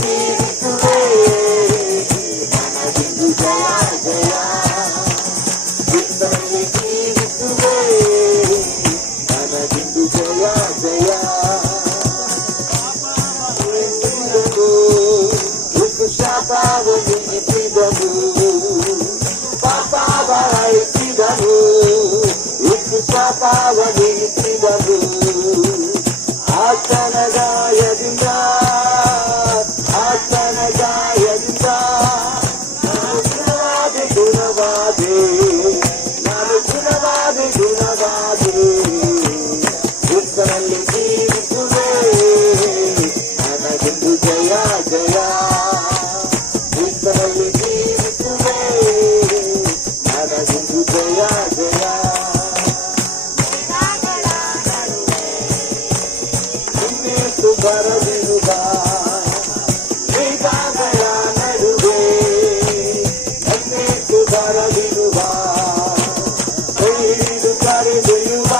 ಜೀವಿಸುವೆ ನನಗಿಂದು ಜಯ ಜಯ ಕ್ರಿಸ್ತನಲ್ಲಿ ಜೀವಿಸುವೆ ನನಗಿಂದು ಜಯ ಜಯ ಶಾಪವು ನೀಗಿಸಿದನು ಪಾಪವ ಅಳಿಸಿದನು ಶಾಪವ ನೀಗಿಸಿದನು ಆತನ ಗಾಯದಿಂದ ನಾನು ಗುಣವಾದೆ ಕ್ರಿಸ್ತನಲ್ಲಿ ಜೀವಿಸುವೆ ನನಗಿಂದು ಜಯ ಜಯ ಕ್ರಿಸ್ತನಲ್ಲಿ ಜೀವಿಸುವೆ ನನಗಿಂದು ಜಯ ಜಯ ಬರದಿರುವ ವೇದಗಳ ನಡುವೆ ನನ್ನೆದ್ದು ಬರದಿರುವ ಕೈ ಹಿಡಿದು ಕರೆದೊಯ್ಯುವ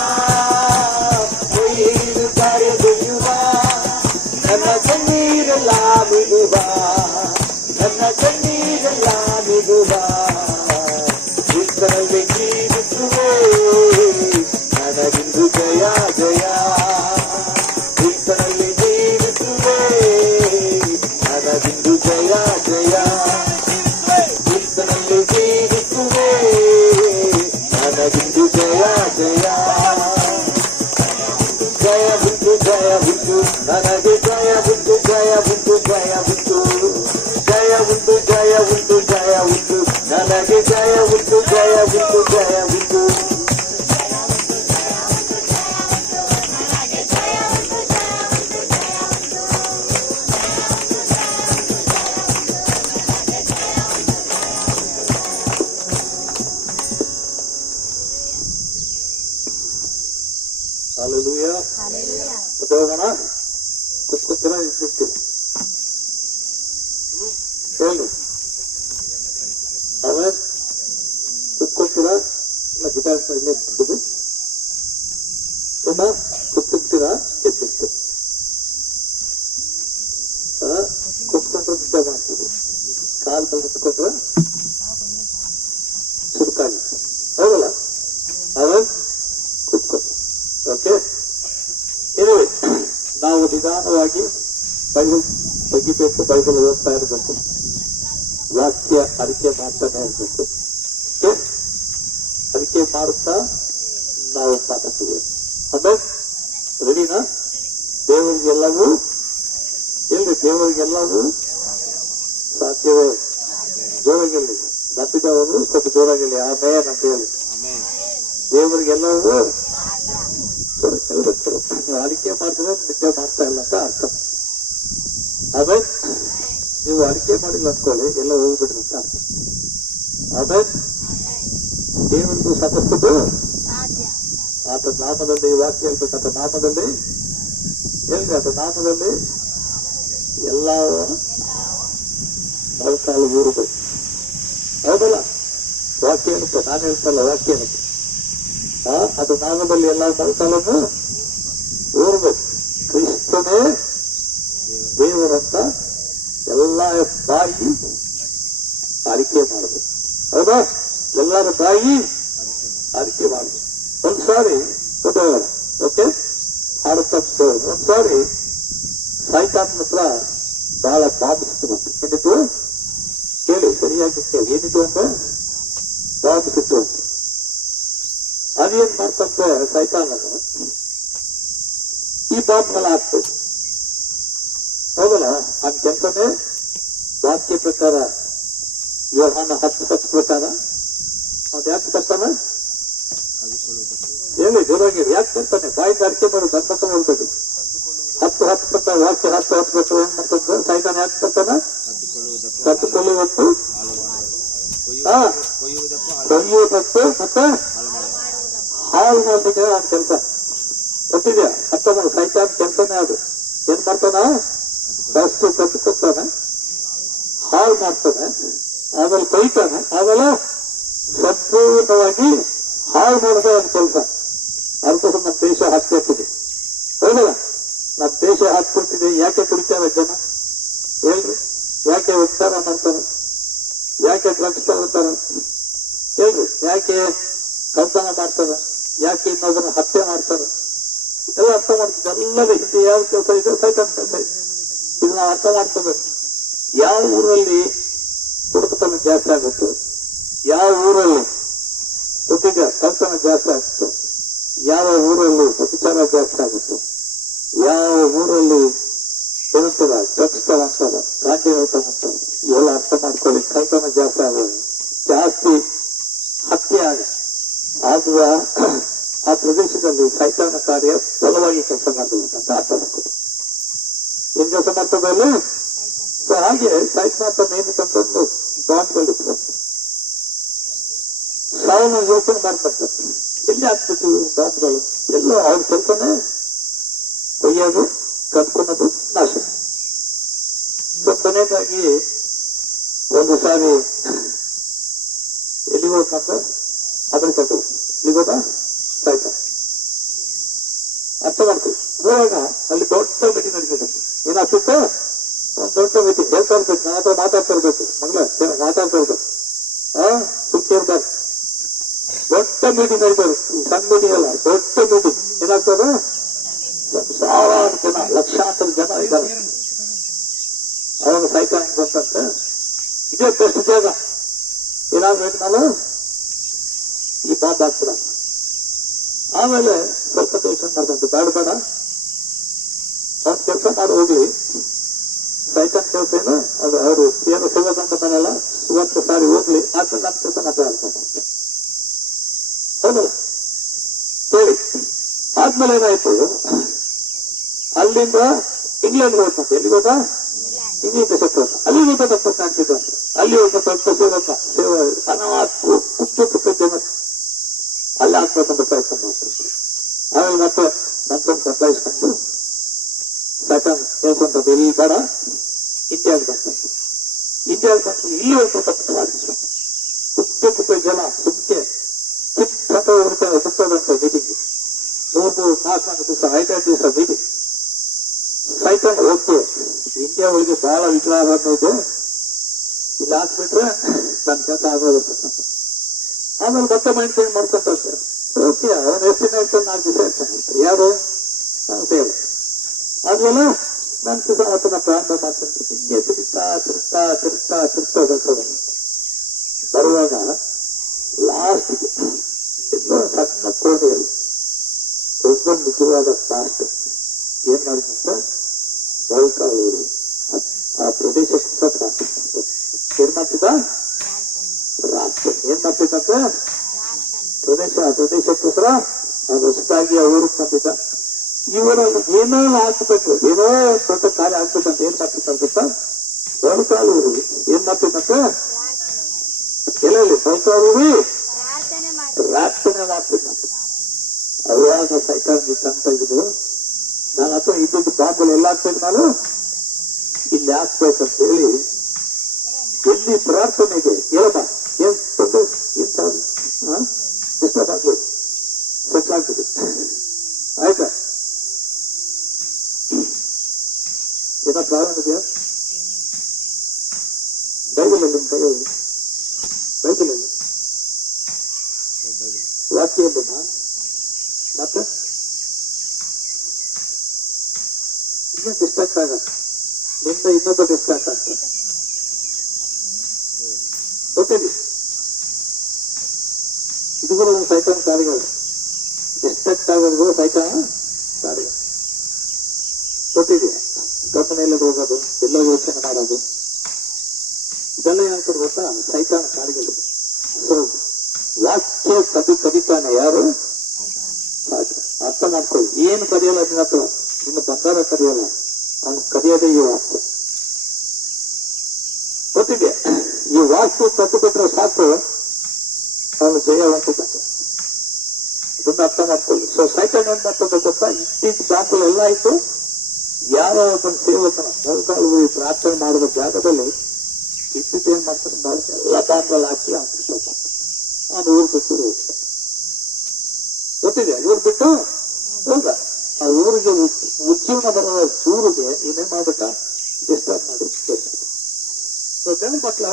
ನನ್ನ ಕಣ್ಣೀರೆಲ್ಲ ಬಿಡುವ ಕ್ರಿಸ್ತನಲ್ಲಿ ಜೀವಿಸುವೆ ನನಗಿಂದು ಜಯ ಜಯ ಕ್ರಿಸ್ತನಲ್ಲಿ ಜೀವಿಸುವೆ ನನಗಿಂದು ಜಯ ಜಯ ಕ್ರಿಸ್ತನಲ್ಲಿ ಜೀವಿಸುವೆ ನನಗಿಂದು ಜಯ ಜಯ ಜಯ ಉಂಟು ನನಗೆ ಜಯ ಉಂಟು ನನಗೆ ಜಯ ಉಂಟು Haleluya. Betul mana? Kuskutira itu. Betul. Amen. Kuskutira, na kita perlu betul. Mana kuskutira itu. Kuskutira kita masuk. Kal kuskutira. Surkali. Awalnya. Amen. Okay ಇರುವೆ ನಾವು ನಿಧಾನವಾಗಿ ಬೈಬಲ್ ತೆಗಿಬೇಕು, ಬೈಬಲ್ ಓದ್ತಾ ಇರಬೇಕು, ವಾಕ್ಯ ಅರಿಕೆ ಮಾಡ್ತಾನೆ ಇರಬೇಕು. ಓಕೆ, ಅರಿಕೆ ಮಾಡುತ್ತಾ ನಾವು ಪಾಠ ಕಲಿಯೋದು. ಆಮೇಲೆ ರೆಡಿನಾ? ದೇವರಿಗೆಲ್ಲವೂ ಸಾಧ್ಯವೇ. ಜೋರಾಗಿರಲಿ, ನಂಬಿದವರು ಸ್ವಲ್ಪ ಜೋರಾಗಿರಲಿ. ಆಮೇಲೆ ಅಂತ ಹೇಳಿ ದೇವರಿಗೆಲ್ಲವೂ ಅಡಿಕೆ ಮಾಡಿದ್ರೆ ನಿದ್ದೆ ಮಾಡ್ತಾ ಇಲ್ಲ ಅಂತ ಅರ್ಥ. ಆಮೇಲೆ ನೀವು ಅಡಿಕೆ ಮಾಡಿಲ್ಲ ಅನ್ಕೊಳ್ಳಿ, ಎಲ್ಲ ಹೋಗ್ಬಿಟ್ರಿ ಅಂತ ಅರ್ಥ. ಆಮೇಲೆ ದೇವರಿಗೂ ಸಾಕಷ್ಟು ಆತ ನಾಮದಲ್ಲಿ ವಾಕ್ಯ ಹೇಳ್ಬೇಕು. ಆತ ನಾಮದಲ್ಲಿ ಎಲ್ಲ ಮೊಳಕಾಲು ಊರುಗಳು. ಹೌದಲ್ಲ? ವಾಕ್ಯ ಏನಕ್ಕೆ ನಾನು ಹೇಳ್ತಲ್ಲ, ವಾಕ್ಯ ಏನಕ್ಕೆ ಅದು ನಾಮದಲ್ಲಿ ಎಲ್ಲ ಮೊಳಕಾಲನ್ನು ಊರ್ಬೇಕು. ಕ್ರಿಸ್ತನೇ ದೇವರಂತ ಎಲ್ಲ ಬಾಯಿ ಅರಿಕೆ ಮಾಡಬೇಕು. ಹೌದಾ? ಎಲ್ಲರ ಬಾಯಿ ಅರಿಕೆ ಮಾಡಬೇಕು. ಒಂದ್ಸಾರಿ ಓಕೆ ಹಾಡು ತಪ್ಪಿಸೋದು. ಒಂದ್ಸಾರಿ ಸೈತಾನ್ ಹತ್ರ ಬಹಳ ಬಾಂಬಿಸಿಟ್ಟು ಬಂತು. ಏನಿದ್ದು ಕೇಳಿ, ಸರಿಯಾಗಿ ಕೇಳಿ. ಏನಿದ್ದು ಅಂದ್ರೆ ಬಾಂಬಿಸಿಟ್ಟು ಅಂತ. ಅದೇನ್ ಮಾಡ್ತಂತೆ ಸೈತಾನ್, ಈ ಬಾಂಬ್ಗಳ ಹಾಕ್ಬೇಕು. ಹೌದಲ್ಲ? ಆ ಕೆಲಸನೇ ವಾಕ್ಯ ಪ್ರಕಾರ, ಯೋಹಾನ 10:10 ಪ್ರಕಾರ ಅವ್ನು ಯಾಕೆ ಬರ್ತಾನೆ ಹೇಳಿ, ಜೋರಾಗಿರಿ. ಯಾಕೆ ಬರ್ತಾನೆ? ಬಾಯಿಂದ ಅರಿಕೆ ಮಾಡು, ಗಂಟೆ ಹೋಗ್ಬೇಕು. 10:10 ಪ್ರಕಾರ ವಾಕ್ಯ 10:10 ಪ್ರಕಾರ ಏನ್ ಮಾಡ್ತಂದ್ರೆ ಸೈತಾನ್ ಯಾಕೆ ಬರ್ತಾನೆ? ಕತ್ತುಕೊಳ್ಳುವತ್ತು, ಕೊಯ್ಯುವುದಕ್ಕೆ ಮತ್ತೆ ಹಾಳು ಮಾಡ್ಲಿಕ್ಕೆ ಅವ್ನ ಕೆಲಸ ಗೊತ್ತಿದ್ಯಾ? ಅರ್ಥ ಮಾಡಿ. ಸೈತಾನ್ ಕೆಲಸನೇ ಅದು. ಏನ್ ಮಾಡ್ತಾನ? ಫಸ್ಟ್ ಕತ್ತುಕೊಳ್ತಾನೆ, ಹಾಳು ಮಾಡ್ತಾನೆ, ಆಮೇಲೆ ಕೊಯ್ತಾನೆ, ಆಮೇಲೆ ಸಂಪೂರ್ಣವಾಗಿ ಹಾಳು ಮಾಡೋದೇ ಒಂದು ಕೆಲಸ. ಅದಕ್ಕೋಸ್ಕರ ನಮ್ಮ ದೇಶ ಹಾಕ್ಕೊಟ್ಟಿದೆ. ಹೌದಲ್ಲ? ನಮ್ಮ ದೇಶ ಹಾಕ್ಕೊಟ್ಟಿದೆ. ಯಾಕೆ ಕುಡಿತಾರೆ ಜನ? ಹೇಳ್ರಿ, ಯಾಕೆ ಉಪಚಾರ ಮಾಡ್ತಾರ, ಯಾಕೆ ಡ್ರಗ್ಸ್ ತಗೋತಾರ ಹೇಳ್ರಿ, ಯಾಕೆ ಕಳ್ತನ ಮಾಡ್ತಾರ, ಯಾಕೆ ಇನ್ನೊಬ್ಬರ ಹತ್ಯೆ ಮಾಡ್ತಾರ, ಎಲ್ಲ ಅರ್ಥ ಮಾಡ್ತೀವಿ. ಎಲ್ಲರ ಹಿಂದೆ ಯಾವ ಕೆಲಸ ಇದೆ, ಸೈತಾನ್ ಕೆಲಸ ಇದೆ. ಇದು ನಾವು ಅರ್ಥ ಮಾಡ್ಕೋಬೇಕು. ಯಾವ ಊರಲ್ಲಿ ಹುಡುಕತನ ಜಾಸ್ತಿ ಆಗುತ್ತೆ, ಯಾವ ಊರಲ್ಲಿ ಕೊಟ್ಟಿಗೆ ಕಳ್ತನ ಜಾಸ್ತಿ ಆಗುತ್ತೆ, ಯಾವ ಊರಲ್ಲಿ ಉಪಚಾರ ಜಾಸ್ತಿ ಆಗುತ್ತೆ, ಯಾವ ಊರಲ್ಲಿ ಏನಂತಾರ ಡ್ರಗ್ಸ್ ತಗೊಂತಾರ, ಗಾಂಧಿಗಳು ತಗೊಂತಾರ, ಇವೆಲ್ಲ ಅರ್ಥ ಮಾಡ್ಕೊಳ್ಳಿ. ಕಳ್ತನ ಜಾಸ್ತಿ ಆಗೋದು, ಜಾಸ್ತಿ ಹತ್ಯೆ ಆಗುವ ಆ ಪ್ರದೇಶದಲ್ಲಿ ಸೈತಾನ ಕಾರ್ಯ ಬಲವಾಗಿ ಕೆಲಸ ಮಾಡಬೇಕು ಅಂತ ಅರ್ಥ ಮಾಡ್ಕೊಳ್ಳಿ. ಏನ್ ಕೆಲಸ ಮಾಡ್ತದೆ ಅಲ್ಲಿ? ಸೊ ಹಾಗೆ ಸೈತಾನ ಏನಕ್ಕಂತಂದು ಬಾಂಬ್ಗಳು ಸಾವನ್ನ ಯೋಚನೆ ಮಾಡ್ತಾರೆ. ಎಲ್ಲಿ ಹಾಕ್ಬೇಕು ಬಾಂಬ್ಗಳು? ಎಲ್ಲ ಅವ್ರ ಕೆಲಸನೇ ಕೊಯ್ಯೋದು, ಕದ್ಕೊಳೋದು, ನಾಶ. ಸೊ ಕೊನೆಯದಾಗಿ ಒಂದು ಸಾರಿ ಎಲ್ಲಿಗೆ ಹೋಗ್ತಂತ ಅದ್ರ ಕಟ್ಟು ಇಲ್ಲಿಗೆ ಹೋದ ಸಾಯ್ತ ಅರ್ಥ ಮಾಡ್ತೀವಿ. ಹೋದಾಗ ಅಲ್ಲಿ ದೊಡ್ಡ ಮೀಟಿಂಗ್ ನಡೀತದೆ. ಏನಾಗ್ತಿತ್ತು? ಒಂದು ದೊಡ್ಡ ಮೀಟಿಂಗ್ ಹೇಳ್ತಾ ಇರ್ಬೇಕು, ನನ್ನ ಹತ್ರ ಮಾತಾಡ್ತಾ ಇರ್ಬೇಕು, ಮಗಳ ಮಾತಾಡ್ತಾ ಇರ್ಬೇಕು, ಸುತ್ತಿರ್ಬಾರ್ದು. ದೊಡ್ಡ ಮೀಟಿಂಗ್ ನಡೀತಾರೆ, ಸಣ್ಣ ಮೀಟಿಂಗ್ ಅಲ್ಲ, ದೊಡ್ಡ ಮೀಟಿಂಗ್. ಏನಾಗ್ತದೆ? ಸಾವಿರಾರು ಜನ, ಲಕ್ಷಾಂತರ ಜನ ಇದ್ದಾರೆ. ಅವಾಗ ಸಾಯ್ತಾ ಹೆಂಗಂತಂತೆ, ಇದೇ ಬೆಸ್ಟ್ ಜಾಗ, ಏನಾಗ್ಬೇಕು ನಾನು ಈ ಬಾಂಬ್ ಹಾಕ್ತೀರ. ಆಮೇಲೆ ಸ್ವಲ್ಪ ಯೋಚನೆ ಮಾಡ್ದಂತೆ, ಬೇಡ ಬೇಡ ಅವ್ನ ಕೆಲಸ ಮಾಡಿ ಹೋಗ್ಲಿ, ಸೈತಾನ್ ಕೆಲಸ ಏನು ಅದು ಅವರು ಏನು ಸಿಗೋದಂತ ಬರಲ್ಲ, ಇವತ್ತು ಸಾರಿ ಹೋಗ್ಲಿ, ಆದ್ರೆ ನನ್ನ ಕೆಲಸ ಮಾತ್ರ ಆಗ್ತದೆ. ಹೌದಲ್ಲ ಹೇಳಿ. ಆದ್ಮೇಲೆ ಏನಾಯ್ತು, ಅಲ್ಲಿಂದ ಇಂಗ್ಲೆಂಡ್ ಹೋಗ್ತಂತೆ. ಎಲ್ಲಿಗೆ ಹೋದ? ಇಂಗ್ಲಿಷ್ ದೇಶಕ್ಕೆ ಹೋದ. ಅಲ್ಲಿ ಹೋದ ಕಾಣ್ತಿದ್ದ. ಅಲ್ಲಿ ಹೋದ ಸ್ವಲ್ಪ ಸೇವಕ ಕುಪ್ಪು ಜನ ಅಲ್ಲಿ ಹಾಕ್ಬೇಕಂತ ಪ್ರಯತ್ನ ಮಾಡ್ತಾರೆ. ಆಮೇಲೆ ಮತ್ತೆ ನಂತರ ಬದಲಾಯಿಸ್ಕೊಂಡು ಸೈತಾನ್ ಹೇಳ್ಕೊಂತ ಇಲ್ಲಿ ಬೇಡ ಇಂಡಿಯಾಗೆ ಬಂದಂತೆ. ಇಂಡಿಯಾಗೆ ಬಂದು ಇಲ್ಲಿ ಹೋಗ್ಬೇಕಂತ ಮಾಡಿದ್ರು. ಕುಪ್ಪೆ ಜನ ಸುಮ್ಕೆ ಚಿಕ್ಕ ಹುಡ್ತಾರೆ ಸುತ್ತದಂತ ಮೀಟಿಂಗ್. 3-4 ದಿವಸ 5 ದಿವಸ ಮೀಟಿಂಗ್. ಸೈತಾನ್ ಓಕೆ ಇಂಡಿಯಾ ಒಳಗೆ ಬಹಳ ವಿಚಾರ ಇದೆ, ಇಲ್ಲಿ ಹಾಕ್ಬಿಟ್ರೆ ನನ್ನ ಕೆಲಸ ಆಗೋದಿರ್ತಕ್ಕಂಥ. ಆಮೇಲೆ ಮತ್ತೆ ಮೈಂಡ್ ಚೇಂಜ್ ಮಾಡ್ಕೊಂತ ಓಕೆ ಅವನ ಎಷ್ಟು ದಿನ ಇರ್ತಾನೆ, 4 ದಿವಸ ಇರ್ತಾನೆ. ಯಾರು? ನಾನು ಸೇವೆ. ಆದ್ಮೇಲೆ ನನ್ನ ಕೆಲಸ ಅವತ್ತನ್ನ ಪ್ರಾರಂಭ ಮಾಡ್ಕೊಂತ ಹಿಂಗೆ ತಿರುಗ್ತಾ ಬರುವಾಗ ಲಾಸ್ಟ್ಗೆ ಇನ್ನೂ ಸಣ್ಣ ಕೋಣೆಯಲ್ಲಿ ದೊಡ್ಡ ನಿಜವಾದ ಲಾಸ್ಟ್ ಏನ್ ಮಾಡಿದಂತ ಬೌಲ್ಕಾಲೂರು ಆ ಪ್ರದೇಶಕ್ಕೆ ಏನ್ ಮಾಡ್ತಿದ್ದ? ಏನ್ ಮಾಡ್ತಿದ್ದಂತೆ? ಪ್ರದೇಶಕ್ಕೋಸ್ಕರ ಹೊಸದಾಗಿ ಆ ಊರಿಗೆ ಬಂದಿದ್ದ. ಇವರಲ್ಲಿ ಏನೋ ಹಾಕ್ಬೇಕು, ಏನೋ ದೊಡ್ಡ ಕಾರ್ಯ ಆಗ್ಬೇಕಂತ ಏನ್ ಮಾಡ್ತಿದ್ದಂತ ಬೌಲ್ಕಾಲೂರು ಏನ್ ಮಾಡ್ತಿದ್ದಂತೆ? ಎಲ್ಲೆಲ್ಲಿ ಬೌಲ್ಕಾಲೂರಿ ಪ್ರಾರ್ಥನೆ ಮಾಡ್ತಿದ್ದಂತೆ. ಅವಾಗ ಸೈತಾನ್ ಅಂತ ಇದ್ರು, ನಾನು ಅಥವಾ ಇದ್ದದ್ದು ಬಾಂಬಲ್ಲಿ ಎಲ್ಲ ಹಾಕ್ಬೇಕು, ನಾನು ಇಲ್ಲಿ ಹಾಕ್ಬೇಕಂತ ಹೇಳಿ ಎಲ್ಲಿ ಪ್ರಾರ್ಥನೆ ಇದೆ ಹೇಳಬ ಏನ್ ತೊಂದ್ರೆ ಡಿಸ್ಟರ್ಬ್ ಆಗ್ಬೋದು, ಸೆಟ್ಲ್ ಆಗ್ತದೆ. ಆಯ್ತಾ? ಏನೋ ಪ್ರಾರಂಭ ಇದೆಯಾ? ಬೈಬಲಲ್ಲಿ ನಿಮ್ಮ ಕೈ ಬೈಬಲಲ್ಲಿ ವಾಕ್ಯದಲ್ಲಿ ಮತ್ತೆ ಇನ್ನೂ ಡಿಸ್ಟ್ರಾಕ್ಟ್ ಆಗ ನಿಂದ ಇನ್ನೊಬ್ಬ ಡಿಸ್ಟ್ರಾಕ್ಟ್ ಆಗ್ತದೆ. ಗೊತ್ತಿದೆ ಇದು ಕೂಡ ಒಂದು ಸೈತಾನ್ ಕಾರ್ಯಗಳು. ಡಿಸ್ಟ್ರಾಕ್ಟ್ ಆಗೋದು ಸೈತಾನ್ ಕಾರ್ಯ. ಗೊತ್ತಿದೆಯಾ? ಗಮನ ಎಲ್ಲದು ಹೋಗೋದು, ಎಲ್ಲ ಯೋಚನೆ ಮಾಡೋದು, ಇದೆಲ್ಲ ಏನಾಗ್ತದೆ ಗೊತ್ತಾ? ಸೈತಾನ್ ಕಾರ್ಯಗಳು. ಸೊ ವಾಕ್ಯ ಕದಿತಾನೆ ಯಾರು? ಅರ್ಥ ಮಾಡ್ಕೊಳ್ಳಿ. ಏನು ಕದಿಯಲ್ಲ ನಿನ್ನ ಹತ್ರ, ನಿನ್ನ ಬಂಗಾರ ಕದಿಯಲ್ಲ, ಅವ್ನು ಕದಿಯೋದೇ ಈ ವಾಕ್ಯ. ಗೊತ್ತಿದೆ? ಈ ವಾಕ್ಯ ಕದ್ದು ಬಿಟ್ರೆ ಸಾಕು ಅವನು ಜಯವಂತಿದ್ದಾನೆ. ಇದನ್ನ ಅರ್ಥ ಮಾಡ್ಕೊಳ್ಳಿ. ಸೊ ಸೈತಾನ್ ಏನ್ ಮಾಡ್ತದೆ ಗೊತ್ತಾ? ಇತ್ತೀಚ ಬಾಂಬುಗಳು ಎಲ್ಲ ಆಯ್ತು. ಯಾರೋ ಒಬ್ಬನ ಸೇವಕನ ಮೊದಲು ಪ್ರಾರ್ಥನೆ ಮಾಡುವ ಜಾಗದಲ್ಲಿ ಇತ್ತೀಚ ಏನ್ ಮಾಡ್ತಾರೆ? ಎಲ್ಲ ಬಾಂಬಲ್ಲಿ ಹಾಕಿ ಅವನು ಊರು ಬಿಟ್ಟು ಹೋಗ್ತಾನೆ. ಗೊತ್ತಿದೆ? ಊರು ಬಿಟ್ಟು ಹೋದ. ಆ ಊರಿಗೆ ಉಜ್ಜೀವನ ಬರುವ ಊರಿಗೆ ಏನೇನ್ ಮಾಡ್ಬೇಕಾ? ಡಿಸ್ಟರ್ಬ್ ಮಾಡಿ ಜನ ಮಕ್ಕಳ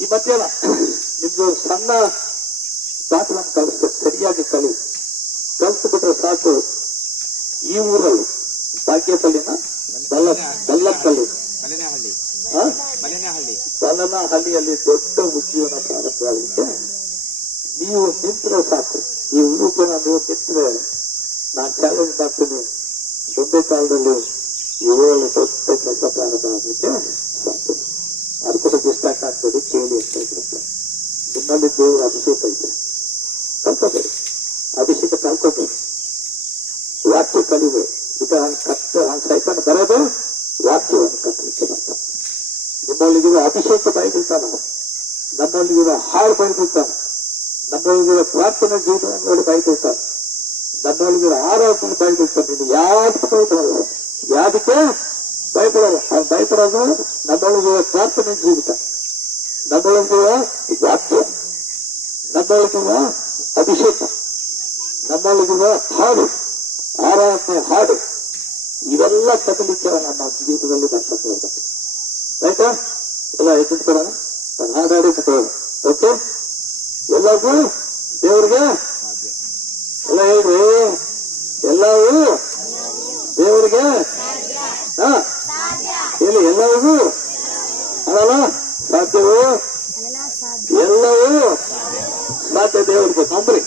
ಈ ಮಧ್ಯಾಹ್ನ ನಿಮ್ಗೆ ಸಣ್ಣ ದಾಖಲನ್ನು ಕಳಿಸ್ತೇವೆ, ಸರಿಯಾಗಿ ಕಲಿಸ್ಬಿಟ್ರೆ ಸಾಕು. ಈ ಊರಲ್ಲಿ ಭಾಗ್ಯಪಲ್ಲಿನ ಬಲ್ಲಪ್ಪಲ್ಲಿ ಬಲ್ಲನಹಳ್ಳಿಯಲ್ಲಿ ದೊಡ್ಡ ಉದ್ಯೋಗ ಪ್ರಾರಂಭವಾಗಲಿಕ್ಕೆ ನೀವು ನಿಂತರೆ ಸಾಕು. ಈ ಊರಿಗೆ ನೀವು ನಿಂತರೆ ನಾನು ಚಾಲೆಂಜ್ ಮಾಡ್ತೀನಿ, ಮುಂದೆ ಕಾಲದಲ್ಲಿ ಈ ಊರಲ್ಲಿ ದೊಡ್ಡ ಕೆಲಸ ಪ್ರಾರಂಭ ಆಗಲಿಕ್ಕೆ ಸಾಕು. ಅದಕ್ಕೋಸ್ಕರ ಡಿಸ್ಟ್ರಾಕ್ಟ್ ಆಗ್ತದೆ, ಕೇಳಿ ಅಂತ ಇರುತ್ತೆ. ನಿಮ್ಮಲ್ಲಿ ದೇವರ ಅಭಿಷೇಕ ಇದೆ, ಕಲ್ಕೋಬೇಡಿ. ಅಭಿಷೇಕ ಕಲ್ಕೋಬೇಡಿ, ವಾಕ್ಯ ಕಲಿಬೇಡಿ. ಈಗ ಸೈತಾನ ಬರೋದು ವಾಕ್ಯವನ್ನು ಕತ್ತಲಿಕ್ಕೆ ಅಂತ. ನಿಮ್ಮಲ್ಲಿಗಿರೋ ಅಭಿಷೇಕ ಬೈಬಿಡ್ತಾನ, ನಮ್ಮಲ್ಲಿಗಿರೋ ಹಾಡು ಬೈಬಿಡ್ತಾನ, ನಮ್ಮಲ್ಲಿಗಿರೋ ಪ್ರಾರ್ಥನೆ ಜೀವನಗಳು ಬೈಬಿಡ್ತಾನೆ, ನಮ್ಮಲ್ಲಿಗಿರೋ ಆರೋಗ್ಯ ಬೈಬಿಡ್ತಾನೆ. ನೀನು ಯಾವ್ದಕ್ಕೆ ಬೈಬಿಡಲ್ಲ, ಯಾವ್ದಕ್ಕೆ ಭಯಪಡಲ್ಲ. ಅವ್ನು ಭಯಪಡೋದು ನಮ್ಮೊಳಗಿರುವ ಪ್ರಾರ್ಥನೆ ಜೀವಿತ, ನಮ್ಮೊಳಗಿರುವ ವಾಕ್ಯ, ನಮ್ಮೊಳಗಿರುವ ಅಭಿಷೇಕ, ನಮ್ಮೊಳಗಿರುವ ಹಾಡು, ಆರಾಧನೆ ಹಾಡು, ಇವೆಲ್ಲ ಕದಲಿಕ್ಕೆ ನಮ್ಮ ಜೀವಿತದಲ್ಲಿ ಬರ್ತದೆ ಹೋಗುತ್ತೆ. ಆಯ್ತಾ? ಎಲ್ಲ ಎತ್ತಿಟ್ಕೊಳ್ಳೋಣ, ನಾನು ಹಾಡಾಡಿ ಬಿಟ್ಟೋಣ. ಓಕೆ, ಎಲ್ಲರಿಗೂ ದೇವ್ರಿಗೆ ಎಲ್ಲ ಹೇಳ್ರಿ, ಎಲ್ಲವೂ ದೇವರಿಗೆ ಹೇಳಿ, ಎಲ್ಲರಿಗೂ ಅಲ್ಲ ಸಾಧ್ಯವೋ, ಎಲ್ಲವೂ ಸಾಧ್ಯ ದೇವರಿಗೆ ನಂಬ್ರಿ.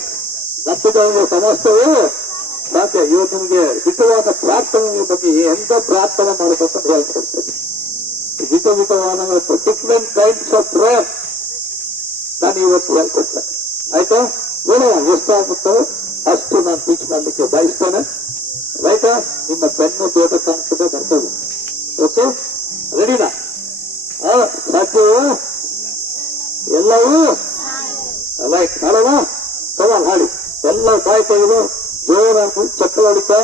ನಂಬಿದವನಿಗೆ ಸಮಸ್ತವೂ ಸಾಧ್ಯ. ಇವತ್ತು ನಿಮಗೆ ವಿಧವಾದ ಪ್ರಾರ್ಥನೆ ಬಗ್ಗೆ ಎಂತ ಪ್ರಾರ್ಥನೆ ಮಾಡಬೇಕು ಅಂತ ಹೇಳ್ಕೊಡ್ತೇನೆ. ವಿಧವಾದ ಡಿಫ್ರೆಂಟ್ ಕೈಂಡ್ಸ್ ಆಫ್ ಪ್ರೇಯರ್ ನಾನು ಇವತ್ತು ಹೇಳ್ಕೊಡ್ತೇನೆ. ಆಯ್ತಾ? ನೋಡುವ ಎಷ್ಟಾಗುತ್ತೋ ಅಷ್ಟು ನಾನು ಟೀಚ್ ಮಾಡಲಿಕ್ಕೆ ಬಯಸ್ತೇನೆ. ರೈಟಾ? ನಿಮ್ಮ ಪೆನ್ನು ಬೇಗ ಕಾಣಿಸ್ತದೆ, ಬರ್ತದೆ. ಓಕೆ, ರೆಡಿನಾ? ಸಾಧ್ಯವೋ, ಎಲ್ಲವೂ ಲೈಕ್ ಹಾಡೋಣ. ಕಮಾನ್ ಹಾಡಿ, ಎಲ್ಲ ಬಾಯ್ ತೆಗೆದು ಜೋರಾಗಿ ಚಕ್ರ ಹೊಡಿತಾ,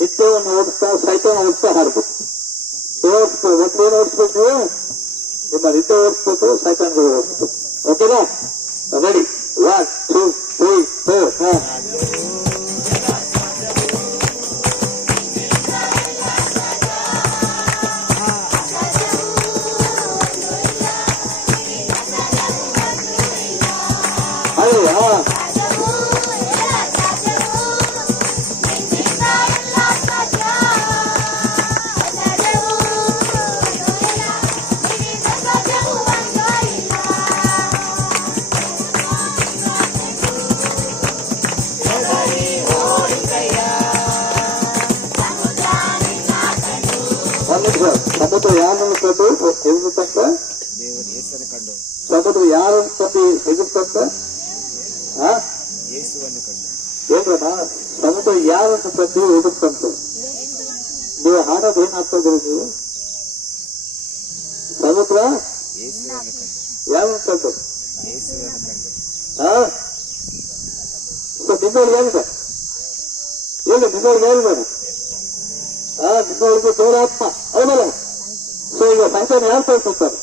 ನಿತ್ಯವನ್ನು ಓಡಿಸ್ತಾ, ಸೈತಾನ ಓಡಿಸ್ತಾ ಹಾಡ್ಬೇಕು. ಒಂದೇನು ಓಡಿಸ್ಬೇಕು ನೀವು, ನಿಮ್ಮ ನಿತ್ಯ ಓಡಿಸ್ಬೇಕು, ಸೈತಾನ್ಗಳು ಓಡಿಸ್ಬೇಕು. ಓಕೆನಾ? ರೆಡಿ? 1 2 3 4. ಸಮುದ್ರ ಯಾರನ್ನು ಕಂಡು ಎದುರುತ್ತಂತ, ಸಮುದ್ರ ಯಾರನ್ನು ಕಂಡು ಎದುರುತ್ತಂತ ಏನ್ರಮ್ಮ? ಸಮುದ್ರ ಯಾರನ್ನು ಕಂಡು ಎದುರುತ್ತಂತ ನೀವು ಹಾಡೋದು ಏನಾಗ್ತದೆ? ನೀವು ಸಮುದ್ರ ಯಾರನ್ನು ಕಂಡು ನಿನ್ನೊಳಗೆ ಏನಿದೆ ಹೇಳಿ, ನಿನ್ನೊಳಗೆ ಹೇಳ್ಬೇಡ. ನಿನ್ನೊಳಗೆ ದೇವರಾತ್ಮ, ಹೌದಲ್ಲ? ಸೊ ಈಗ ಸೈತಾನ ಯಾರು ಕಳ್ಕೊಳ್ತಾರೆ?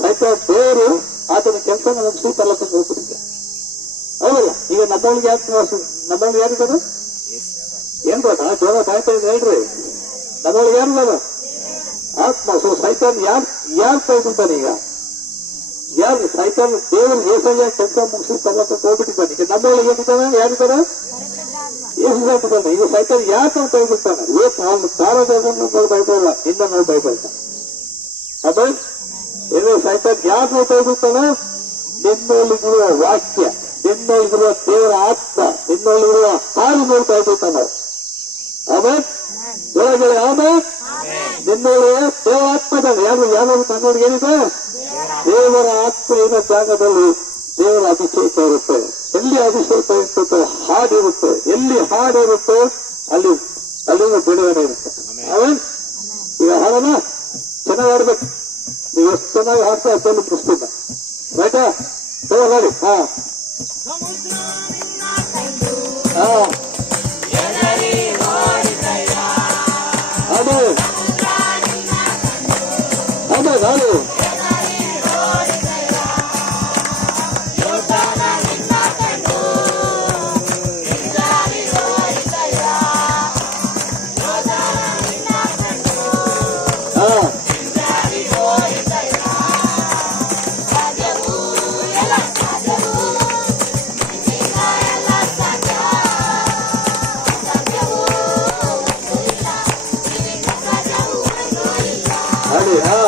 ಸೈತಾನ ದೇವರು ಆತನ ಕೆಲಸ ಮುಗಿಸಿ ಪರಲೋಕಕ್ಕೆ ಹೋಗ್ಬಿಟ್ಟಿದ್ದೆ, ಹೌದಲ್ಲ? ಈಗ ನಮ್ಮೊಳಗೆ ಯಾಕೆ ನಮ್ಮೊಳಗೆ ಯಾರಿದ್ದಾರೆ? ಏನ್ರ ಜೋರ ಬಾಯ್ತಾ ಇದೆ ಹೇಳ್ರಿ, ನಮ್ಮೊಳಗೆ ಯಾರಿದ್ದಾರೆ? ಆತ್ಮ. ಸೊ ಸೈತಾನ್ ಯಾರು ಕಳ್ಕೊಳ್ತಾನೆ? ಈಗ ಯಾರು? ಸೈತಾನ್ ದೇವರು ಏಸಯ್ಯ ಕೆಲಸ ಮುಗಿಸಿ ಪರಲೋಕಕ್ಕೆ ಹೋಗ್ಬಿಟ್ಟಿದ್ದಾನೆ. ಈಗ ನಮ್ಮೊಳಗೆ ಏನಿದ್ದಾನೆ? ಯಾರಿದ್ದಾರೆ? ಯೇಸು ಸಾಕಿದ್ದಾನೆ. ಈಗ ಸೈತಾನ್ ಯಾಕೆ ಕೈಬಿಡ್ತಾನೆ? ಅವನು ತಾರದನ್ನು ಭಯಪಡಲ್ಲ, ನಿನ್ನ ನಾವು ಭಯಪಡ್ತಾನೆ. ಅದೇ ಏನು ಸೈತಾನ್ ಯಾಕೆ ಕೈಬಿಡ್ತಾನೆ? ನಿನ್ನೊಳಗಿರುವ ವಾಕ್ಯ, ನಿನ್ನೊಳಗಿರುವ ದೇವರ ಆತ್ಮ, ನಿನ್ನೊಳಗಿರುವ ಹಾಲು ನೋಡಿ ಕೈಬಿಡ್ತಾನೆ. ಆಮೇಲೆ ಜೊಳಗಡೆ ಆಮೇಲೆ ನಿನ್ನೊಳಗೆ ದೇವರ ಆತ್ಮದಲ್ಲಿ ಯಾರು ಕಣ್ಣೊಳಗೆ ಏನಿದೆ? ದೇವರ ಆತ್ಮ ಇರೋ ಜಾಗದಲ್ಲಿ ದೇವರ ಅಭಿಷೇಕ ಇರುತ್ತೆ. ಎಲ್ಲಿ ಅಭಿಷೇಕ ಇರ್ತದೆ ಹಾಡಿರುತ್ತೆ, ಎಲ್ಲಿ ಹಾಡಿರುತ್ತೆ ಅಲ್ಲಿಂದ ಬಿಡುಗಡೆ ಇರುತ್ತೆ. ಆಮೇಲೆ ಈಗ ಹಾಡೋಣ, ಚೆನ್ನಾಗಿ ಹಾಡ್ಬೇಕು. ನೀವು ಎಷ್ಟು ಚೆನ್ನಾಗಿ ಹಾಡ್ತಾ ಅಷ್ಟೊಂದು ಪುಸ್ತಕ, ರೈಟಾ? ಹಾಡಿ. ಹಾಡು ಹಾಡಿ ಹಾ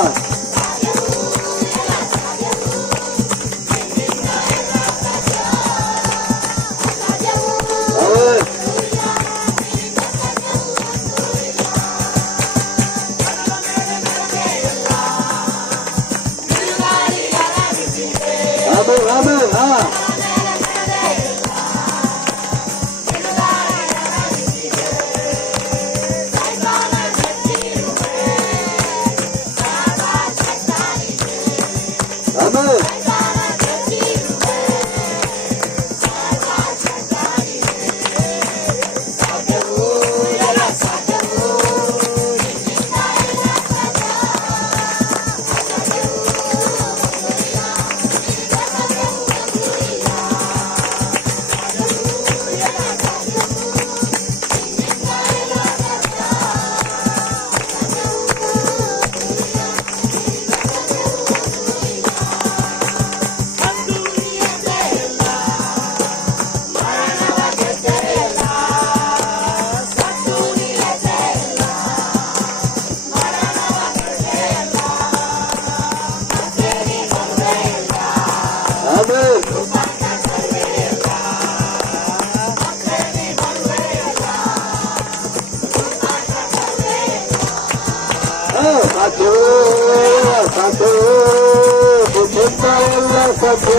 ಸತ್ಯ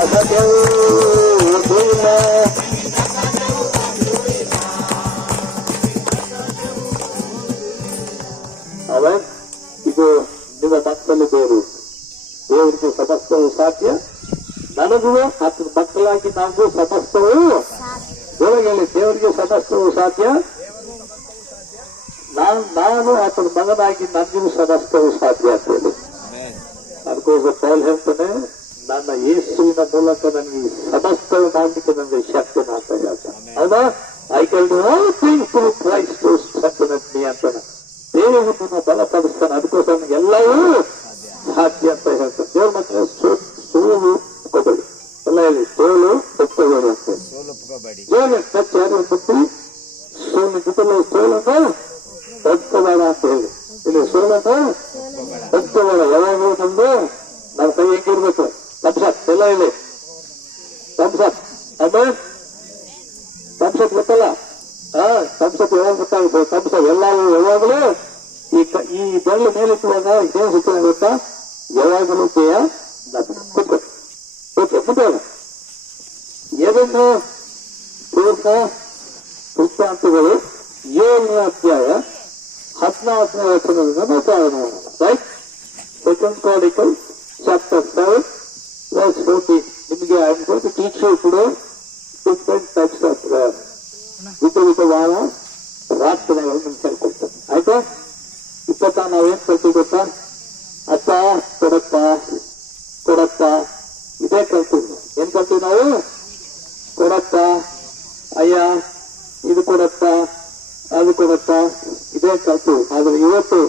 ಅಸತ್ಯವೂ ಇಲ್ಲ. ಅವನ್ ಇದು ನಿಮ್ಮ ಮಕ್ಕಳು ಬೇರು, ದೇವರಿಗೆ ಸಮಸ್ತವು ಸಾಧ್ಯ, ನನಗೂ ಹತ್ತು ಮಕ್ಕಳಾಗಿ ನಾವು ಸಮಸ್ತವು ಒಳಗೇಳಿ ದೇವರಿಗೆ ಸಮಸ್ತವು ಸಾಧ್ಯ, ನಾನು ಆತನ ಮಗನಾಗಿ ನನಗೂ ಸಮಸ್ತವು ಸಾಧ್ಯ ಅಂತ ಹೇಳಿ. ಅದಕ್ಕೋಸ್ಕರ ಪೌಲ್ ಹೇಳ್ತಾನೆ, ನನ್ನ ಯೇಸುವಿನ ಮೂಲಕ ನನಗೆ ಸಮಸ್ತವು ಮಾಡಲಿಕ್ಕೆ ನನಗೆ ಶಕ್ತಿನ ಅಂತ ಹೇಳ್ತಾನೆ. ಹೌದಾ? I can do all things through Christ who strengthens me ಅಂತಾನೆ. ದೇವರನ್ನು ಬಲಪಡಿಸ್ತಾನೆ, ಅದಕ್ಕೋಸ್ಕರ ನನಗೆ ಎಲ್ಲವೂ ಸಾಧ್ಯ ಅಂತ ಹೇಳ್ತಾನೆ. ದೇವ್ರ ಮಕ್ಕಳ ಸೋಲು ಒಪ್ಕೋಬೇಡಿ, ಎಲ್ಲ ಹೇಳಿ ಸೋಲು ಒಪ್ಕೋಬೇಡಿ ಅಂತ ಹೇಳಿ. ಜೋಗ ಟಚ್ ಯಾರು ಬಿಟ್ಟು ಸೋಲು ಜೊತೆಲ್ಲ ಸೋಲನ್ನ ಒಪ್ಕೋಬೇಡ ಅಂತ ಹೇಳಿ. ಇಲ್ಲಿ ಸೋಲನ್ನ ಒಪ್ಕೋಬೇಡ. ಯಾವಾಗಲೂ ನಮ್ದು ನಮ್ಮ ಕೈ ಹೆಂಗಿರ್ಬೇಕು, ತಮ್ಸಪ್ ಎಲ್ಲ ಹೇಳಿ, ತಮ್ಸಪ್ ಆಮೇಲೆ ತಮ್ಸಪ್ ಗೊತ್ತಲ್ಲ, ತಮ್ಸಪ್ ಯಾವಾಗ ಗೊತ್ತಾಗುತ್ತೆ, ತಮ್ಸಪ್ ಯಾವಾಗಲೂ ಈ ಬೆಳ್ಳು ಮೇಲಿಟ್ಟುವಾಗ ಏನ್ ಸುತ್ತ ಗೊತ್ತಾ, ಯಾವಾಗಲೂ ಕೇಯ ಕೂತ್ಕೊ. ಓಕೆ, ಮುಂದೆ ಏನನ್ನು ಪೂರ್ಣ ವೃತ್ತಾಂತಗಳು 7ನೇ ಅಧ್ಯಾಯ 14ನೇ ವಚನದಿಂದ ಮಾತಾಡೋಣ. Right, second chronicle chapter 7 verse 14. ನಿಮಗೆ I am going to teach you today different types of ವಿಧವಾದ ಪ್ರಾರ್ಥನೆಗಳನ್ನು ಹೇಳ್ಕೊಡ್ತೇನೆ. ಆಯ್ತಾ? ನಾವೇನ್ ಕಲ್ತೀವಿ ಗೊತ್ತಾ? ಅಪ್ಪ ಕೊಡಪ್ಪ ಕೊಡಪ್ಪ ಇದೇ ಕಲ್ತೀವಿ. ಏನ್ ಕಲ್ತೀವಿ ನಾವು? ಕೊಡಪ್ಪ, ಅಯ್ಯ ಇದು ಕೊಡಪ್ಪ, ಅದು ಕೊಡಪ್ಪ, ಇದೇ ಕಲ್ತೀವಿ. ಆದ್ರೆ ಇವತ್ತು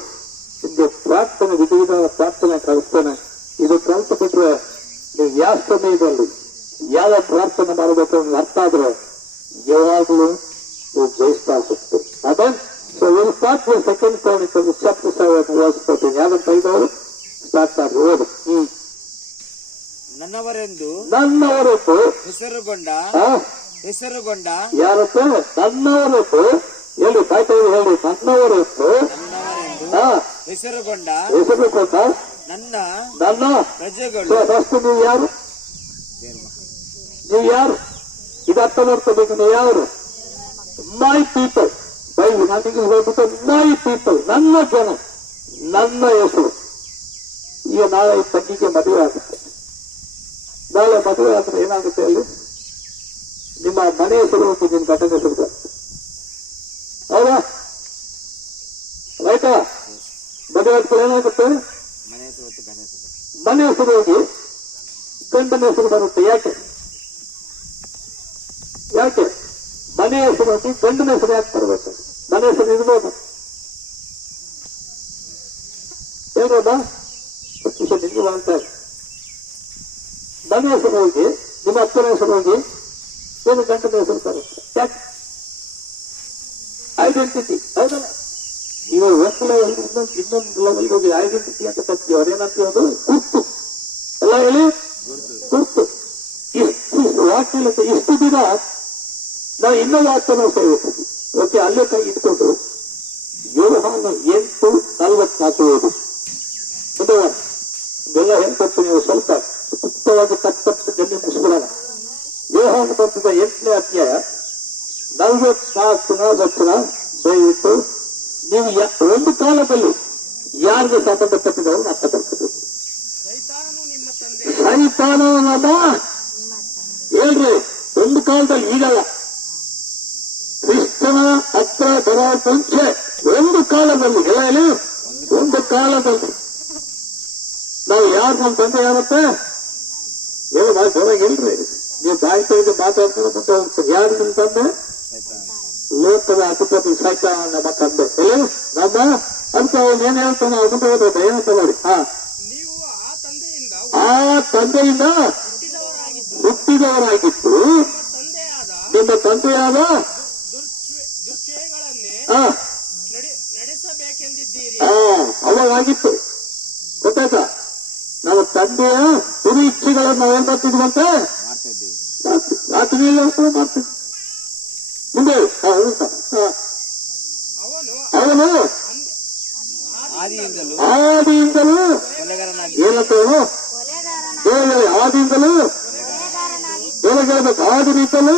ನಿಮ್ಗೆ ಪ್ರಾರ್ಥನೆ, ವಿಧವಾದ ಪ್ರಾರ್ಥನೆ ಕಲಿಸ್ತೇನೆ. ಇದು ಕಲ್ತು ಬಿಟ್ರೆ ನೀವು ಯಾವ ಸಮಯದಲ್ಲಿ ಯಾವ ಪ್ರಾರ್ಥನೆ ಮಾಡಬೇಕು ಅನ್ನೋದು ಅರ್ಥ ಆದ್ರೆ ಯಾವಾಗಲೂ ನೀವು ಜಯಿಸ್ತಾ ಹೋಗ್ತೀವಿ. ಅದೇ so will start with second chronicle chapter 7 verse 14. ಯಾವ್ದನ್ನ ತೆಗೆದವರು ಸ್ಟಾರ್ಟ್ ಮಾಡಿ ಓದು. ನನ್ನವರೆಂದು ಹೆಸರುಗೊಂಡ ಯಾರತ್ತು? ನನ್ನವರೆಂದು ಹೇಳಿ, ಬಾಯ್ತಾ ಹೇಳಿ, ನನ್ನವರೆಂದು ಹೆಸರುಗೊಂಡ ನನ್ನ ಪ್ರಜೆಗಳು. ಫಸ್ಟ್ ನೀವು ಯಾರು? ನೀವು ಯಾರು? ಇದು ಅರ್ಥ ಮಾಡ್ಕೋಬೇಕು. ನೀವು ಯಾರು? ಮೈ ಪೀಪಲ್. ಬೈ ನನಗೆ ಹೇಳ್ಬಿಟ್ಟು ಮೈ ಪೀಪಲ್, ನನ್ನ ಜನ, ನನ್ನ ಹೆಸರು. ಈಗ ನಾಳೆ ಈ ತಂಗಿಗೆ ಮದುವೆ ಆಗುತ್ತೆ. ನಾಳೆ ಮದುವೆ ಆದ್ರೆ ಏನಾಗುತ್ತೆ ಅಲ್ಲಿ? ನಿಮ್ಮ ಮನೆ ಹೆಸರು ಹೋಗಿ ನಿಮ್ಮ ಗಂಡನ ಹೆಸರು ಬರುತ್ತೆ. ಹೌದಾ? ರೈಟಾ? ಮದುವೆ ಆದ್ಮೇಲೆ ಏನಾಗುತ್ತೆ? ಮನೆ ಹೆಸರು ಹೋಗಿ ಗಂಡನ ಹೆಸರು ಬರುತ್ತೆ. ಯಾಕೆ ಮನೆ ಹೆಸರು ಹೋಗಿ ಗಂಡನ ಹೆಸರು ಯಾಕೆ ಬರಬೇಕು? ಮನೆ ಹೆಸರು ಇರ್ಬೋದು, ಹೇಳ್ಬೋದಾ? ನಿಮ್ಗೆ ಮಾಡ್ತಾರೆ. ಮನೆ ಹೆಸರು ಹೋಗಿ ನಿಮ್ಮ ಅಪ್ಪನ ಹೆಸರು ಹೋಗಿ ಏನು ಗಂಡನ ಹೆಸರು ಬರುತ್ತೆ. ಯಾಕೆ? ಐಡೆಂಟಿಟಿ. ಹೌದಲ್ಲ? ಈಗ ಒಂದು ಲೆವೆಲ್ ಇನ್ನೊಂದು ಲೆವೆಲ್ಗೆ ಹೋಗಿ ಐಡೆಂಟಿಟಿ ಅಂತ ಕಲ್ತೀವಿ. ಅವ್ರೇನಂತೀವಿ ಅದು ಗುರ್ತು ಎಲ್ಲ ಹೇಳಿ ಗುರ್ತು. ಇಷ್ಟು ವಾಕ್ಯ ಇಷ್ಟು ದಿನ ನಾವು ಇನ್ನೂ ವಾಕ್ಯನ ಸೇವಿಸ್ತೀವಿ. ಓಕೆ, ಅಲ್ಲೇ ಕೈ ಇಟ್ಕೊಂಡು ಯೋಹಾನ 8:44 ಓದು. ಇದೆಲ್ಲ ಹೇಳ್ಕೊಡ್ತೀನಿ, ನೀವು ಸ್ವಲ್ಪ ಸೂಕ್ತವಾಗಿ ತಕ್ಕಂತ ಜಲ್ಲಿ ಮುಗಿಸ್ಬಿಡೋಣ. ಯೋಹಾನ ಬರೆದ 8ನೇ ಅಧ್ಯಾಯ 44ನೇ ವಚನ. ದಯವಿಟ್ಟು ನೀವು ಒಂದು ಕಾಲದಲ್ಲಿ ಯಾರಿಗೆ ಸಂಬಂಧಪಟ್ಟಿದವರು ಅರ್ಥ ಬರ್ತದೆ. ಸೈತಾನವನಾದ ಹೇಳ್ರಿ, ಒಂದು ಕಾಲದಲ್ಲಿ ಈಗಲ್ಲ, ಕ್ರಿಸ್ತನ ಹತ್ರ ಬರೋ ಮುಂಚೆ ಒಂದು ಕಾಲದಲ್ಲಿ ಎಲ್ಲ ಹೇಳಿ, ಒಂದು ಕಾಲದಲ್ಲಿ ನಾವು ಯಾರು ನಮ್ಮ ತಂದೆ ಯಾರತ್ತೆ ಹೇಳಿ ನಾವು ಜೋರಾಗಿ ಹೇಳ್ರಿ. ನೀವು ಬಾಯಿ ತೆಗೆದು ಮಾತಾಡ್ಕೊಂಡು ಮುಂದೆ ಹೋಗ್ತೀರಿ. ಯಾರು ನಿಮ್ಮ ತಂದೆ? ಲೋಕದ ಅಧಿಪತಿ ಸೈತಾನ ನಮ್ಮ ತಂದೆ. ಹೇಳಿ ನಮ್ಮ ಅಂತ ಅವ್ನು ಏನ್ ಹೇಳ್ತಾನೆ ಅವ್ರ ಮುಂದೆ ಹೋಗ್ಬೇಕು. ಏನಂತ ನೋಡಿ, ಆ ತಂದೆಯಿಂದ ಹುಟ್ಟಿದವರಾಗಿತ್ತು ನಿಮ್ಮ ತಂದೆಯಾದ ಅವಾಗಾಗಿತ್ತು. ಗೊತ್ತಾಯ್ತಾ? ನಾವು ತಂದೆಯ ಗುರು ಇಚ್ಛೆಗಳನ್ನು ನಾವೇನ್ ಮಾಡ್ತಿದ್ವಂತೆ ರಾತ್ರಿ ಮಾಡ್ತೀವಿ. ಮುಂದೆ ಅವನು ಆದಿಯಿಂದಲೂ ಏನಂತವನು ಆದಿಯಿಂದಲೂ ಹೇಳ್ಬೇಕು. ಆದಿರಿಂದಲೂ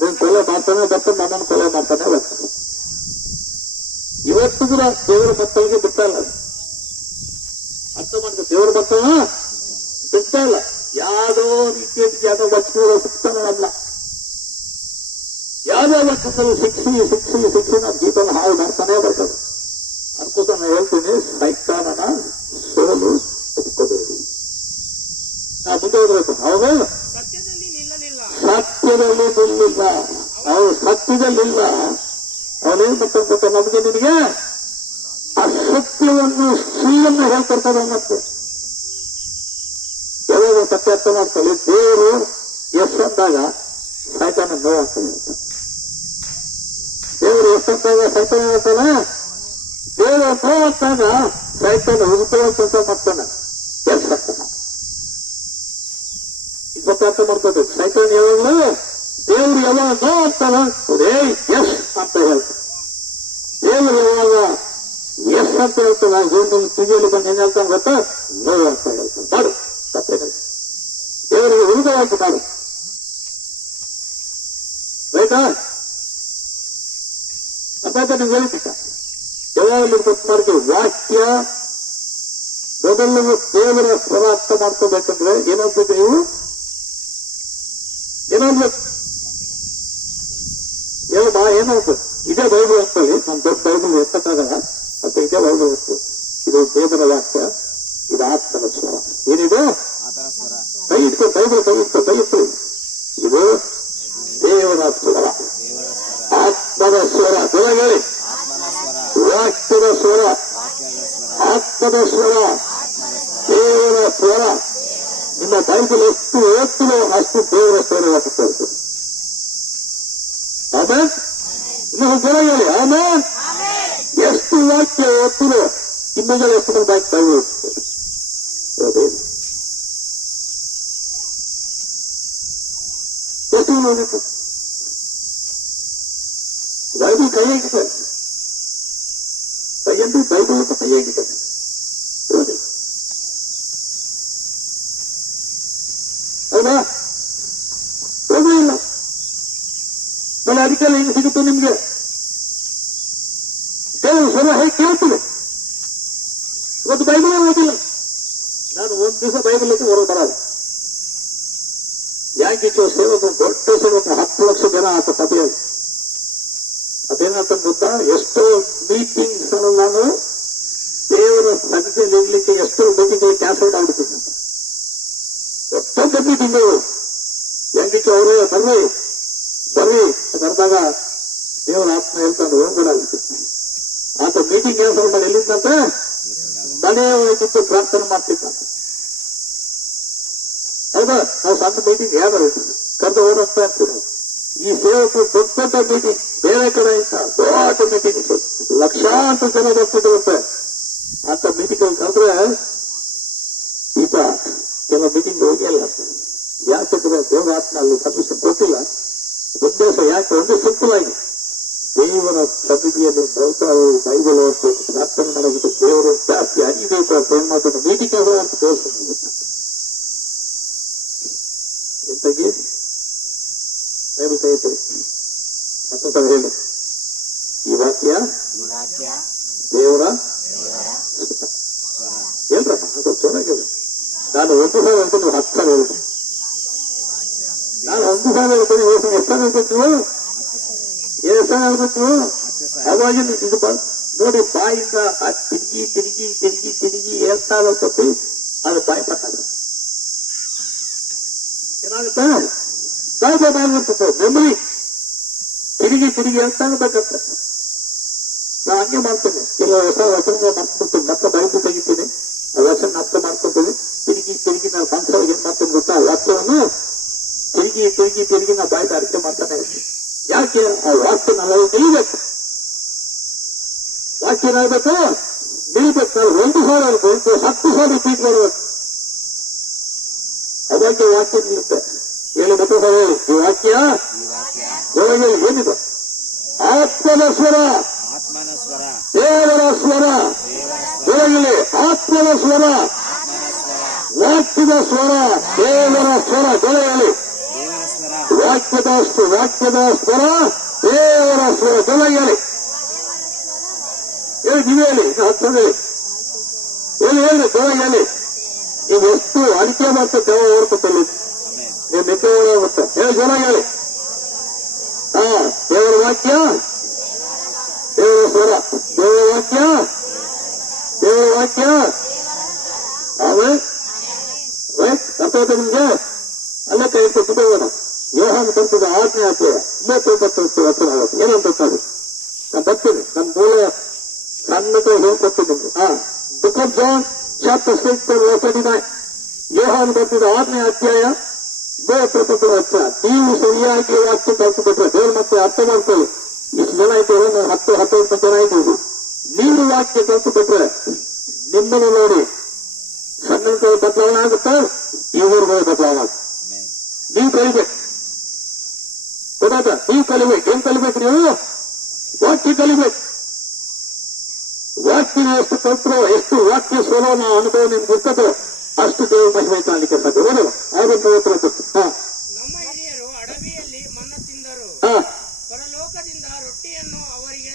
ನೀನು ಕೊಲೆ ಮಾಡ್ತಾನೆ ಬರ್ತಾನೆ, ನನ್ನನ್ನು ಕೊಲೆ ಮಾಡ್ತಾನೆ ಬರ್ತಾನೆ. ಇವತ್ತು ಕೂಡ ದೇವರ ಮಕ್ಕಳಿಗೆ ಬಿಡ್ತಾ ಇಲ್ಲ. ಅರ್ಥ ಮಾಡ್ಕೊ, ದೇವರ ಮಕ್ಕಳನ್ನ ಬಿಡ್ತಾ ಇಲ್ಲ. ಯಾವುದೋ ರೀತಿಯಲ್ಲಿ ಯಾವುದೋ ವಚನಗಳು ಸಿಗ್ತಾನಲ್ಲ, ಯಾವುದೋ ವಚನಗಳು ಶಿಕ್ಷಿ ನಮ್ಮ ಜೀವನ ಹಾಳು ಮಾಡ್ತಾನೆ ಬರ್ತದೆ. ಅನ್ಕೋತ ನಾನು ಹೇಳ್ತೀನಿ, ಸೈತಾನನ ಸೋಲು ಒಪ್ಕೋಬೇಡಿ. ಮುಂದೆ ಹೋಗ್ಬೇಕು. ಹೌದು, ಸತ್ಯದಲ್ಲಿ ನಿಲ್ಲಿಲ್ಲ. ಅವನು ಸತ್ಯದಲ್ಲಿಲ್ಲ. ಅವನೇನ್ ಬರ್ತಾನೆ ಗೊತ್ತಾ ನಮಗೆ ನಿನಗೆ? ಅಸತ್ಯವನ್ನು ಸುಳ್ಳನ್ನು ಹೇಳ್ಕೊಡ್ತಾರೆ. ಮತ್ತೆ ಯಾವಾಗ ಸತ್ಯ ಅರ್ಥ ಮಾಡ್ಕೊಳ್ಳಿ. ದೇವರು ಎಸ್ ಅಂದಾಗ ಸೈತಾನ ನೋ ಅಂತ ಹೇಳ್ತಾನೆ. ದೇವರು ಎಸ್ ಅಂತಾಗ ಸೈತಾನ ಹೇಳ್ತಾನೆ. ದೇವರು ನೋ ಅಂತಾಗ ಸೈತಾನ ಉಳಿದುಕೊಳ್ಳೋ ಕೆಲಸ ಮಾಡ್ತಾನೆ. ಎಸ್ ಅಂತಾನೆ. ಇಪ್ಪತ್ತು ಅರ್ಥ ಮಾಡ್ಕೋಬೇಕು. ಸೈತಾನ ಯಾವಾಗಲೂ ದೇವರು ಯಾವಾಗ ನೋ ಅಂತಾನ ಎಸ್ ಅಂತ ಹೇಳ್ತಾನೆ. ದೇವರು ಯಾವಾಗ ಎಸ್ ಅಂತ ಹೇಳ್ತಾನೆ, ಜೀವನದಲ್ಲಿ ತುದಿಯಲ್ಲಿ ಬಂದು ಏನ್ ಹೇಳ್ತಾನೆ ಗೊತ್ತಾ? ನೋ ಅಂತ ಹೇಳ್ತಾನೆ. ಮಾಡು ತಪ್ಪೇನ, ದೇವರಿಗೆ ಉಳಿದವಾಗಿ ಮಾಡು. ರೈಟಾ? ಅರ್ಥಾಯ್ತಾ? ನೀವು ಹೇಳ್ತೀಗ ಯಾವಾಗಲೂ ಗೊತ್ತು ಮಾಡ್ತೀವಿ. ವಾಕ್ಯ ಮೊದಲು ದೇವರ ಸ್ವರ ಅರ್ಥ ಮಾಡ್ಕೋಬೇಕಂದ್ರೆ ಏನಾಗ್ಬೇಕು? ನೀವು ಏನಾಗ್ಬೇಕು? ಏನಾಗ್ಬೇಕು? ಇದೇ ಬೈಬಲ್ ಅಂತೇಳಿ ನಾನು ದೊಡ್ಡ ಬೈಬಲ್ ಎತ್ತಕ್ಕಾಗಲ್ಲ. ಮತ್ತೆ ಇದೇ ಬೈಬಲ್ ವಸ್ತು. ಇದು ದೇವರ ವಾಕ್ಯ, ಇದು ಆತ್ಮನ ಸ್ವರ. ಏನಿದೆ? ಕೈ ಇಟ್ಕೊ, ಬೈಬಲ್ ಕೈ ಇಟ್ಟು. ಇದು ದೇವರ ಸ್ವರ, ಆತ್ಮದ ಸ್ವರ. ಜೊತೆಗೆ ಹೇಳಿ, ವಾಕ್ಯದ ಸ್ವರ, ಆತ್ಮದ ಸ್ವರ, ದೇವರ ಸ್ವರ. ನಿಮ್ಮ ಬೈಬಲ್ ಎಷ್ಟು ಓದ್ತಿರೋ ಅಷ್ಟು ದೇವರ ಸ್ವರವಾಗ್ತದೆ. ಆಮೇಲೆ ಇನ್ನು ಜೊತೆಗೆ ಹೇಳಿ ಆಮೇಲೆ ಎಷ್ಟು ವಾಕ್ಯ ಓದ್ತಿರೋ ಇನ್ನೊಂದು ಎಷ್ಟು ಬೈಬಲ್ ಓದ್ತದೆ. ಎಷ್ಟು ನೋಡಿತ್ತು ಬೈಬಲ್ ಕೈಯಾಗಿದ್ದಾರೆ. ಕೈಯಂದು ಬೈಬಲ್ ಅಂತ ಕೈಯಾಗಿದ್ದಾರೆ. ಹೌದಾ? ಹೋಗೇ ಇಲ್ಲ. ಮನೆ ಅದಕ್ಕೆಲ್ಲ ಹೆಂಗೆ ಸಿಗುತ್ತೋ ನಿಮ್ಗೆ? ಕೆಲವು ಸಲ ಹೇಗೆ ಕೇಳ್ತೀವಿ. ಇವತ್ತು ಬೈಬಲ್ ಓದಿಲ್ಲ ನಾನು. ಒಂದ್ ದಿವಸ ಬೈಬಲ್ ಅಂತ ಹೊರಗೆ ಬರಲ್ಲ. ಯಾಕಿತ್ತು? ಸೇವಕ ದೊಡ್ಡ ಸೇವಕ 10 ಲಕ್ಷ ಜನ ಆತ ಸಭೆಯಲ್ಲಿ. ಅದೇನಂತ ಗೊತ್ತಾ? ಎಷ್ಟೋ ಮೀಟಿಂಗ್ಸ್ ನಾನು ದೇವರ ಸನ್ನಿಧಿಯಲ್ಲಿ ಇರ್ಲಿಕ್ಕೆ ಎಷ್ಟೋ ಮೀಟಿಂಗ್ ಕ್ಯಾನ್ಸಲ್ ಆಗ್ಬಿಟ್ಟಿದ್ದೆ ಅಂತ. ದೊಡ್ಡ ಮೀಟಿಂಗ್ಗಳು ಹೆಂಗಿತ್ತು? ಅವರೇ ಬರ್ರಿ ಬರ್ದಾಗ ದೇವರ ಆತ್ಮ ಹೇಳ್ತಾನೆ ಹೋಗ್ಬೇಡ. ಆತ ಮೀಟಿಂಗ್ ಕ್ಯಾನ್ಸಲ್ ಮಾಡಿ ಎಲ್ಲಿದ್ದಂತೆ ಮನೆ ಕೂತು ಪ್ರಾರ್ಥನೆ ಮಾಡ್ತಿದ್ದಂತೆ. ಹೌದಾ? ನಾವು ಸಣ್ಣ ಮೀಟಿಂಗ್ ಯಾರು ಕರೆದು ಓಡಿಸ್ತಾ ಇರ್ತೀವಿ. ಈ ಸೇವಕರು ದೊಡ್ಡ ಮೀಟಿಂಗ್ ಬೇರೆ ಕಡೆಯಿಂದ ದೊಡ್ಡ ಮೀಟಿಂಗ್ ಲಕ್ಷಾಂತರ ಜನ ಬರ್ತಿದ್ರಂತೆ. ಅಂತ ಮೀಟಿಂಗ್ ಕರೆದ್ರೆ ಈತ ಕೆಲವು ಮೀಟಿಂಗ್ ಹೋಗಿಲ್ಲ. ಯಾಕಂದ್ರೆ ದೇವರಾತ್ಮ ಅಲ್ಲಿ ಪರ್ಮಿಷನ್ ಕೊಟ್ಟಿಲ್ಲ. ಉದ್ದೇಶ ಯಾಕೆ ಒಂದು ಸಿಂಪಲ್ ಆಗಿ ದೇವರ ಸನ್ನಿಧಿಯಲ್ಲಿ ಬೈಬಲ್ ಓದ್ಬೇಕು, ಪ್ರಾರ್ಥನೆ ಮಾಡಬೇಕು, ದೇವರು ಜಾಸ್ತಿ ಅರಿಬೇಕು ಅಂತ ಏನ್ ಮಾಡ್ತಾರೆ ಮೀಟಿಂಗ್ ಅಂತ ತೋರಿಸ್ಬೇಕು. ಎಂತಾಗಿ ಬೈಬಲ್ ಕೈತ್ರಿ ಮತ್ತೊಂದು ಹೇಳಿ, ಈ ವಾಕ್ಯ ದೇವರ ಏನ್ರಮ್ಮ ಅದು ಚೆನ್ನಾಗಿದೆ. ನಾನು 1,000 ಹೇಳ್ತೀನಿ, 10,000 ಹೇಳ್ತೀನಿ. ನಾನು 1,000 ಹೇಳ್ತೀನಿ, ಎಷ್ಟು ಹೇಳ್ಬೇಕು ನೀವು? ಎಷ್ಟು ಹೇಳ್ಬೇಕು? ಅವಾಗಿನ ಇದು ನೋಡಿ, ಬಾಯಿಂದ ಆ ತಿರುಗಿ ತಿರುಗಿ ತಿರುಗಿ ತಿರುಗಿ ಹೇಳ್ತಾ ಇರತಪ್ಪಿ ಅದು ಬಾಯಿ ಪಟ್ಟಾಗ ಏನಾಗುತ್ತೆ? ಬಾಯಿ ಮೆಮೊರಿ ತಿರುಗಿ ತಿರುಗಿ ಹೇಳ್ತಾ ಇರ್ಬೇಕಂತ. ನಾನು ಹಂಗೆ ಮಾಡ್ತೇನೆ. ಕೆಲವು ಹೊಸ ವಚನಗಳು ಮಾಡ್ಕೊಡ್ತೀನಿ, ಮತ್ತೆ ಬೈಬಲ್ ತೆಗಿತೀನಿ, ಆ ವಚನ ಅರ್ಥ ಮಾಡ್ಕೊತೀನಿ. ತಿರುಗಿ ತಿರುಗಿ ನಾನು ಮನಸ್ಸೊಳಗೆ ಏನ್ ಮಾಡ್ತೇನೆ ಗೊತ್ತಾ? ವಾಕ್ಯವನ್ನು ತಿರುಗಿ ತಿರುಗಿ ತಿರುಗಿ ನಾ ಬಾಯ್ದ ಅರ್ಥ ಮಾಡ್ತಾನೆ ಇರ್ತೀನಿ. ಯಾಕೆ? ಆ ವಾಕ್ಯನ ನಿಲ್ಬೇಕು. ವಾಕ್ಯ ಏನಾಗಬೇಕು? ನಿಲ್ಬೇಕು. ನಾವು 1,000 ಹೇಳ್ಬೇಕು, 10,000 ರಿಪೀಟ್ ಮಾಡಬೇಕು. ಅವಾಗ್ಯ ವಾಕ್ಯ ನಿಲ್ಲುತ್ತೆ. ಹೇಳಿ ಮತ್ತೆ ಹೇಳಿ, ಈ ವಾಕ್ಯ ಜೊತೆಗೆ ಏನಿದೆ? ಆತ್ಮನ ಸ್ವರ, ದೇವರ ಸ್ವರ. ಜೊತೆಗೆ ಆತ್ಮನ ಸ್ವರ, ವಾಕ್ಯದ ಸ್ವರ, ದೇವರ ಸ್ವರ. ಜೊತೆಗೆ ವಾಕ್ಯದ ಸ್ವರ, ದೇವರ ಸ್ವರ. ಜೊತೆಗೆ ಹೇಳಿ ನೀವೇ ಹೇಳಿ, 10 ಹೇಳಿ ಹೇಳಿ ಜೊತೆಗೆ ಹೇಳಿ. ನೀವು ಎಷ್ಟು ಅಡಿಕೆ ಮಾಡ್ತಾ ದೇವ ಓಡ್ಕೊತಲ್ಲಿ ನೀವು ನಿತ್ಯ ಹೋಗುತ್ತೆ. ಹೇಳಿ ಜೊತೆಗೆ ಹೇಳಿ. ದೇವರ ವಾಕ್ಯ, ದೇವರ ಸ್ವರ, ದೇವರ ವಾಕ್ಯ, ದೇವರ ವಾಕ್ಯ. ಆಮೇಲೆ ರೈಟ್ ಅರ್ಥ ಆಯ್ತು ನಿಮ್ಗೆ? ಅಲ್ಲೇ ಕೈ ಕೊಟ್ಟು ಹೋಗೋಣ. ಯೋಹಾನ ಬರ್ತದ 6ನೇ ಅಧ್ಯಾಯ 29 ವಚನ ಆಗುತ್ತೆ. ಏನಂತ ನಾನು ಬರ್ತೀನಿ, ನನ್ನ ಮೂಲ ಸಣ್ಣಕ್ಕೆ ಹೇಳ್ಕೊಡ್ತೀನಿ ನಿಮ್ಗೆ. ಬುಕ್ ಆಫ್ ಜಾನ್ ಚಾಪ್ಟರ್ 6 ಯೋಹಾನ ಬರ್ತಿದ 6ನೇ ಅಧ್ಯಾಯ 29 ವಚನ. ನೀವು ಸರಿಯಾಗಿ ವಾಕ್ಯ ಕಲ್ಪಿಕೊಟ್ರೆ ದೇವ್ರ ಮತ್ತೆ ಅರ್ಥ ಮಾಡ್ಕೊಳ್ಳಿ. ಇಷ್ಟು ಜನ ಇದ್ದೇವೆ, ನಾವು 10-15 ಜನ ಇದ್ದೀವಿ. ನೀವು ವಾಕ್ಯ ಕಲ್ಪಿಕೊಟ್ರೆ ನಿಮ್ಮನ್ನು ನೋಡಿ ಸಣ್ಣ ಬದಲಾವಣೆ ಆಗುತ್ತೆ, ಇವ್ರುಗಳು ಬದಲಾವಣೆ ಆಗುತ್ತೆ. ನೀವು ಕಲಿಬೇಕು, ಗೊತ್ತಾದ? ನೀವು ಕಲಿಬೇಕು. ಏನ್ ಕಲಿಬೇಕು? ನೀವು ವಾಕ್ಯ ಕಲಿಬೇಕು. ವಾಕ್ಯನ ಎಷ್ಟು ಕಲ್ತರೋ, ಎಷ್ಟು ವಾಕ್ಯ ಸ್ವರನ ಅನುಭವ ನಿಮ್ಗೆ ಇರ್ತದೋ ಅಷ್ಟು ದೇವ ಮಹಿಮೆ ಕಾಣಲಿಕ್ಕೆ ಸಾಧ್ಯ. ಓದಲ್ಲ ನಮ್ಮ ಹಿರಿಯರು ಅಡವಿಯಲ್ಲಿ ಮನ್ನ ತಿಂದರು, ಪರಲೋಕದಿಂದ ರೊಟ್ಟಿಯನ್ನು ಅವರಿಗೆ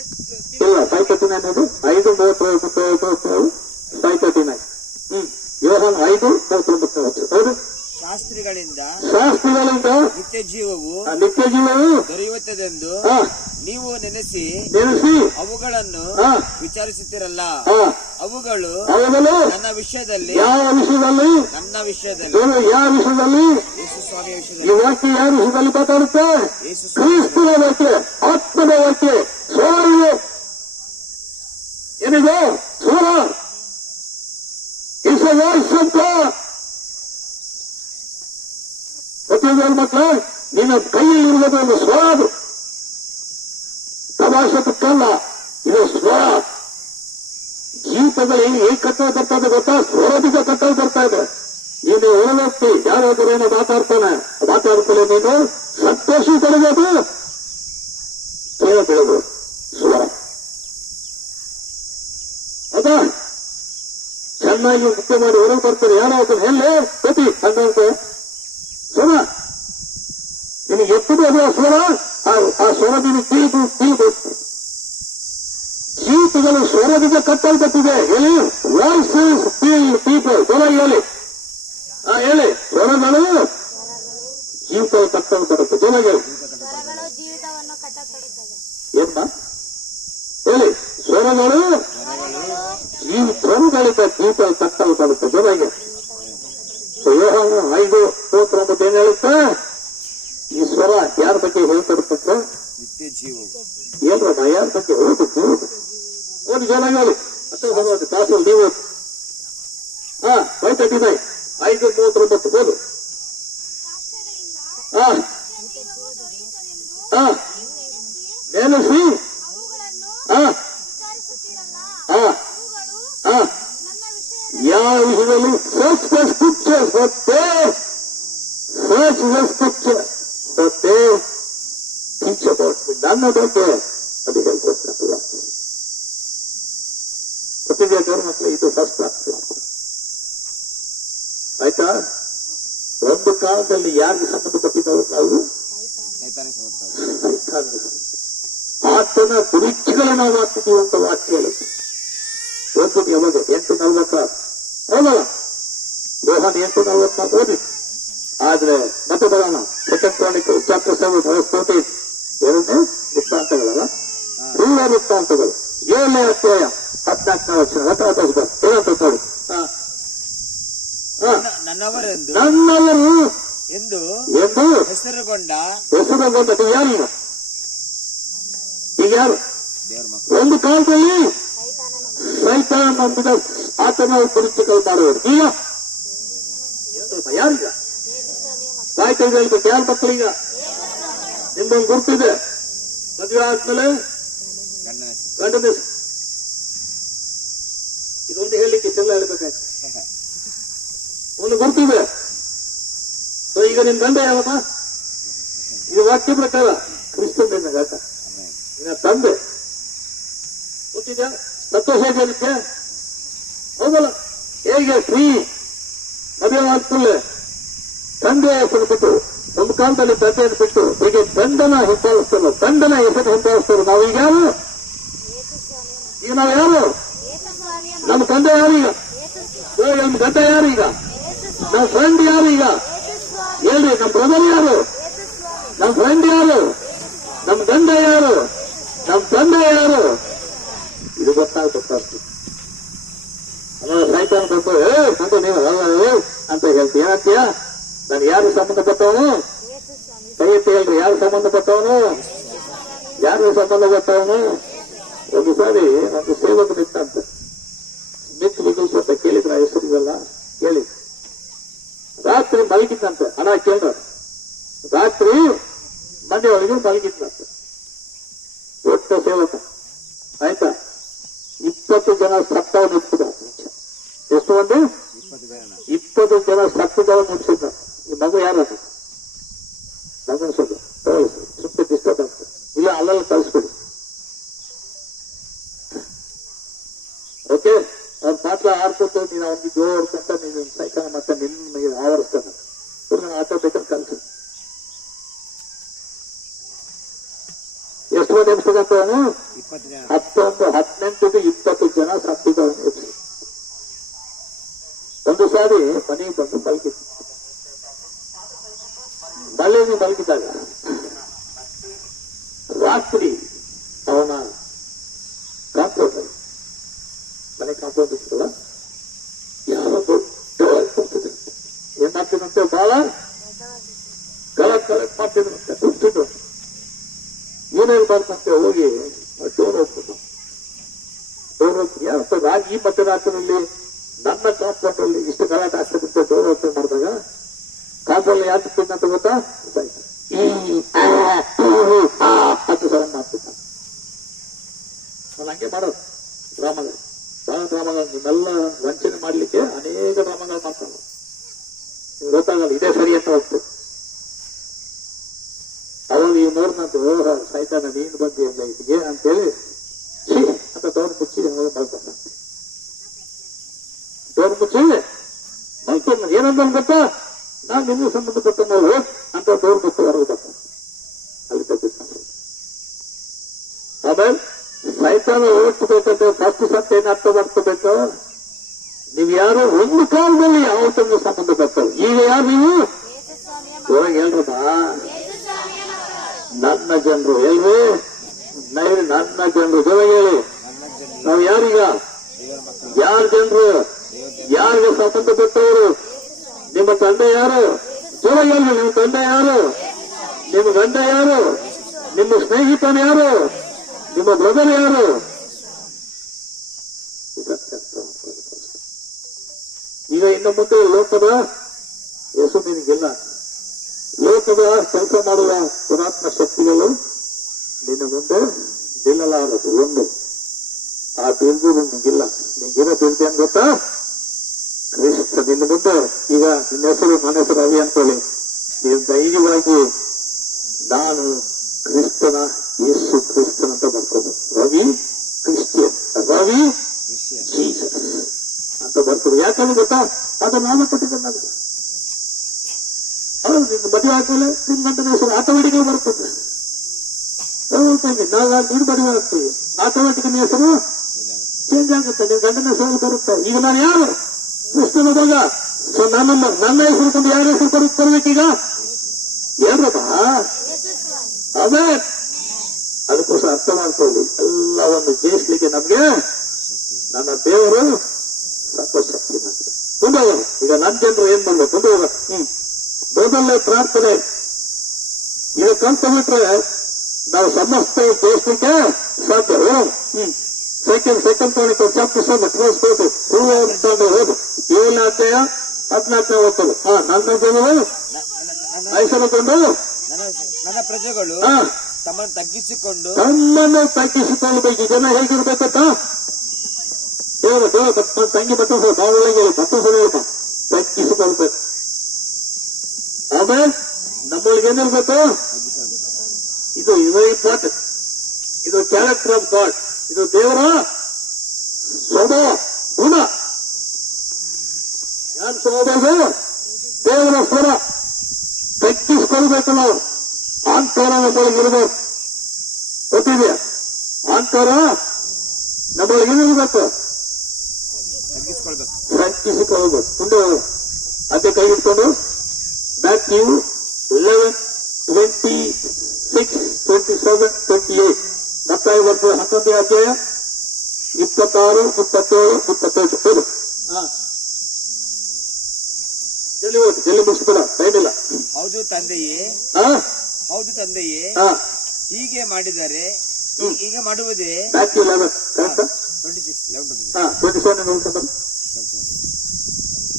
ಇಲ್ಲ. 5:39 5:39 5:39 ಯೋಹಾನ 5:39 ಹೌದು. ಶಾಸ್ತ್ರಿಗಳಿಂದ ನಿತ್ಯ ಜೀವವು ದೊರೆಯುತ್ತದೆಂದು ನೀವು ನೆನೆಸಿ ಅವುಗಳನ್ನು ವಿಚಾರಿಸುತ್ತೀರಲ್ಲ. ಅವುಗಳು ನನ್ನ ವಿಷಯದಲ್ಲಿ, ಯಾವ ವಿಷಯದಲ್ಲಿ? ನನ್ನ ವಿಷಯದಲ್ಲಿ. ಯಾವ ವಿಷಯದಲ್ಲಿ? ಯೇಸು ಸ್ವಾಮಿಯ ವಿಷಯದಲ್ಲಿ. ಈ ವಾಕ್ಯ ಯಾವ ವಿಷಯದಲ್ಲಿ ಮಾತಾಡುತ್ತೆ? ಕ್ರಿಸ್ತನ ವಾಕ್ಯ, ಆತ್ಮದ ವಾಕ್ಯ. ಸ್ವರ ಏನಿದೆ? ಸ್ವರ ಇಸ್ ಎ ವಾಯ್ಸ್ ಅಂತ. ಪ್ರತಿಯೊಂದು ಮಕ್ಕಳ ನಿನ್ನ ಕೈಯಲ್ಲಿ ಇರುವುದು ಒಂದು ಸ್ವರ. ಅದು ತಮಾಷೆ ತುಕ್ಕಲ್ಲ, ಇದು ಸ್ವರ. ಜೀವಿತದಲ್ಲಿ ಹೇಗೆ ಕಟ್ಟಲು ಬರ್ತಾ ಇದೆ ಗೊತ್ತಾ? ಸ್ವರದಿಂದ ಕಟ್ಟಲು ಬರ್ತಾ ಇದೆ. ನೀನು ಹೊರಲೋಗ್ತಿ, ಯಾರಾದರೂ ಏನೋ ಮಾತಾಡ್ತಾನೆ, ಮಾತಾಡ್ತಲೇ ನೀನು ಸಂತೋಷ ಕೊಡಬೇಕು, ಕೇಳಬೇಕು. ಸ್ವರ ಹೌದಾ? ಚೆನ್ನಾಗಿ ಮುಖ್ಯ ಮಾಡಿ ಹೊರಗೆ ಬರ್ತಾರೆ. ಯಾರೋ ಅದನ್ನು ಎಲ್ಲೇ ಪ್ರತಿ ಹಂಗಂತೆ ಸ್ವರ ನಿನಗೆ ಎತ್ತದು ಅದು ಸ್ವರ. ಆ ಸ್ವರ ನಿನಗೆ ತಿಳಿಬೇಕು. ಜೀವಿತಗಳು ಸ್ವರದಿಂದ ಕಟ್ಟಲ್ಪಟ್ಟಿದೆ. ಹೇಳಿ, ವಾಯ್ಸ್ ಇಸ್ ಪೀಪಲ್. ಸ್ವರ ಹೇಳಿ, ಹೇಳಿ. ಸ್ವರಗಳು ಜೀವಿತ ಕಟ್ಟಲ್ಪಡುತ್ತೆ. ಚೆನ್ನಾಗಿ ಹೇಳಿ. ಏನ್ಮ ಹೇಳಿ? ಸ್ವರಗಳು ಸ್ವರಗಳಿಂದ ಜೀವಿತ ಕಟ್ಟಲ್ಪಡುತ್ತೆ. ಚೆನ್ನಾಗಿ ಯೋಹಾನ 5:39 ಏನ್ ಹೇಳುತ್ತೆ? ಈ ಸ್ವರ ಯಾರ ಬಗ್ಗೆ ಹೇಳ್ಕೊಡ್ತಂದ್ರೆ ನಿತ್ಯ ಜೀವ. ಏನ್ರಮ್ಮ ಯಾರ ಬಗ್ಗೆ ಹೇಳ್ಬೇಕು? ಒಂದು ಚೆನ್ನಾಗಿ ಹೇಳಿ. ಮತ್ತೆ ತಾಸಲ್ಲಿ ನೀವು 5:39 5:39 ಓದು. ನೆನೆಸಿ ಅವುಗಳನ್ನು ಆ ವಿಚಾರಿಸುತ್ತೀರಲ್ಲ, ಆ ಅವುಗಳು ಆ ನನ್ನ ವಿಷಯದಲ್ಲಿ ಯಾವ ವಿಷಯದಲ್ಲಿ ಸರ್ಚ್ ದ ಸ್ಕ್ರಿಪ್ಚರ್ ಹೊತ್ತೆ ಸರ್ಚ್ ದ ಸ್ಕ್ರಿಪ್ಚರ್ ಹೊತ್ತೆ ಟೀಚ್ ಅಬೌಟ್ ನನ್ನ ಬಗ್ಗೆ ಅದು ಹೇಳ್ಕೊಡ್ತಾರೆ ವಾಕ್ಯ. ಗೊತ್ತಿದೆಯಾ ದೇವ್ರ ಮಕ್ಕಳು? ಇದು ಫಸ್ಟ್ ಕ್ಲಾಸ್. ಆಯ್ತಾ? ಒಂದು ಕಾಲದಲ್ಲಿ ಯಾರಿಗೆ ಸಂಬಂಧಪಟ್ಟಿದ್ದವರು ನಾವು? ಸೈತಾನ ಸಮರ್ಥ. ಸೈತಾನ್ಗೆ. ಆತನ ದುರಿಚ್ಛೆಗಳನ್ನ ನಾವು ಮಾಡ್ತಿದ್ದೀವಿ ಅಂತ ವಾಕ್ಯ ಹೇಳುತ್ತೆ. ಒಂದು ಯಾವಾಗ 8:46 ಹೌದಲ್ಲ? ಯೋಹಾನ 8:44 ಓದಿ. ಆದ್ರೆ ಮತ್ತೆ ಬರೋಣ ಸೆಕೆಂಡ್ ಕ್ರಾನಿಕಲ್ ಚಾಪ್ಟರ್ 7 verse 14. ಎರಡನೇ ವೃತ್ತಾಂತಗಳಲ್ಲ, ಪೂರ್ವ ವೃತ್ತಾಂತಗಳು 7ನೇ ಅಧ್ಯಾಯ 14ನೇ ವಚನ. ಏನಂತ ನೋಡಿ, ನನ್ನವರೆಂದು ನನ್ನವರು ಎಂದು ಎಂದು ಹೆಸರುಗೊಂಡ ಹೆಸರುಗೊಂಡ ಯಾರೀಗ? ಈಗ ಯಾರು? ದೇವರ ಮಕ್ಕಳು. ಒಂದು ಕಾಲದಲ್ಲಿ ಸೈತಾನ ನಂಬಿದ ಆತನ ಪರಿಚಯಗಳು ಮಾಡುವರು. ಈಗ ಯಾರೀಗ? ಕಾಯ್ತಾ ಹೇಳ್ಬೇಕು. ಯಾರ ಮಕ್ಕಳೀಗ? ನಿಮ್ದೊಂದು ಗುರ್ತಿದೆ. ಮದುವೆ ಆದ್ಮೇಲೆ ಗಂಡನ ಹೆಸರು. ಗಂಡನ ಹೆಸರು. ಇದೊಂದು ಹೇಳಲಿಕ್ಕೆ ಚೆಲ್ಲ ಹೇಳ್ಬೇಕಾಯ್ತು. ಒಂದು ಗುರ್ತಿದೆ. ಸೊ ಈಗ ನಿಮ್ ಗಂಡ ಯಾವಮ್ಮ? ಇದು ವಾಕ್ಯ ಪ್ರಕಾರ ಕ್ರಿಸ್ತನ ಗಾಟ ನಿನ್ನ ತಂದೆ ಗೊತ್ತಿದ್ಯಾ? ತತ್ವ ಹೇಗೆ ಹೌದಲ್ಲ? ಹೇಗೆ ಸ್ತ್ರೀ ಮದುವೆ ಆದ್ಮೇಲೆ ತಂದೆ ಹೆಸರು ಬಿಟ್ಟು, ಒಂದು ಕಾಲದಲ್ಲಿ ತಂದೆಯನ್ನು ಬಿಟ್ಟು ಹೀಗೆ ಗಂಡನ ಹಿಂಬಾಲಿಸ್ತಾರೆ, ಗಂಡನ ಹೆಸರು ಹಿಂಬಾಲಿಸ್ತಾರೆ. ನಾವು ಈಗ ಯಾರು? ಈಗ ನಾವು ಯಾರು? ನಮ್ಮ ತಂದೆ ಯಾರೀಗ? ನಮ್ಮ ಗಂಡ ಯಾರೀಗ? ನಮ್ಮ ಫ್ರೆಂಡ್ ಯಾರು? ಈಗ ಹೇಳ್ರಿ, ನಮ್ಮ ಬ್ರದರ್ ಯಾರು? ನಮ್ಮ ಫ್ರೆಂಡ್ ಯಾರು? ನಮ್ಮ ಗಂಡ ಯಾರು? ನಮ್ಮ ತಂದೆ ಯಾರು? ಇದು ಗೊತ್ತಾಗ್ತದೆ. ಅಲ್ಲ ಸೈತಾನ ಬಂದು ಬಂದು ನೀವು ಅಂತ ಹೇಳ್ತೀವಿ. ಏನಂತೀಯ? ನಾನು ಯಾರು ಸಂಬಂಧಪಟ್ಟವನು? ಕೈ ಎತ್ತಿ ಹೇಳ್ರಿ, ಯಾರು ಸಂಬಂಧಪಟ್ಟವನು? ಯಾರು ಸಂಬಂಧಪಟ್ಟವನು? ಒಂದು ಸಾರಿ ಒಂದು ಸೇವಕ ನಿಂತಂತೆ, ಸ್ಮಿತ್ ವಿಗಲ್ಸ್ ಅಂತ ಕೇಳಿದ್ರ ಹೆಸರಿಗಲ್ಲ ಕೇಳಿ. ರಾತ್ರಿ ಮಲಗಿದ್ದಂತೆ. ಹಣ ಕೇಳ್ರ, ರಾತ್ರಿ ಮನೆಯೊಳಗೆ ಮಲಗಿದ್ದಂತೆ. ದೊಡ್ಡ ಸೇವಕ ಆಯ್ತಾ? 20 ಜನ ಸತ್ತವ ನಿಂತಿದ್ದ. ಎಷ್ಟು? ಒಂದು 20 ಜನ ಸತ್ತದವ ಮುಗಿಸಿದ್ದ. ಈ ಮಗು ಯಾರದು? ಮಗನ ಸುಳ್ಳು ಸುಮ್ಮನೆ ಡಿಸ್ಟರ್ಬ್ ಆಗ್ತದೆ. ಇಲ್ಲ ಅಲ್ಲೆಲ್ಲ ಕಳಿಸ್ಬೇಡಿ. ಓಕೆ, ಅವ್ನ ಪಾತ್ರ ಆಡ್ಕೊಟ್ಟು ನೀನು ಅವ್ನಿಗೆ ಜೋರ್ ಹೊಡ್ಕೊಂತ ನೀನು ಸೈತಾನ ಮತ್ತೆ ನಿನ್ನ ಆವರಿಸ್ತಾನೆ. ನಾನು ಆಟ ಬೇಕಾದ್ರೆ ಕಲ್ಸಿ. ಎಷ್ಟು ಮಂದಿ ಎಬ್ಸದಂತವನು? 20 ಜನ. 18-20 ಜನ ಸತ್ತಿದ್ದವನು ಎಬ್ಸಿ. ಒಂದು ಸಾರಿ ಮನೆಗೆ ಬಂದು ಮಲಗಿದ್ದ. ಮಳೆಗೆ ಮಲಗಿದಾಗ ರಾತ್ರಿ ಅವನ ಕಾಂಪೌಂಡ್ ಮನೆ ಕಾಂಪೌಂಡ್ ಇರ್ತಲ್ಲ, ಯಾರೋ ದೊಡ್ಡ ಏನ್ ಮಾಡ್ತಿದಂತೆ, ಬಹಳ ಕಲೆಕ್ಟ್ ಮಾಡ್ತಿದ್ರಂತೆ. ಕೂತಿದ್ರು. ಏನೇನು ಮಾಡ್ತಂತೆ, ಹೋಗಿ ಡೋರ್ ಹೋಗ್ತದೆ. ಡೋರ್ ಹೋಗ್ತೀನಿ ಯಾರಪ್ಪ ರಾಗಿ ಮತ್ತೆ ರಾತ್ರಿಯಲ್ಲಿ ನನ್ನ ಕಾಂಪೌಂಡ್ ಅಲ್ಲಿ ಇಷ್ಟು ಗಲಾಟೆ ಆಗ್ತದೆ. ಡೋರ್ ಓಪನ್ ಮಾಡಿದಾಗ ಕಾಂಪೌಂಡ್ ಯಾರು ಅಂತ ಗೊತ್ತಾ? ಹತ್ತು ಸಲ ಮಾಡ್ತಿದ್ದ. ನಾನು ಹಂಗೆ ಮಾಡೋದು ಡ್ರಾಮಾಗಳು, ಬಹಳ ಡ್ರಾಮಾಗಳು. ನಿಮ್ಮೆಲ್ಲ ವಂಚನೆ ಮಾಡ್ಲಿಕ್ಕೆ ಅನೇಕ ಡ್ರಾಮಾಗಳು ಮಾಡ್ತಾನೆ. ನಿಮ್ಗೆ ಗೊತ್ತಾಗಲ್ಲ ಇದೇ ಸರಿ ಅಂತ ಹೋಗ್ತದೆ. ಅವಾಗ ಈ ನೋಡ್ನಂತ ಸೈತಾನ ನೀನು ಬಂದಿ ಎಲ್ಲ ಇದಕ್ಕೆ ಅಂತೇಳಿ ಅಂತ ಡೋರ್ ಮುಚ್ಚಿ ಮಲ್ಕೊಂಡ. ಡೋರ್ ಮುಚ್ಚಿ ಮಲ್ಕೊಂಡ. ಏನಂತ ಗೊತ್ತಾ? ನಾನು ನಿಮ್ಗೆ ಸಂಬಂಧಪಟ್ಟ ನಾವು ಅಂತ ಡೋರ್ ಮುಚ್ಚಿ ಹೊರಗೆ ಬರ್ತ. ಅಲ್ಲಿ ತಪ್ಪಿಸ್ತ. ಆಮೇಲೆ ಸೈತಾನ ಓಡಿಸ್ಬೇಕಂದ್ರೆ ಫಸ್ಟ್ ಸತ್ತ ಏನ್ ಅರ್ಥ ಮಾಡ್ಕೋಬೇಕು? ನೀವು ಯಾರು ಒಂದು ಕಾಲದಲ್ಲಿ ಯಾವತ್ತೊಂದು ಸಂಬಂಧಪಟ್ಟರು. ಈಗ ಯಾರು ನೀವು? ಹೋಗಿ ಹೇಳ್ರಪ್ಪ, ನನ್ನ ಜನರು ಹೇಳ್ರಿ, ನನ್ನ ಜನರು ಜೊತೆಗೆ ಹೇಳಿ. ನಾವು ಯಾರೀಗ? ಯಾರ ಜನರು? ಯಾರಿಗೆ ಸಂಬಂಧಪಟ್ಟವರು? ನಿಮ್ಮ ತಂದೆ ಯಾರು? ಜೊತೆಗೆ ಹೇಳ್ರಿ. ನಿಮ್ಮ ತಂದೆ ಯಾರು? ನಿಮ್ಮ ಗಂಡ ಯಾರು? ನಿಮ್ಮ ಸ್ನೇಹಿತನ ಯಾರು? ನಿಮ್ಮ ಬ್ರದರ್ ಯಾರು? ಈಗ ಇನ್ನು ಮುಂದೆ ಲೋಕದ ಹೆಸರು ನಿನಗಿಲ್ಲ. ಲೋಕದ ಕೆಲಸ ಮಾಡುವ ಪುರಾತ್ಮ ಶಕ್ತಿಗಳು ನಿನ್ನ ಮುಂದೆ ನಿಲ್ಲಲಾರದು. ಒಂದು ಆ ಬೀಳ್ಬೋದು ನಿಂಗಿಲ್ಲ. ನಿಂಗಿರೋ ಬೀಳ್ತಿ ಅಂತ ಗೊತ್ತಾ? ಕ್ರಿಸ್ತ ನಿನ್ನ ಮುಂದೆ. ಈಗ ನಿನ್ನ ಹೆಸರು ನನ್ನ ಹೆಸರು ರವಿ ಅಂತೇಳಿ ನೀನು ಧೈರ್ಯವಾಗಿ ನಾನು ಕ್ರಿಸ್ತನ ಯೇಸು ಕ್ರಿಸ್ತನ್ ಅಂತ ಬರ್ಕೋದು. ರವಿ ಕ್ರಿಸ್ಟಿಯನ್, ರವಿ ಜೀಸಸ್ ಅಂತ ಬರ್ಕೋದು. ಯಾಕಂದ್ರೆ ಗೊತ್ತಾ? ಅದು ನಾನು ಕೊಟ್ಟಿದ್ದೆ ನನಗೆ. ಹೌದು, ನಿನ್ನ ಮದುವೆ ಆದ್ಮೇಲೆ ನಿನ್ನ ಗಂಟನ ಹೆಸರು ಆಟೋಮೆಟಿಕ್ ಬರ್ತದೆ. ನಾವು ನೀನು ಮದುವೆ ಆಗ್ತೀವಿ, ಆಟೋಮೆಟಿಕ್ ನಿನ್ನ ಹೆಸರು ಚೇಂಜ್ ಆಗುತ್ತೆ. ನಿನ್ನ ಗಂಟನ ಹೆಸರು ಬರುತ್ತೆ. ಈಗ ನಾನು ಯಾರು? ಕ್ರಿಸ್ತನ ಮಗ. ಸೊ ನನ್ನ ಹೆಸರು ಕೊಂಡು ಯಾರ ಹೆಸರು ಬರ್ಬೇಕೀಗ? ಯಾರಪ್ಪ? ಅದೇ ಅದಕ್ಕೋಸ್ಕರ ಅರ್ಥ ಮಾಡ್ಕೊಳ್ಳಿ. ಎಲ್ಲವನ್ನು ಜಯಿಸ್ಲಿಕ್ಕೆ ನಮ್ಗೆ ನನ್ನ ದೇವರು ಸರ್ವಶಕ್ತಿ ನಮಗೆ. ತುಂಬ ಹೋಗೋದು. ಈಗ ನನ್ನ ಜನರು ಏನ್ ಮಾಡ್ಬೇಕು? ತುಂಬ ಹೋಗ. ಮೊದಲನೇ ಪ್ರಾರ್ಥನೆ ಈಗ ಕಲ್ತ್ಬಿಟ್ರೆ ನಾವು ಸಮಸ್ತ ಜಯಿಸ್ಲಿಕ್ಕೆ ಸಾಧ್ಯ. ಸೆಕೆಂಡ್ ತೋಣಿಕೊಂಡು ಚಾಪ್ಟರ್ ಕ್ರೋಸ್ಬೇಕು ತಗೊಂಡು ಹೋದು 7ನೇ ಅಧ್ಯಾಯ 14ನೇ ಓದ್ತದೆ. ನನ್ನ ಜನರು ಐಸರಕೊಂಡು ನನ್ನ ಪ್ರಜೆಗಳು ತಮ್ಮನ್ನು ತಗ್ಗಿಸಿಕೊಂಡು ತಗ್ಗಿಸಿಕೊಳ್ಳಬೇಕು. ಜನ ಹೇಗಿರ್ಬೇಕಂತ ಹೇಳ್ಬೇಕು. ತಂಗಿ ಬಟ್ಟೆ ಬಾವಳಿಗೆ ಬಟ್ಟೆ ಹೇಳ್ಬೇಕು, ತಗ್ಗಿಸಿಕೊಳ್ಬೇಕು. ಆಮೇಲೆ ನಮ್ಮೊಳಗೆ ಏನಿರ್ಬೇಕು? ಇದು ಇಂಪಾರ್ಟೆಂಟ್. ಇದು ಕ್ಯಾರೆಕ್ಟರ್ ಆಫ್ ಗಾಡ್. ಇದು ದೇವರ ಸ್ವಭಾವ ಗುಣ. ಯಾರು ಸ್ವಭಾವ? ದೇವರ ಸ್ವರ. ತಗ್ಗಿಸ್ಕೊಳ್ಬೇಕು ನಾವು. ಅಹಂಕಾರ ನಮ್ಮೊಳಗೆ ಇರಬೇಕು. ಗೊತ್ತಿದೆಯಾ? ಅಹಂಕಾರ ನಮ್ಮೊಳಗೆ ಏನಿರ್ಬೇಕು? ತಗ್ಗಿಸಿಕೊಳ್ಬೇಕು. ಮುಂದೆ ಅದೇ ಕೈ ಇಟ್ಕೊಂಡು ಮ್ಯಾಥ್ಯೂ 11:26-27-28 ಮತ್ತಾಯ ವರ್ಷ 11ನೇ ಅಧ್ಯಾಯ 26, 27, 28 ಓದು. ಜಲ್ದಿ ಓದಿ, ಜಲ್ದಿ ಮುಗಿಸ್ಬೇಡ, ಟೈಮ್ ಇಲ್ಲ. ಹೌದು ತಂದೆಯೇ, ಹೌದು ತಂದೆಯೇ, ಹೀಗೆ ಮಾಡಿದರೆ ಈಗ ಮಾಡುವುದೇ. ಮ್ಯಾಥ್ಯೂ 11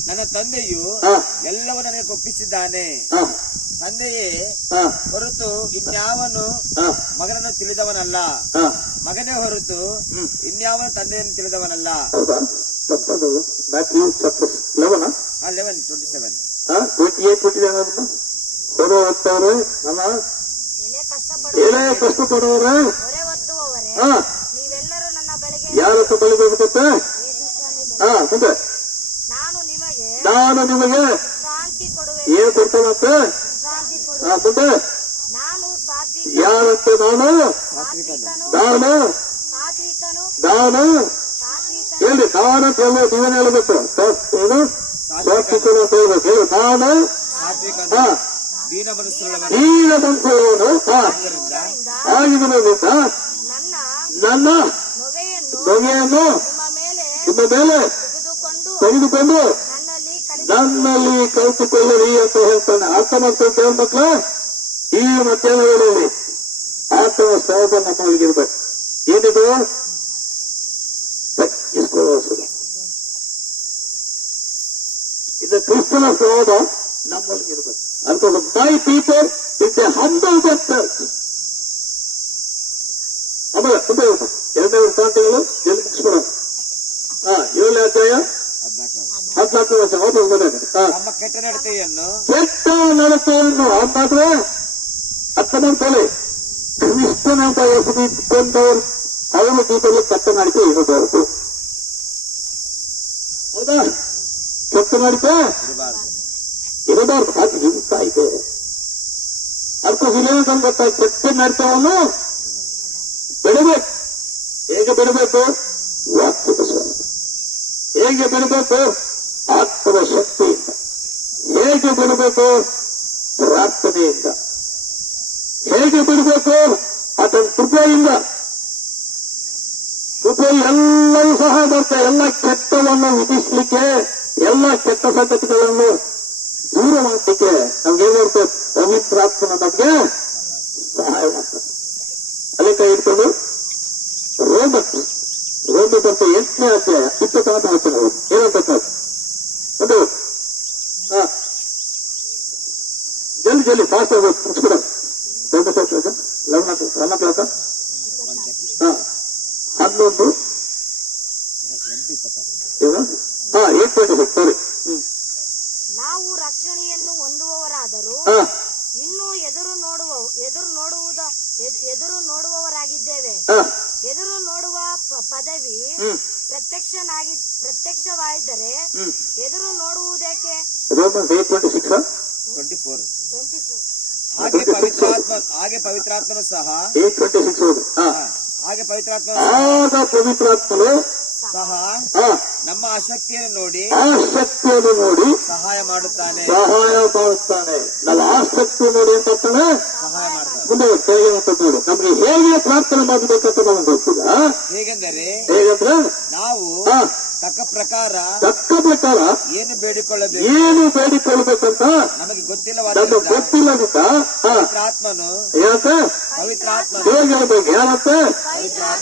ನನ್ನ ತಂದೆಯು ಎಲ್ಲವೂ ನನಗೆ ಒಪ್ಪಿಸಿದ್ದಾನೆ. ತಂದೆಯೇ ಹೊರತು ಇನ್ಯಾವನು ಮಗನನ್ನು ತಿಳಿದವನಲ್ಲ, ಮಗನೇ ಹೊರತು ಇನ್ಯಾವನು ತಂದೆಯನ್ನು ತಿಳಿದವನಲ್ಲ. 11:27 ಹೊರ ಹೋಗ್ತಾರೆ. ಏನೇ ಕಷ್ಟಪಡುವವರೇ ನೀವೆಲ್ಲರೂ ನನ್ನ ಬಳಿಗೆ ಯಾರತ್ರ ಬಳಿಬೇಕಂತೆ? ಮುಂದೆ ನಾನು ನಿಮಗೆ ಶಾಂತಿ ಕೊಡುವೆ. ಏನ್ ಕೊಡ್ತಾನಂತೆ? ಶಾಂತಿ ಕೊಡುವೆ. ಮುಂದೆ ನಾನು ಯಾರಂತೆ? ನಾನು ಹೇಳಿ. ನಾನು ನೀವೇನು ಹೇಳ್ಬೇಕು? ಏನು ಸಾತ್ವಿಕನು ಅಂತ ಹೇಳ್ಬೇಕು. ಹೇಳಿ. ನಾನು ದೀನ ಮನಸ್ಸುಳ್ಳವನು ಆಗಿದ್ದರಿಂದ ನನ್ನ ನೊಗೆಯನ್ನು ನಿಮ್ಮ ಮೇಲೆ ತೆಗೆದುಕೊಂಡು ನನ್ನಲ್ಲಿ ಕಲಿತುಕೊಳ್ಳಲಿ ಅಂತ ಹೇಳ್ತಾನೆ. ಆತ್ಮವಂತ ಮಕ್ಕಳು ಈ ಮಧ್ಯಾಹ್ನಗಳಲ್ಲಿ ಆತ್ಮ ಸಹಜ ನಮ್ಮೊಳಗಿರ್ಬೇಕು. ಏನಿದು? ತಗ್ಗಿಸಿಕೊಳ್ಳುವ. ಇದು ಕ್ರಿಸ್ತನ ಸಹೋದ ನಮ್ಮೊಳಗಿರ್ಬೇಕು. ಅದಕ್ಕೋಸ್ಕರ ಮೈ people it A humble themselves. ಆಮೇಲೆ ಮುಂದೆ 2ನೇ ವೃತ್ತಾಂತಗಳು ಎಲ್ಲಿ ಮುಗಿಸ್ಬಿಡೋಣ. 7ನೇ ಅಧ್ಯಾಯ 14ನೇ ವರ್ಷ ನಮ್ಮ ಕೆಟ್ಟ ನಡತೆಯನ್ನು ಅಂತಾದ್ರೆ ಅರ್ಥ ಮಾಡ್ಕೊಳ್ಳಿ. ಕ್ರಿಸ್ತನಂತ ಹೆಸರಿಟ್ಟುಕೊಂಡವರು ಅವರ ಜೀವನದಲ್ಲಿ ಕೆಟ್ಟ ನಡಿಕೆ ಇರಬಾರದು. ಹೌದಾ? ಕೆಟ್ಟ ನಡಿಕೆ ಇರಬಾರ್ದು. ಅದು ಇರ್ತಾ ಇದೆ. ಅದಕ್ಕೂ ವಿಲೇನ ಗೊತ್ತಾ? ಕೆಟ್ಟ ನಡಿತವನ್ನು ಬೆಳಬೇಕು. ಹೇಗೆ ಬೆಳಬೇಕು? ವಾಕ್ಯದ ಸ್ವಾಮಿ. ಹೇಗೆ ಬೆಳಬೇಕು? ಆತ್ಮದ ಶಕ್ತಿಯಿಂದ. ಹೇಗೆ ಬಿಡಬೇಕು? ಪ್ರಾರ್ಥನೆಯಿಂದ. ಹೇಗೆ ಬಿಡಬೇಕು? ಆತನ ಕೃಪೆಯಿಂದ. ಕೃಪೆ ಎಲ್ಲವೂ ಸಹ ಬರುತ್ತೆ. ಎಲ್ಲ ಕೆಟ್ಟವನ್ನು ವಿಧಿಸಲಿಕ್ಕೆ, ಎಲ್ಲ ಕೆಟ್ಟ ಸಂಗತಿಗಳನ್ನು ದೂರ ಮಾಡಲಿಕ್ಕೆ ನಮ್ಗೇನಿರ್ತದೆ? ಪವಿತ್ರಾತ್ಮನ ನಮ್ಗೆ ಸಹಾಯ ಮಾಡ್ತಾರೆ. ಅದೇ ಕೈ ಇಟ್ಕೊಂಡು ರೋಮ ಬಂತು 8ನೇ ಅಧ್ಯಾಯ 24 ವಚನ ಏನಂತ ಅದು ಜಲ್ದಿ ಫಾಸ್ಟ್ ಆಗಿ ಮುಗಿಸ್ಬಿಡ. ದೊಡ್ಡ ಕ್ಲಾಸ್ 11 ಸಣ್ಣ ಕ್ಲಾಸ 11 8:26 ಸಾರಿ. ನಾವು ರಕ್ಷಣೆಯನ್ನು ಹೊಂದುವವರಾದರೂ ಇನ್ನು ಎದುರು ನೋಡುವವರಾಗಿದ್ದೇವೆ. ಎದುರು ನೋಡುವ ಪದವಿ ಪ್ರತ್ಯಕ್ಷವಾಗಿದ್ದರೆ ಎದುರು ನೋಡುವುದಕ್ಕೆ 24. ಹಾಗೆ ಪವಿತ್ರಾತ್ಮನು ಸಹ 8:26 ಹಾಗೆ ಪವಿತ್ರಾತ್ಮನು ಸಹ ನಮ್ಮ ಅಶಕ್ತಿಯನ್ನು ನೋಡಿ ಸಹಾಯ ಮಾಡುತ್ತಾನೆ. ನಮ್ಮ ಆಸಕ್ತಿ ನೋಡಿ ಅಂತ ಸಹಾಯ ಮಾಡ್ತಾನೆ. ಮುಂದೆ ನೋಡಿ ನಮ್ಗೆ ಹೇಗೆ ಪ್ರಾರ್ಥನೆ ಮಾಡಬೇಕಂತ ನಮ್ಗೆ ಗೊತ್ತಿಲ್ಲ. ಹೇಗೆಂದರೆ ನಾವು ತಕ್ಕ ಪ್ರಕಾರ ಏನು ಬೇಡಿಕೊಳ್ಳಬೇಕಂತ ನಮಗೆ ನಮಗೆ ಗೊತ್ತಿಲ್ಲವಾದ ಆತ್ಮನು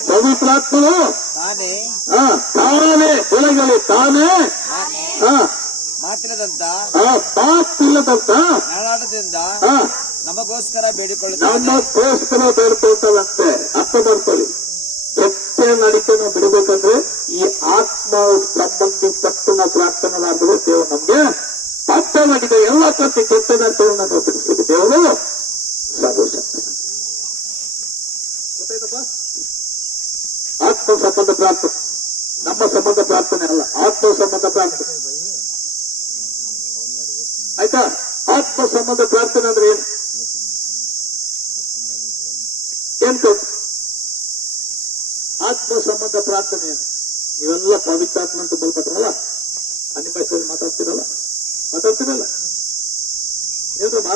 ಪವಿತ್ರಾತ್ಮನು ತಾನೇ ತಾನೇ ಮಾತಿಲ್ಲದಂತ ಜ್ಞಾನದಿಂದ ನಮಗೋಸ್ಕರ ಬೇಡಿಕೊಳ್ಳುತ್ತಾನೆ. ಬೇಡ್ಕೊಳ್ತಾವಂತೆ. ಅರ್ಥ ಮಾಡ್ಕೊಳ್ಳಿ. ಕೆಟ್ಟ ನಡಿಕೆನ ಬಿಡಬೇಕಂದ್ರೆ ಈ ಆತ್ಮ ಸಂಬಂಧಿಪಟ್ಟು ನಾವು ಪ್ರಾರ್ಥನೆ ಮಾಡಿದ್ರೆ ದೇವರು ನಮ್ಗೆ ಪಾಠ ಮಾಡಿದ ಎಲ್ಲ ಪ್ರತಿ ಕೆಟ್ಟ ನಡತೆಯನ್ನು ನಾವು ತಿಳಿಸಿದ ದೇವರು ಸರ್ವಶಕ್ತ. ಗೊತ್ತಾಯ್ತಪ್ಪ? ಆತ್ಮ ಸಂಬಂಧ ಪ್ರಾರ್ಥನೆ ನಮ್ಮ ಸಂಬಂಧ ಪ್ರಾರ್ಥನೆ ಅಲ್ಲ, ಆತ್ಮ ಸಂಬಂಧ ಪ್ರಾರ್ಥನೆ. ಆಯ್ತಾ? ಆತ್ಮ ಸಂಬಂಧ ಪ್ರಾರ್ಥನೆ ಅಂದ್ರೆ ಏನು? ಆತ್ಮ ಸಂಬಂಧ ಪ್ರಾರ್ಥನೆ ಏನು? ಇವೆಲ್ಲ ಪವಿತ್ರಾತ್ಮ ಅಂತ ಬಲ್ಪಟ್ರಲ್ಲ, ನಿಮ್ಮ ಹೆಸರಲ್ಲಿ ಮಾತಾಡ್ತಿರಲ್ಲ ಏನ್ರಮ್ಮ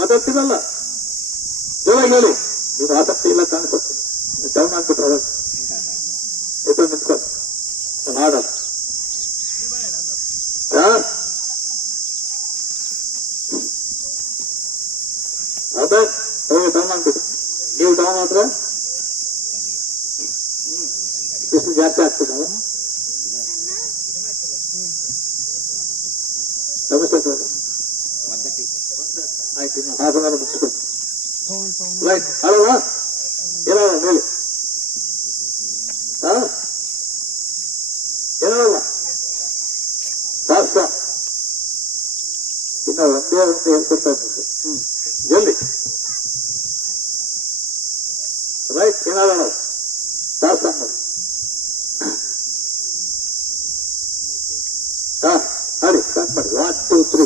ಮಾತಾಡ್ತಿರಲ್ಲ? ಜೋರಾಗಿ ಹೇಳಿ. ನೀವು ಆಸಕ್ತಿ ಇಲ್ಲ ಕಾಣಿಸುತ್ತೆ. ಡೌನ್ ಆಗ್ಬಿಟ್ರೆ ಅವಾಗ ಎದ್ದು ನಿಂತ್ಕೊಂಡು ಹಾಡಲ್ಲ. ಅದೇ ಡೌನ್ ಆಗ್ಬಿಟ್ಟು ನೀವು ಡೌನ್ ಆದ್ರೆ ಬಿಸಿಲು ಜಾಸ್ತಿ ಆಗ್ತದಲ್ಲ. ನಮಸ್ತೆ ಸರ್. ಆಯ್ತು, ಇನ್ನು ಹಾಫ್ ಅನ್ ಅವರ್ ಮುಗಿಸ್ಕೊಡ್ತೀನಿ. ರೈಟ್ ಅಲ್ವಾ? ಏನಲ್ಲ ಹೇಳಿ. ಏನಲ್ಲ ಶಾಸ್ತ್ರ ಇನ್ನು ಒಂದೇ ಒಂದು ಹೇಳ್ಕೊಡ್ತಾ ಇರ್ಬೇಕು. ಜಲ್ದಿ ರೈಟ್. ಏನಾದ ನಾವು ಶಾಸ್ತ್ರ ಅನ್ನೋದು ಹಾಡಿ ಸ್ಟಾರ್ಟ್ ಮಾಡಿ. 1 2 3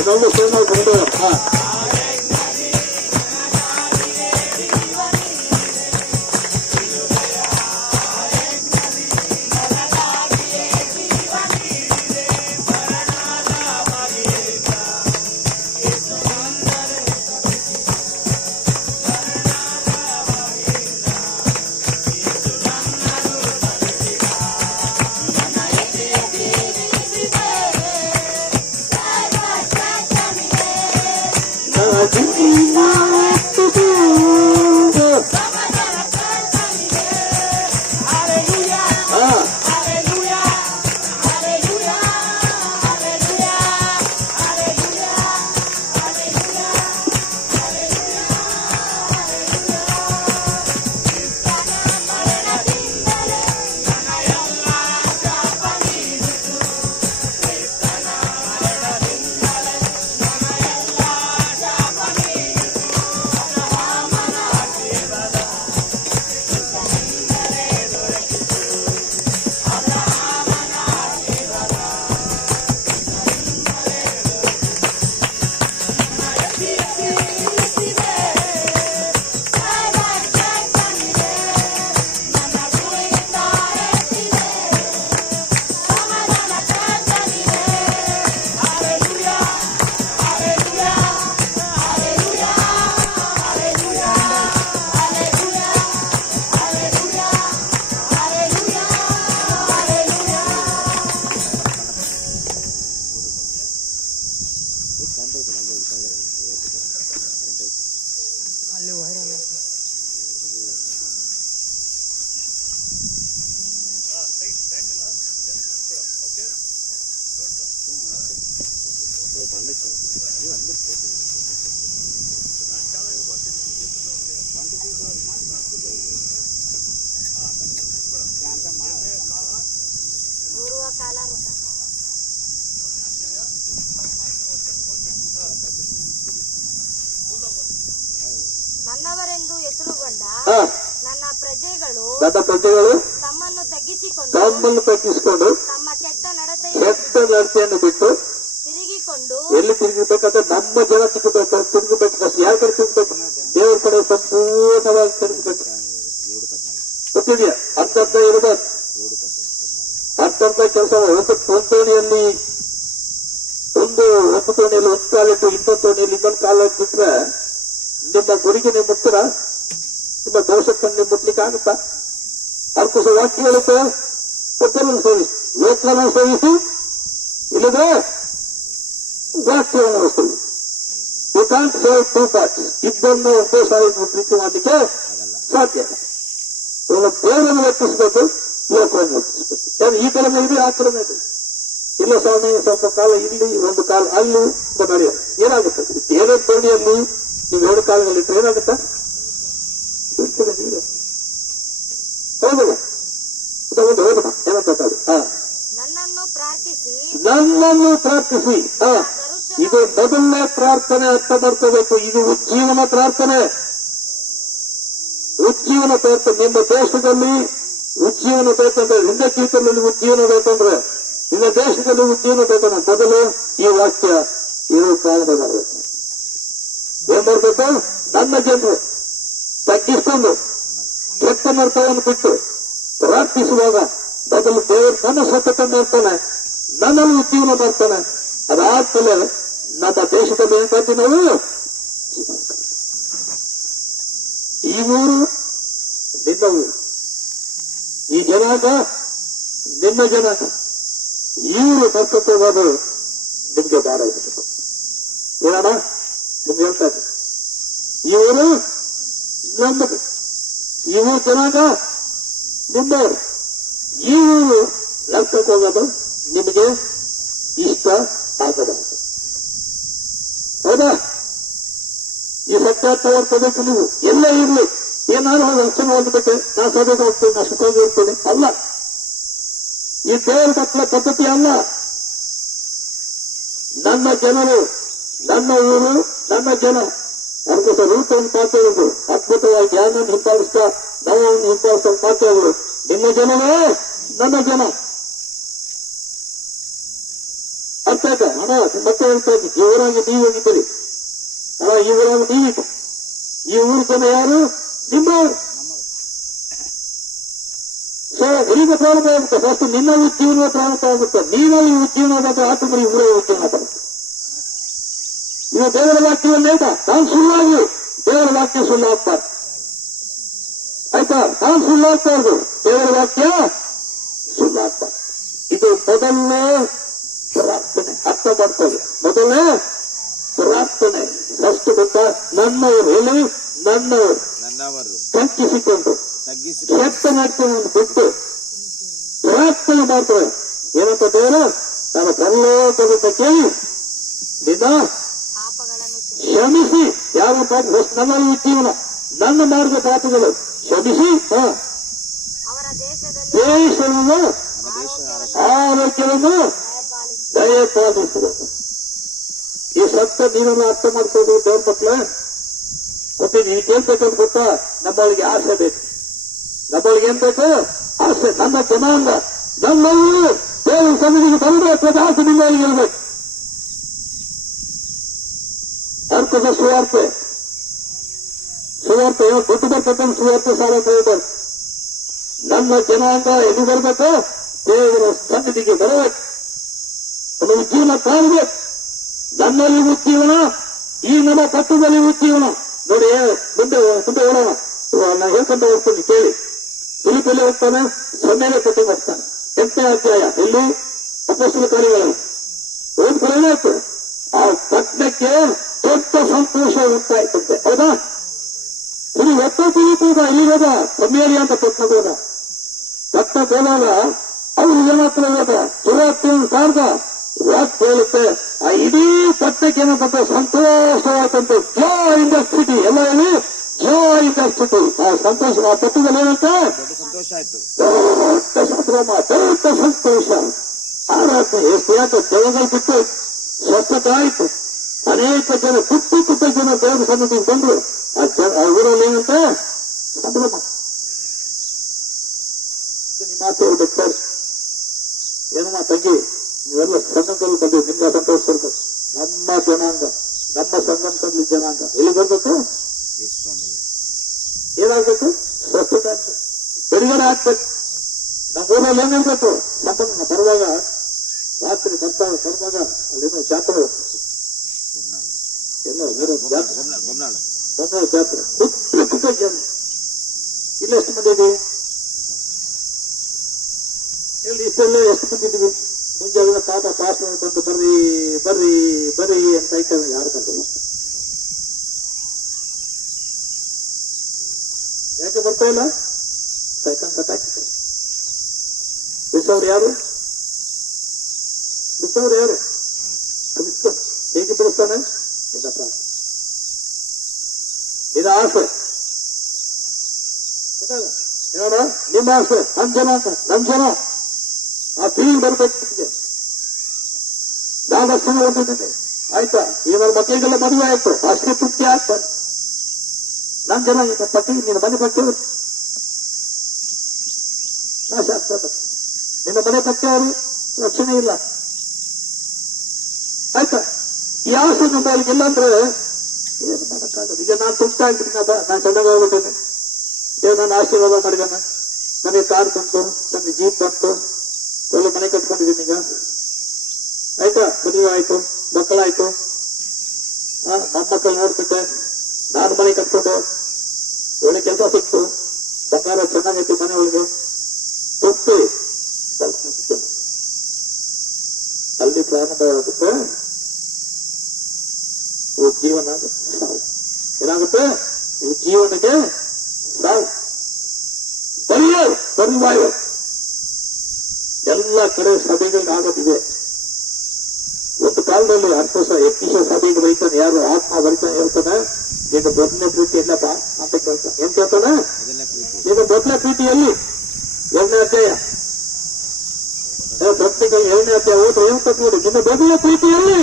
ಇದೊಂದು ಸೇವೆ ಬಂದು ಪೂರ್ವ ಕಾಲ ವೃತ್ತ. ನನ್ನವರೆಂದು ಹೆಸರುಗೊಂಡ ಹಾ, ನನ್ನ ಪ್ರಜೆಗಳು ನನ್ನ ಪ್ರಜೆಗಳು ತಮ್ಮನ್ನು ತಗ್ಗಿಸಿಕೊಂಡು ತಮ್ಮನ್ನು ತಗ್ಗಿಸಿಕೊಂಡು ತಮ್ಮ ಕೆಟ್ಟ ಕೆಟ್ಟ ನಡತೆಯನ್ನು ಬಿಟ್ಟು ತಿರುಗಿಕೊಂಡು ಎಲ್ಲಿ ತಿರುಗಬೇಕಂದ್ರೆ ನಮ್ಮ ಜನ ತಿರುಗಬೇಕು ಫಸ್ಟ್ ಯಾರ ಕಡೆ ತಿರುಗಬೇಕು? ದೇವರ ಕಡೆ ಸಂಪೂರ್ಣವಾಗಿ ತಿರುಗಬೇಕು. ಗೊತ್ತಿದೆಯಾ? ಅರ್ಧ ಇರಬೇಕು, ಅರ್ಧ ಕೆಲಸ ಒಂದು ತೋಣಿಯಲ್ಲಿ ಒಂದು ಕಾಲಿಟ್ಟು ಇನ್ನೊಂದು ತೋಣಿಯಲ್ಲಿ ಇನ್ನೊಂದು ಕಾಲಿಟ್ಟು ಬಿಟ್ರೆ ನಿಮ್ಮ ಗುರಿಗೆ ನೀವು ಮುಟ್ತೀರ? ನಿಮ್ಮ ದೋಷಕ್ಕನ್ನು ನೀವು ಮುಟ್ಲಿಕ್ಕೆ ಆಗುತ್ತಾ? ಅದಕ್ಕೋಸ ವಾಕ್ಯ ಹೇಳುತ್ತೆ, ಕೊಟ್ಟನ್ನು ಸೇರಿಸಿ, ಲೋಕವನ್ನು ಸೇರಿಸಿ, ಇಲ್ಲದೆ ವಾಕ್ಯವನ್ನು ಸೇರಿಸಿ. You can't save two parts. ಇಬ್ಬರನ್ನು ಒಂದೇ ಸಾರಿ ಪ್ರೀತಿ ಮಾಡಲಿಕ್ಕೆ ಸಾಧ್ಯ ಇಲ್ಲ. ದೇವರನ್ನು ವ್ಯಕ್ತಿಸಬೇಕು, ಲೋಕವನ್ನು ವ್ಯಕ್ತಿಸಬೇಕು. ಈ ಕಡೆನೇ ಇದೆ, ಆ ಕಡೆನೇ ಇದೆ. ಇಲ್ಲ ಸ್ವಾಮಿ, ಸ್ವಲ್ಪ ಕಾಲ ಇಲ್ಲಿ ಒಂದು ಕಾಲ ಅಲ್ಲಿ ಅಂತ ನಡೆಯೋದು ಏನಾಗುತ್ತೆ? ಏನೇ ತೋಣಿಯಲ್ಲಿ ನೀವು 2 ಕಾಲಗಳಿಟ್ಟರೆ ಏನಾಗುತ್ತಾ? ಬಿಡ್ತದೆ ನೀರು. ಹೌದಲ್ಲ? ಒಂದು ಹೋಗೋಣ ಏನಂತ ನನ್ನನ್ನು ಪ್ರಾರ್ಥಿಸಿ ಇದು ಮೊದಲನೇ ಪ್ರಾರ್ಥನೆ ಅರ್ಥ ಮಾಡ್ಕೋಬೇಕು. ಇದು ಉಜ್ಜೀವನ ಪ್ರಾರ್ಥನೆ. ಉಜ್ಜೀವನ ಪ್ರಾರ್ಥನೆ ನಿಮ್ಮ ದೇಶದಲ್ಲಿ ಉಜ್ಜೀವನ ಬೇಕಂದ್ರೆ, ನಿನ್ನ ಜೀವಿತದಲ್ಲಿ ಉಜ್ಜೀವನ ಬೇಕಂದ್ರೆ, ನಿನ್ನ ದೇಶದಲ್ಲಿ ಉಜ್ಜೀವನ ಬೇಕಂದ್ರೆ ಮೊದಲು ಈ ವಾಕ್ಯ ಇರೋ ಪ್ರಾರಂಭ ಮಾಡಬೇಕು. ಏನ್ ಮಾಡಬೇಕು? ನನ್ನ ಜನರು ತಗ್ಗಿಸ್ಕೊಂಡು ಕೆಟ್ಟ ನರ್ತವನ್ನು ಬಿಟ್ಟು ಪ್ರಾರ್ಥಿಸುವಾಗ ಮೊದಲು ದೇವರು ನನ್ನ ಸ್ವತಂತ್ರ ಮಾಡ್ತಾನೆ, ನನ್ನಲ್ಲಿ ಉಜ್ಜೀವನ ಮಾಡ್ತಾನೆ. ಅದಾದ್ಮೇಲೆ ನಮ್ಮ ದೇಶದಲ್ಲಿ ಏನ್ ಮಾಡ್ತೀವಿ ನಾವು? ಈ ಊರು ನಿನ್ನ ಊರು, ಈ ಜನಾಂಗ ನಿನ್ನ ಜನಾಂಗ. ಇವರು ಬರ್ಕೋದು ನಿಮ್ಗೆ ಭಾರ ಇರಬೇಕು. ಏನಣ್ಣ ನಿಮ್ಗೆ ಹೇಳ್ತಾ ಇದ್ದೀನಿ, ಇವರು ನಮ್ಮದು, ಇವರು ಜನಾಂಗ ನಿಮ್ಮವರು. ಈ ಊರು ಲಕ್ಷಕ್ಕೆ ಹೋಗೋದು ನಿಮಗೆ ಇಷ್ಟ ಆಗದ. ಹೌದಾ? ಈ ಸತ್ಯಾರ್ಥವನ್ನು ತಗೋಬೇಕು. ನೀವು ಎಲ್ಲೇ ಇರಲಿ, ಏನಾದ್ರು ಒಂದು ಅರ್ಚನೆ ಹೋಗ್ಬೇಕು, ನಾ ಸಭೆಗೆ ಹೋಗ್ತೇನೆ, ನಾ ಸುಖವಾಗಿ ಇರ್ತೇನೆ ಅಲ್ಲ. ಈ ದೇವರ ಮಕ್ಕಳ ಪದ್ಧತಿ ಅಲ್ಲ. ನನ್ನ ಜನರು, ನನ್ನ ಊರು, ನನ್ನ ಜನ. ಅದಕ್ಕೋಸ್ಕರ ರೂಪವನ್ನು ಮಾತಾಡೋದು ಅದ್ಭುತವಾಗಿ ಜ್ಞಾನವನ್ನು ಹಿಂಪಾಲಿಸ್ತಾ, ನವವನ್ನು ಹಿಂಪಾಲಿಸ್ತಾ ಮಾತಾಡೋದು. ನಿಮ್ಮ ಜನವೇ ನನ್ನ ಜನ. ಅರ್ಥ ಆಯ್ತಾ? ಹಣ ಮತ್ತೆ ಹೇಳ್ತಾ ಇದ್ದೀನಿ, ಜೋರಾಗಿ ನೀವು ಹೋಗಿದ್ದೀರಿ. ಹಣ ಈ ಊರಾಗಿ ನೀವಿತ್ತು. ಈ ಊರು ಜನ ಯಾರು? ನಿಮ್ಮವರು. ಸೊ ಈಗ ಪ್ರಾರಂಭ ಆಗುತ್ತೆ. ಫಸ್ಟ್ ನಿನ್ನ ಉಜ್ಜೀವನ ಪ್ರಾರಂಭ ಆಗುತ್ತೆ. ನೀನಲ್ಲಿ ಉಜ್ಜೀವನ ಆದಾಗ ಆತಂದ್ರೆ ಇವರೇ ಉಜ್ಜೀವನ ಬರುತ್ತೆ. ಇದು ದೇವರ ವಾಕ್ಯವನ್ನೇ ನಾನು ಸುಳ್ಳಾಗಿ ದೇವರ ವಾಕ್ಯ ಸುಳ್ಳಾಗ್ತಾರೆ. ಆಯ್ತಾ? ನಾನು ಸುಳ್ಳಾಗ್ತಾರ್ದು, ದೇವರ ವಾಕ್ಯ ಸುಳ್ಳಾಗ್ತಾರೆ. ಇದು ಮೊದಲನೇ ಪ್ರಾರ್ಥನೆ. ಅರ್ಥ ಮಾಡ್ಕೊಳ್ಳಿ. ಮೊದಲನೇ ಪ್ರಾರ್ಥನೆ ಫಸ್ಟ್ ಗೊತ್ತಾ? ನನ್ನವರು ಹೇಳಿ, ನನ್ನವರು ತಗ್ಗಿಸಿಕೊಂಡು ಕೆಟ್ಟ ನಡತೆಯನ್ನು ಬಿಟ್ಟು ಪ್ರಾರ್ಥನೆ ಮಾಡ್ತಾರೆ. ಏನಂತ ದೇವರು? ನಾನು ಪರಲೋಕದಿಂದ ಕೇಳಿ ನಿನ್ನ ಪಾಪಗಳನ್ನು ಕ್ಷಮಿಸಿ. ಯಾವ ಪಾಪ? ನನ್ನ ಜೀವನ, ನನ್ನ ಮಾರ್ಗ ಪಾಪಗಳು ಕ್ಷಮಿಸಿ ಅವರ ದೇಶದಲ್ಲಿ ದೇಶವನ್ನು ಆರೋಗ್ಯವನ್ನು ದಯಪಾಲಿಸಬೇಕು. ಈ ಸತ್ಯ ನೀವೆಲ್ಲ ಅರ್ಥ ಮಾಡ್ಕೋದು ದೇವ್ರ ಮಕ್ಕಳೇ. ಮತ್ತೆ ನೀವು ಕೇಳ್ಬೇಕಂತ ಗೊತ್ತಾ? ನಮ್ಮೊಳಗೆ ಆಸೆ ಬೇಕು. ನಮ್ಮೊಳಗೆ ಏನ್ ಬೇಕು? ಆಸೆ. ನನ್ನ ಜನಾಂಗ, ನಮ್ಮಲ್ಲಿ ದೇವರ ಸನ್ನಿಧಿಗೆ ಬರಬೇಕು, ಆಸೆ ನಿಮ್ಮೊಳಗೆ ಇರಬೇಕು. ಅರ್ಥದ ಸುವಾರ್ತೆ ಏನೋ ದುಡ್ಡು ಬರ್ತಕ್ಕಂಥ ಸುವಾರ್ತೆ ಸಾಲ ತಗೋಬಾರ್ದು. ನನ್ನ ಜನಾಂಗ ಎಲ್ಲಿ ಬರಬೇಕು? ದೇವರ ಸನ್ನಿಧಿಗೆ ಬರಬೇಕು. ಒಂದು ಉಜ್ಜೀವನ ಕಾಣಬೇಕು. ನನ್ನಲ್ಲಿ ಉಜ್ಜೀವನ, ಈ ನಮ್ಮ ಪಟ್ಟಣದಲ್ಲಿ ಉಜ್ಜೀವನ. ನೋಡಿ, ಮುಂದೆ ಓಡೋಣ. ನಾನು ಹೇಳ್ಕೊಂತ ಹೋಗ್ತೀನಿ ಕೇಳಿ. ಫಿಲಿಪ್ಪಲ್ಲಿ ಹೋಗ್ತಾನೆ, ಸೊನ್ನೆಲೆ ಪಟ್ಟಿ ಬರ್ತಾನೆ. 8ನೇ ಅಧ್ಯಾಯ. ಇಲ್ಲಿ ಅಪೊಸ್ತಲ ಕಾರ್ಯಗಳಲ್ಲಿ ಓದ್ಕೊಂಡು ಏನಾಯ್ತು? ಆ ಪಟ್ಟಣಕ್ಕೆ ದೊಡ್ಡ ಸಂತೋಷ ಉಂಟಾಯ್ತಂತೆ. ಹೌದಾ? ಇಲ್ಲಿ ಒತ್ತು ತಿಳಿಪುದ ಇಲ್ಲಿರೋದ ಸಮೇರಿಯ ಅಂತ ಪಟ್ಟಣಕ್ಕೆ ಹೋದ. ಪಟ್ಟಣಕ್ಕೆ ಹೋದಾಗ ಅವ್ರು ಏನಾಗ್ತದೆ ಹೋದ? ಸುರಾತ್ರಿಯನ್ನು ಸಾರ್ದ ವಾಕ್ ಹೇಳುತ್ತೆ ಆ ಇಡೀ ಪಟ್ಟಕ್ಕೆ ಏನಂತ ಸಂತೋಷವಾದಂತೆ ಜಾಯ್ ಇನ್ ದ ಸಿಟಿ ಎಲ್ಲ ಹೇಳಿ ಜಾಯ್ ಇನ್ ದ ಸಿಟಿ ಆ ಸಂತೋಷ ಆ ಪಟ್ಟದಲ್ಲಿ ಏನಂತೆ ದೊಡ್ಡ ಸಂತೋಷ ಆಯ್ತು. ದೊಡ್ಡ ಸಂಭ್ರಮ ದೊಡ್ಡ ಸಂತೋಷ ಆರಾಧನೆ ಎಷ್ಟು ಯಾಕೆ ಜಗಗಳು ಬಿಟ್ಟು ಸ್ವಚ್ಛತೆ ಆಯಿತು. ಅನೇಕ ಜನ ಕುತ್ತ ಜನ ದೇವರ ಸನ್ನಿಧಿಗೆ ಬಂದ್ರು. ಆ ಊರಲ್ಲಿ ಏನಂತೆ ಸಂಭ್ರಮ. ನಿಮ್ಮ ಮಾತು ಹೇಳ್ಬೇಕು ಏನಮ್ಮ ತಂಗಿ ನೀವೆಲ್ಲ ಸಂಘದಲ್ಲಿ ಬಂದಿವಿ ನಿಮ್ಗೆ ಸಂತೋಷ ಬರ್ಬೇಕು. ನಮ್ಮ ಜನಾಂಗ ನಮ್ಮ ಸಂಘದಲ್ಲಿ ಜನಾಂಗ ಎಲ್ಲಿ ಬರ್ಬೇಕು ಏನಾಗ್ಬೇಕು ಸ್ವಚ್ಛತೆ ಆಗ್ಬೇಕು ಬಿಡುಗಡೆ ಆಗ್ಬೇಕು. ನಮ್ಮ ಊರಲ್ಲಿ ಏನಿರ್ಬೇಕು ಸಂಪನ್ನ ಬರುವಾಗ ರಾತ್ರಿ ಬರುವಾಗ ಅಲ್ಲೇನೋ ಜಾತ್ರೆ ಎಲ್ಲ ಊರ ಜಾತ್ರೆ ಜಾತ್ರೆ ಕುತ್ತ ಜನ ಇಲ್ಲ ಎಷ್ಟು ಮಂದಿ ಇದೀವಿ ಇಲ್ಲಿ ಇಷ್ಟೆಲ್ಲ ಎಷ್ಟು ಮಂದಿ ಇದೀವಿ. ಮುಂಜಾನೆ ಪಾಪ ಪಾಸ್ ಬಂದು ಬರ್ರಿ ಬರ್ರಿ ಬರ್ರಿ ಅಂತ ಐಕಂದ್ರೆ ಯಾರು ಕರ್ತಲ್ಲ ಯಾಕೆ ಬರ್ತಾ ಇಲ್ಲ ಸೈಕಲ್ ಕಟ್ಟಾಕ್ತಾರೆ. ಬಿಸವ್ರು ಯಾರು ಕ್ರಿಸ್ತ ಹೇಗೆ ಬಿಡಿಸ್ತಾನೆ ನಿನ್ನ ಪ್ರಾರ್ಥನೆ ನಿನ್ನ ಆಸೆ ಹೇಳ ನಿಮ್ಮ ಆಸೆ ನಮ್ ಜನ ಆ ಫೀಲ್ ಬರ್ಬೇಕು ನಿಮಗೆ. ನಾನು ಅಷ್ಟೇ ಹೊಂದಿದ್ದೇನೆ ಆಯ್ತಾ. ಈಗ ನನ್ನ ಮಕ್ಕಳಿಗೆಲ್ಲ ಮದುವೆ ಆಯ್ತು ಅಷ್ಟೇ ತೃಪ್ತಿ ಆಗ್ತಾರೆ. ನನ್ ಜನ ಈಗ ಪಟ್ಟಿ ನಿನ್ನ ಮನೆ ಪಟ್ಟಿ ನಾಶ ಆಗ್ತದೆ. ನಿನ್ನ ಮನೆ ಪಟ್ಟಿ ಅವರು ರಕ್ಷಣೆ ಇಲ್ಲ ಆಯ್ತಾ. ಈ ಆಸೆ ನಮ್ಮಲ್ಲಿ ಇಲ್ಲ ಅಂದ್ರೆ ಏನು ಮಾಡಕ್ಕಾಗಲ್ಲ. ಈಗ ನಾನು ತೃಪ್ತಿ ಆಗ್ಬಿಟ್ಟಿನ ನಾನು ಚೆನ್ನಾಗೋಗ್ಬಿಟ್ಟೇನೆ. ಈಗ ನಾನು ಆಶೀರ್ವಾದ ಮಾಡಿದ್ದೇನೆ. ನನಗೆ ಕಾರ್ ಬಂತು, ನನಗೆ ಜೀಪ್ ಬಂತು, ಒಳ್ಳೆ ಮನೆ ಕಟ್ಕೊಂಡಿದ್ದೀನಿ ಈಗ ಆಯ್ತಾ. ಮದುವೆ ಆಯ್ತು, ಮಕ್ಕಳಾಯ್ತು, ಮೊಮ್ಮಕ್ಕಳು ನೋಡ್ಬಿಟ್ಟೆ, ನಾನು ಮನೆ ಕಟ್ಕೊಂಡೆ, ಒಳ್ಳೆ ಕೆಲಸ ಸಿಕ್ತು, ಬಂಗಾರ ಚೆನ್ನಾಗೈತಿ ಮನೆ ಒಳಗೆ ತೃಪ್ತಿ. ಅಲ್ಲಿ ಪ್ರಾರಂಭವಾಗುತ್ತೆ ಜೀವನ ಸಾವು. ಏನಾಗುತ್ತೆ ಜೀವನಕ್ಕೆ ಸಾವು. ಪರಿವಾಯ ಎಲ್ಲ ಕಡೆ ಸಭೆಗಳಿಗೆ ಆಗೋದಿದೆ. ಒಂದು ಕಾಲದಲ್ಲಿ 10 ಸಭೆಗೆ ಬರೀತಾನೆ ಯಾರು ಆತ್ಮ ಬರೀತಾನೆ ಹೇಳ್ತಾನೆ ನಿನ್ನ ಮೊದಲನೇ ಪ್ರೀತಿ ಎಲ್ಲಪ್ಪ ಅಂತ ಕೇಳ್ತಾನೆ. ಏನ್ ಕೇಳ್ತಾನೆ ನಿನ್ನ ಮೊದಲನೇ ಪ್ರೀತಿಯಲ್ಲಿ 2ನೇ ಅಧ್ಯಾಯ ಪತ್ರಿಕೆಯಲ್ಲಿ 2ನೇ ಅಧ್ಯಾಯ ಓದ್ರೆ ಏನ್ ತಪ್ಪು ನಿನ್ನ ಮೊದಲನೇ ಪ್ರೀತಿಯಲ್ಲಿ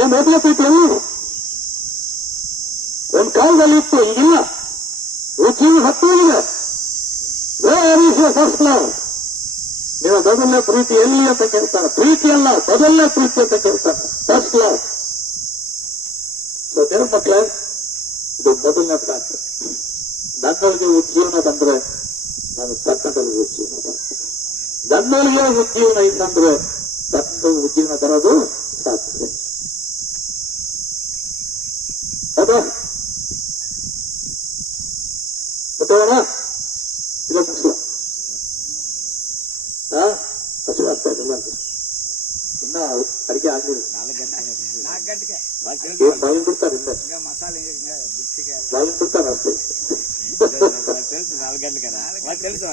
ಏನ್ ಮೊದಲನೇ ಪ್ರೀತಿಯಲ್ಲಿ ಒಂದು ಕಾಲದಲ್ಲಿ ಇತ್ತು ಈಗಿಲ್ಲ. ರುಚಿನ ಹತ್ತು ಇದೆ. ಫಸ್ಟ್ ಲವ್ ನಿಮ್ಮ ಮೊದಲನೇ ಪ್ರೀತಿ ಎಲ್ಲಿ ಅಂತ ಕೇಳ್ತಾನೆ. ಪ್ರೀತಿ ಅಲ್ಲ ಮೊದಲನೇ ಪ್ರೀತಿ ಅಂತ ಕೇಳ್ತಾನೆ. First love. ಸೊ ದೇವ್ರ ಮಕ್ಕಳೇ ಇದು ಮೊದಲನೇ ಪ್ರಾರ್ಥನೆ. ನನ್ನೊಳಗೆ ಉಜ್ಜೀವನ ಬಂದ್ರೆ ನಾನು ಕರ್ನಾಟಕದಲ್ಲಿ ಉಜ್ಜೀವನ ಬರ್ತದೆ. ನನ್ನೊಳಗೆ ಉಜ್ಜೀವನ ಇಲ್ಲಂದ್ರೆ ನನ್ನ ಉಜ್ಜೀವನ ಬರೋದು ಸಾಧ್ಯ. ಹೌದಾ ಗೊತ್ತೋಣ ಇಲ್ಲ ಮುಗಿಸ್ಲ ಹಸಿವಾಗ್ತಾ ಇದೆ ಇನ್ನ ಅಡಿಗೆ ಆಗಲಿಲ್ಲ. 4 ಗಂಟೆಗೆ ಬಾಗಿಲು ಬಿಡ್ತಾರೆ ಮಸಾಲೆ ಬಾಗಿಲು ಬಿಡ್ತಾರೆ ಅಷ್ಟೇ. తెలుసు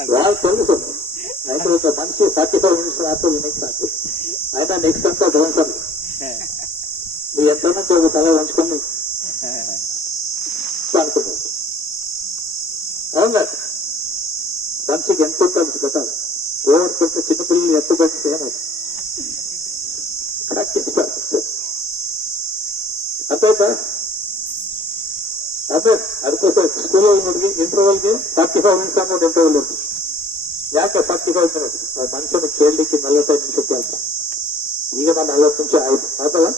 అయితే ఒక మనిషి 45 నిమిషాలు ఆటో వినేసి సాಕು అయినా నెక్స్ట్ అంతా డోన్సర్ నువ్వు ఎంత నుంచి ఒక తల వంచుకొని అనుకుంటావు. అవునా మనిషికి ఎంత ఉంటుంది పెట్టాలి. ఓవర్ పెడితే చిన్నపిల్లలు ఎంత పెడితే ఏమవుతుంది ಅರ್ಥಾಯ್ತಾ. ಅದೇ ಅದಕ್ಕೋಸ್ಕರ ಸ್ಕೂಲಲ್ಲಿ ನೋಡಿದ್ವಿ ಇಂಟರ್ವಲ್ಗೆ 45 ನಿಮಿಷ ಅನ್ನೋದು ಇಂಟರ್ವಲ್ ಉಂಟು. ಯಾಕೆ 45 ಮಿನಿಟ್ ಮನುಷ್ಯನ ಕೇಳಲಿಕ್ಕೆ 45 ನಿಮಿಷಕ್ಕೆ ಅಂತ. ಈಗ ನಾನು 40 ನಿಮಿಷ ಆಯ್ತು ಆಯ್ತಲ್ಲ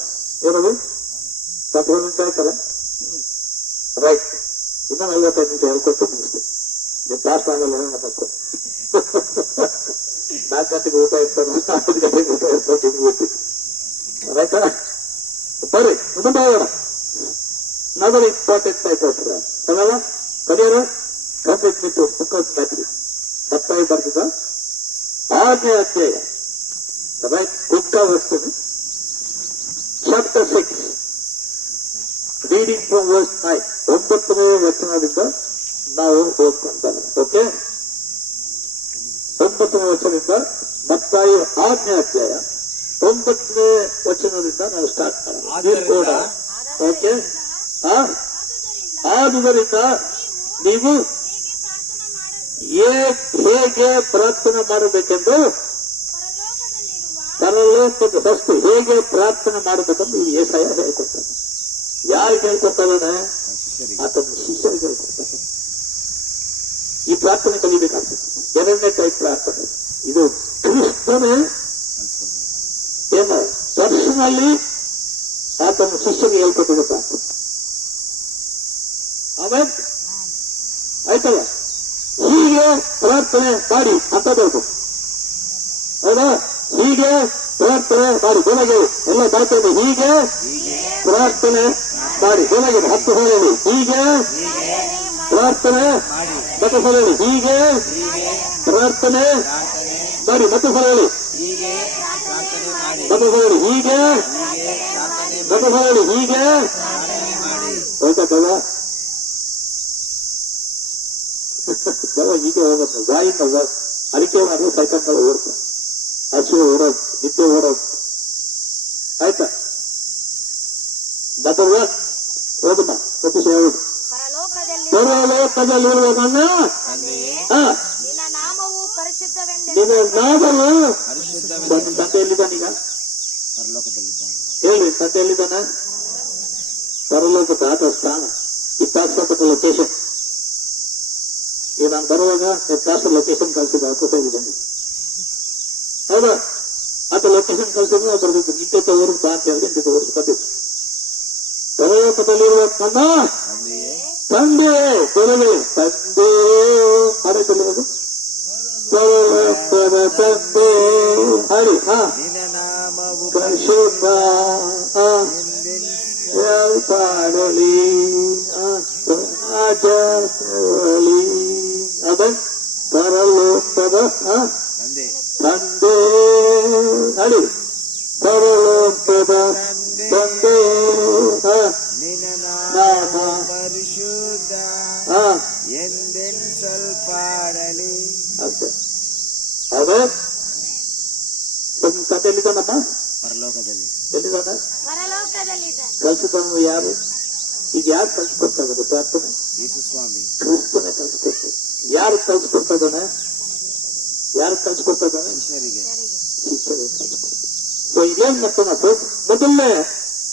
ಏನದು 45 ನಿಮಿಷ ಆಯ್ತಲ್ಲ ರೈಟ್. ಇನ್ನ 45 ನಿಮಿಷ ಹೇಳ್ಕೊಟ್ಟು ಮುಗಿಸ್ತೀವಿ. ನೀವು ಕ್ಲಾಸ್ ಆಗಲ್ಲ ಮಾತಾಡ್ಕೊ. 4 ಗಂಟೆಗೆ ಊಟ ಇರ್ತಾನೆ 5 ಗಂಟೆಗೆ ಊಟ ಇರ್ತಾನೆ ತಿಂದ್ಬಿಟ್ಟು ರೈತಾ. ಬರ್ರಿ ಮುಂದೆ ಹೋಗೋಣ. another important type of prayer. Samala, Kadira, come with me to book of Matthew. Sappai Bardida, Aadya Adhyaya, the right Gupta verse, chapter 6, reading from verse 9. Ombattane vachanadinda ನಾವು ಓದ್ಕೊಂತಾರೆ. ಓಕೆ 9ನೇ ವಚನದಿಂದ ಮತ್ತಾಯಿ 6ನೇ ಅಧ್ಯಾಯ 9ನೇ ವಚನದಿಂದ ನಾವು ಸ್ಟಾರ್ಟ್ ಮಾಡೋಣ. ಓಕೆ. ಆದುದರಿಂದ ನೀವು ಹೇಗೆ ಪ್ರಾರ್ಥನೆ ಮಾಡಬೇಕೆಂದು ಪರಲೋಕದ ಫಸ್ಟ್ ಹೇಗೆ ಪ್ರಾರ್ಥನೆ ಮಾಡಬೇಕೆಂದು ಈ ಏಸಾಯ ಹೇಳ್ಕೊಡ್ತಾನೆ. ಯಾರಿಗೆ ಹೇಳ್ಕೊಡ್ತಾನೆ? ಆತನ ಶಿಷ್ಯರಿಗೆ ಹೇಳ್ಕೊಡ್ತಾನೆ. ಈ ಪ್ರಾರ್ಥನೆ ಕಲಿಬೇಕಾಗ್ತದೆ. 2ನೇ ಟೈಪ್ ಪ್ರಾರ್ಥನೆ ಇದು. ಕ್ರಿಸ್ತನೇ ಏನು ಪರ್ಸನಲಿ ಆತನ ಶಿಷ್ಯರಿಗೆ ಹೇಳ್ಕೊಟ್ಟಿದ್ದ ಪ್ರಾರ್ಥನೆ. ಆಮೇಲೆ ಆಯ್ತಲ್ಲ, ಹೀಗೆ ಪ್ರಾರ್ಥನೆ ಮಾಡಿ ಅಂತ ಬೇಕು. ಹೌದಾ? ಹೀಗೆ ಪ್ರಾರ್ಥನೆ ಮಾಡಿ ಬೆಳಗ್ಗೆ ಎಲ್ಲ ಬಾಯ್ತದೆ. ಹೀಗೆ ಪ್ರಾರ್ಥನೆ ಮಾಡಿ ಬೆಳಗ್ಗೆ 10 ಹೇಳಿ. ಹೀಗೆ ಪ್ರಾರ್ಥನೆ ಮತ್ತೆ ಹೇಳಿ. ಹೀಗೆ ಪ್ರಾರ್ಥನೆ ಮಾಡಿ ಮತ್ತೆ ಹೇಳಿ. ಮತ್ತೆ ಹೇಳಿ. ಹೀಗೆ ಮತ್ತೆ ಹೇಳಿ. ಹೀಗೆ ಹೋಗ್ತಲ್ಲ ಹೀಗೆ ಹೋಗುತ್ತೆ. ಗಾಯಿಂದ ಅಡಿಕೆ ಮಾಡಿದ್ರೆ ಸೈಕಲ್ ಓಡ್ತಾರೆ. ಹಸಿವೆ ಓಡೋದು, ನಿದ್ದೆ ಓಡೋದು. ಆಯ್ತಾ? ನಂಬರ್ 1 ಓದಮ್ಮ ಪ್ರತಿ ಹೇಳುದು. ಪರಲೋಕದಲ್ಲಿರುವ ನನ್ನ ನಿನ್ನ ನಾಮವು ಪರಿಶುದ್ಧವೆಂದು. ನಿನ್ನ ನಾಮವು ತಂದೆ ಎಲ್ಲಿದ್ದಾನೀಗ? ಹೇಳಿ, ತಂದೆ ಎಲ್ಲಿದ್ದಾನ? ಪರಲೋಕದ ಆತ ಸ್ಥಾನ. ಈ ಟ್ರಾನ್ಸ್ಪೋರ್ಟ್ ಲೊಕೇಶನ್ ಈಗ ನಾನು ಬರುವಾಗ ಟ್ರಾನ್ಸ್ಪೋರ್ಟ್ ಲೊಕೇಶನ್ ಕಳಿಸಿದ ಕೊಟ್ಟಿದ್ದೀನಿ. ಹೌದಾ? ಆತ ಲೊಕೇಶನ್ ಕಳಿಸಿದ್ರೆ ನಾವು ಬರ್ಬೇಕು. ಇಂಥ ಊರಿಗೆ ಬಾ ಅಂತ ಹೇಳಿದ್ರೆ ಇಂಥ ಊರಿಗೆ ಬಂದಿತ್ತು. ಪರಲೋಕದಲ್ಲಿರುವ ನನ್ನ ತಂದೆ ಕೊರಗೆ ತಂದೆ ಹಾಡಿಕೊಳ್ಳುವುದು. ಪರಲೋಕದ ತಂದೆ ಹಾಡಿ. ಪರಿಶುದ್ಧ ಪಾಡಲಿ ರಾಜಲಿ. ಅದ ಪರಲೋಕದ ತಂದೆ ಹಾಡಿ. ಪರಲೋಕದ ತಂದೆ ನಾಮ ಪರಿಶುದ್ಧ ಎಂದೆನಿಸಲ್ಪಡಲಿ. ಅಷ್ಟೇ. ಅದೇ ತಂದೆ ಎಲ್ಲಿದ್ದಾನಮ್ಮ? ಪರಲೋಕದಲ್ಲಿ. ಎಲ್ಲಿದ್ದಾನೆ? ಪರಲೋಕದಲ್ಲಿದ್ದಾನೆ. ಕಲ್ಸಿದವನು ಯಾರು? ಈಗ ಯಾರು ಕಲ್ಸ್ಕೊಡ್ತಾ ಇದ್ದಾರೆ ಪ್ರಾರ್ಥನೆ? ಯೇಸು ಸ್ವಾಮಿ. ಕ್ರಿಸ್ತನೇ ಕಲ್ಸ್ಕೊಡ್ತಾರೆ. ಯಾರು ಕಲ್ಸ್ಕೊಡ್ತಾ ಇದ್ದಾನೆ? ಯಾರು ಕಲ್ಸ್ಕೊಡ್ತಾ ಇದ್ದಾನೆ? ಶಿಷ್ಯರಿಗೆ. ಶಿಷ್ಯರೇ ಕಲ್ಸ್ಕೊಡ್ತಾರೆ. ಸೊ ಇದೇನ್ ಮಾಡ್ತಾನ? ಮೊದಲನೇ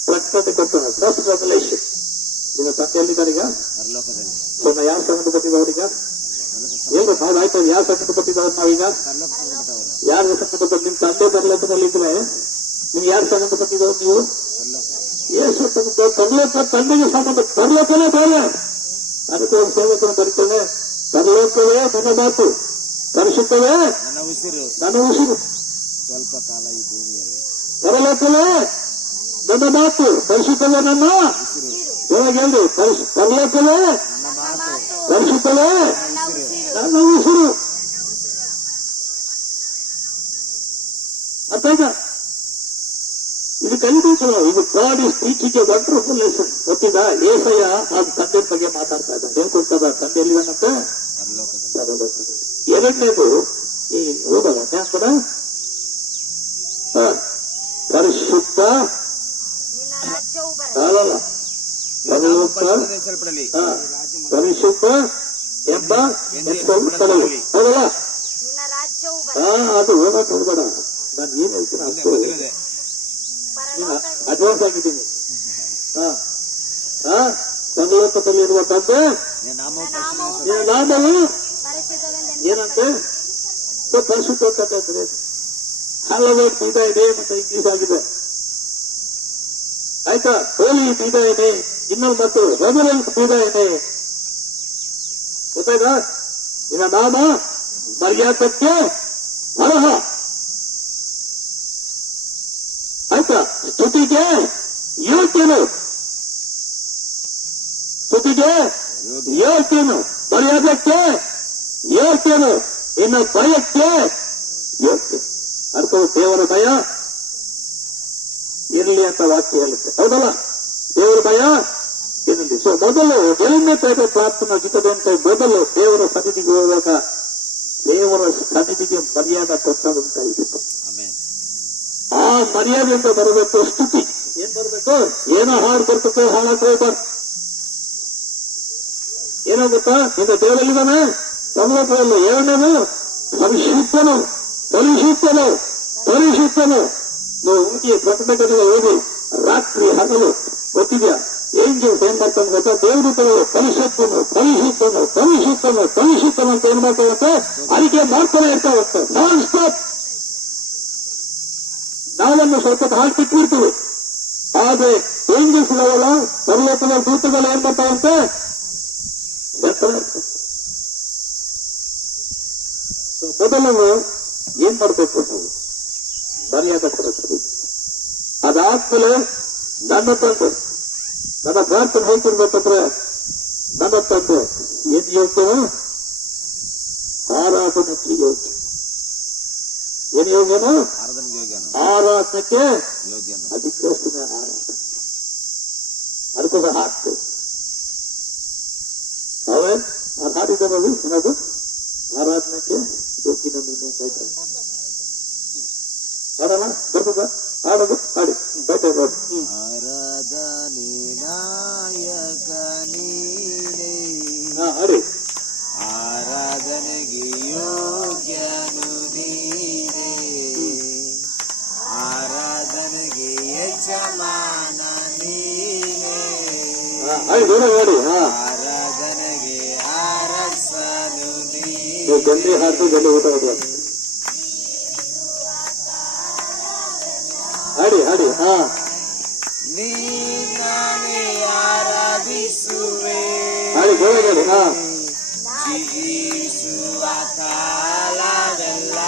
ಪ್ರಕಟಣೆ ಕೊಡ್ತಾನೆ. First revelation. ನಿನ್ನ ತಂದೆ ಎಲ್ಲಿದ್ದಾರೆ ಈಗ? ಪರಲೋಕದಲ್ಲಿ. ಸೊ ನಾ ಯಾರು ಸಂಬಂಧಪಟ್ಟಿದ್ದವ್ರೀಗ? ಏನು ನಾವು ಆಯ್ತು. ಯಾರು ಸಂಬಂಧಪಟ್ಟಿದ್ದವ್ರು ನಾವೀಗ? ಯಾರು ಸಂಬಂಧಪಟ್ಟ? ನಿಮ್ ತಂದೆ ಪರಲೋಕದಲ್ಲಿ ಇದ್ರೆ ನಿಮ್ಗೆ ಯಾರು ಸಂಬಂಧಪಟ್ಟಿದ್ದವ್ರು ನೀವು? ಏಸು ಪರಲೋಕ ತಂದೆಗೆ ಸಂಬಂಧ. ಪರಲೋಕನೇ ಬೇರೆ. ಅದಕ್ಕೆ ಒಂದು ಸೇವಕನ ಬರೀತಾನೆ, ಪರಲೋಕವೇ ನನ್ನ ಮಾತು, ಪರಿಶುದ್ಧವೇ ನನ್ನ ಉಸಿರು, ನನ್ನ ಉಸಿರು. ಸ್ವಲ್ಪ ಕಾಲ ಈ ಭೂಮಿಯಲ್ಲಿ. ಪರಲೋಕವೇ ನನ್ನ ಮಾತು, ಪರಿಶುದ್ಧವೇ ನನ್ನ ಉಸಿರು. ಇವಾಗ ಹೇಳಿ, ಪರಲೋಕವೇ ನನ್ನ ಮಾತು, ಪರಿಶುದ್ಧವೇ ನನ್ನ ಉಸಿರು. ಅರ್ಥ ಆಯ್ತಾ? ಇದು ಕಲಿಬೇಕಲ್ಲ. ಇದು God is teaching a wonderful lesson. ಗೊತ್ತಿದ? ಏಸಯ್ಯ ಅದು ತಂದೆ ಬಗ್ಗೆ ಮಾತಾಡ್ತಾ ಇದ್ದ. ಹೇಳ್ಕೊಡ್ತದ ತಂದೆ ಎಲ್ಲಿದ್ದಾನಂತೆ? ಪರಲೋಕದಲ್ಲಿ. ಎರಡನೇದು ಈ ಓದಲ್ಲ ಜ್ಞಾಪದ ಪರಿಶುದ್ಧ ನಿನ್ನ ರಾಜ್ಯವು ಬರಲಿ. ಅಲ್ಲಲ್ಲ ಪರಲೋಕ ಪರಿಶುದ್ಧಪಡಲಿ. ಪರಿಶುದ್ಧ ಎಂಬ ಹೆಸರು ಹೌದಲ್ಲ? ನಿನ್ನ ರಾಜ್ಯವು ಬರಲಿ. ಅದು ಓದಕ್ಕೆ ಹೋಗ್ಬೇಡ. ನಾನು ಏನ್ ಹೇಳ್ತೀನಿ ಅಷ್ಟು ಗೊತ್ತಿದೆ. ಅಡ್ವಾನ್ಸ್ ಆಗಿದ್ದೀನಿ. ಪರಲೋಕದಲ್ಲಿರುವ ತಂದೆ ನಿನ್ನ ನಾಮವು ನಿನ್ನ ನಾಮವು ಪರಿಶುದ್ಧವೆಂದು. ಏನಂತೆ? ಪರಿಶುದ್ಧ ಅಂದ್ರೆ ಹಲವಾರು ಬೀದ ಇದೆ ಮತ್ತೆ ಇಂಗ್ಲಿಷ್ ಆಗಿದೆ. ಆಯ್ತಾ? ಹೋಲಿ ಬೀದ ಇದೆ, ಇನ್ನೊಂದು ಮತ್ತು ರೆವರೆನ್ಸ್ ಬೀದ ಇದೆ. ಗೊತ್ತಾಯ್ತಾ? ನಿನ್ನ ನಾಮ ಮರ್ಯಾದಕ್ಕೆ ಅರ್ಹ. ಆಯ್ತಾ? ಸ್ತುತಿಗೆ ಯೋಗ್ಯನು, ಸ್ತುತಿಗೆ ಯೋಗ್ಯನು, ಮರ್ಯಾದಕ್ಕೆ ಯೋಗ್ಯನು, ಇನ್ನು ಭಯಕ್ಕೆ ಯೋಗ್ಯ. ಅರ್ಥವು ದೇವರ ಭಯ ಇರಲಿ ಅಂತ ವಾಕ್ಯ ಹೇಳುತ್ತೆ. ಹೌದಲ್ಲ? ದೇವರ ಭಯ ಇರಲಿ. ಸೊ ಮೊದಲು ಎರಡನೇ ಪ್ರಾರ್ಥನಾ ಜಿತದೆ ಅಂತ ಮೊದಲು ದೇವರ ಸನ್ನಿಧಿಗೆ ಹೋಗುವಾಗ ದೇವರ ಸನ್ನಿಧಿಗೆ ಮರ್ಯಾದೆ ಕೊಟ್ಟದಂತಾಗಿತ್ತು. ಆಮೆನ್. ಆ ಮರ್ಯಾದೆಯಿಂದ ಬರಬೇಕು ಸ್ತುತಿ. ಏನ್ ಬರಬೇಕು? ಏನೋ ಹಾಡು ಬರ್ತದೆ, ಹಾಳಾಕ್ ಹೋಗ್ಬಾರ್ದು. ಏನೋ ಗೊತ್ತಾ, ನಿನ್ನ ದೇವರಲ್ಲಿದ್ದಾನೆ ಪರಲೋಕದಲ್ಲಿ. ಎರಡನೇದು ಪರಿಶುದ್ಧನು, ಪರಿಶುದ್ಧನು, ಪರಿಶುದ್ಧನು. ನೀವು ಉಂಟಿ ಪ್ರಕಟಣೆಗೆ ಓದಿ, ರಾತ್ರಿ ಹಗಲು ಗೊತ್ತಿದ್ಯಾ? ಏಂಜಲ್ಸ್ ಏನ್ ಮಾಡ್ತಾನೆ ಗೊತ್ತಾ? ದೇವದೂತರು ಪರಿಶುದ್ಧನು, ಪರಿಶುದ್ಧನು, ಪರಿಶುದ್ಧನು, ಪರಿಶುದ್ಧನು ಅಂತ ಏನ್ ಮಾಡ್ತಾವಂತೆ? ಅರಿಕೆ ಮಾಡ್ತಾನೆ ಇರ್ತಾವಂತೆ ನಾನ್ ಸ್ಟಾಪ್. ನಾವನ್ನು ಸ್ವಲ್ಪ ಹಾಕಿ ಬಿಟ್ಬಿಡ್ತೀವಿ. ಆದ್ರೆ ಏಂಜಲ್ಸ್ ಇದಾವಲ್ಲ, ಪರಲೋಕದ ದೂತಗಳು ಏನ್ ಮಾಡ್ತಾವಂತೆ? ಮೊದಲು ಏನ್ ಮಾಡಬೇಕು? ನಾವು ಮರ್ಯಾದೆ ಕೊಡಬೇಕು. ಅದಾದ್ಮೇಲೆ ನನ್ನ ತಂದೆ, ನನ್ನ ಪ್ರಾರ್ಥನೆ ಹೇಳ್ತಿರ್ಬೇಕಂದ್ರೆ ನನ್ನ ತಂದೆ ಏನ್ ಯೋಗ್ಯನು? ಆರಾಧನೆಗೆ ಯೋಗ್ಯ. ಏನ್ ಯೋಗ್ಯನು? ಆರಾಧನೆಗೆ ಯೋಗ್ಯನು. ಆರಾಧನೆಗೆ ಯೋಗ್ಯನು. ಅದಕ್ಕೋಸ್ಕರ ಆರಾಧನೆ, ಅದಕ್ಕೋಸ್ಕರ ಹಾಕ್ತೇವೆ. ಅವೇ ಆ ಹಾಡಿದರಲ್ಲಿ ಏನದು? ಆರಾಧನೆಗೆ ಯೋಗ್ಯನ ನೀನು ಬೈತಾರೆ. ಹಾಡಲ್ಲ ಬರ್ತದ? ಹಾಡೋದು ಹಾಡಿ ಬೈತಾರೆ ನೋಡಿ. ಆರಾಧನೆ ನಾಯಕ ನೀನೇ, ಹಾಡಿ. ಆರಾಧನೆಗೆ ಯೋಗ್ಯನು ನೀನೇ, ಆರಾಧನೆಗೆ ಯಜಮಾನ ನೀನೇ, ಹಾಡಿ ದೂರ ನೋಡಿ. ಆರಾಧನೆಗೆ ಅರಸನು ನೀನೇ. ಜಲ್ದಿ ಹಾಡ್ತು, ಜಲ್ದಿ ಊಟ ಹೋದ. ಹಾಡಿ ಹಾಡಿ. ನೀನೇ ಆರಾಧಿಸುವೆ, ಹಾಡಿ ಜೋರ ಹೇಳಿ. ಜೀವಿಸುವ ಕಾಲವೆಲ್ಲ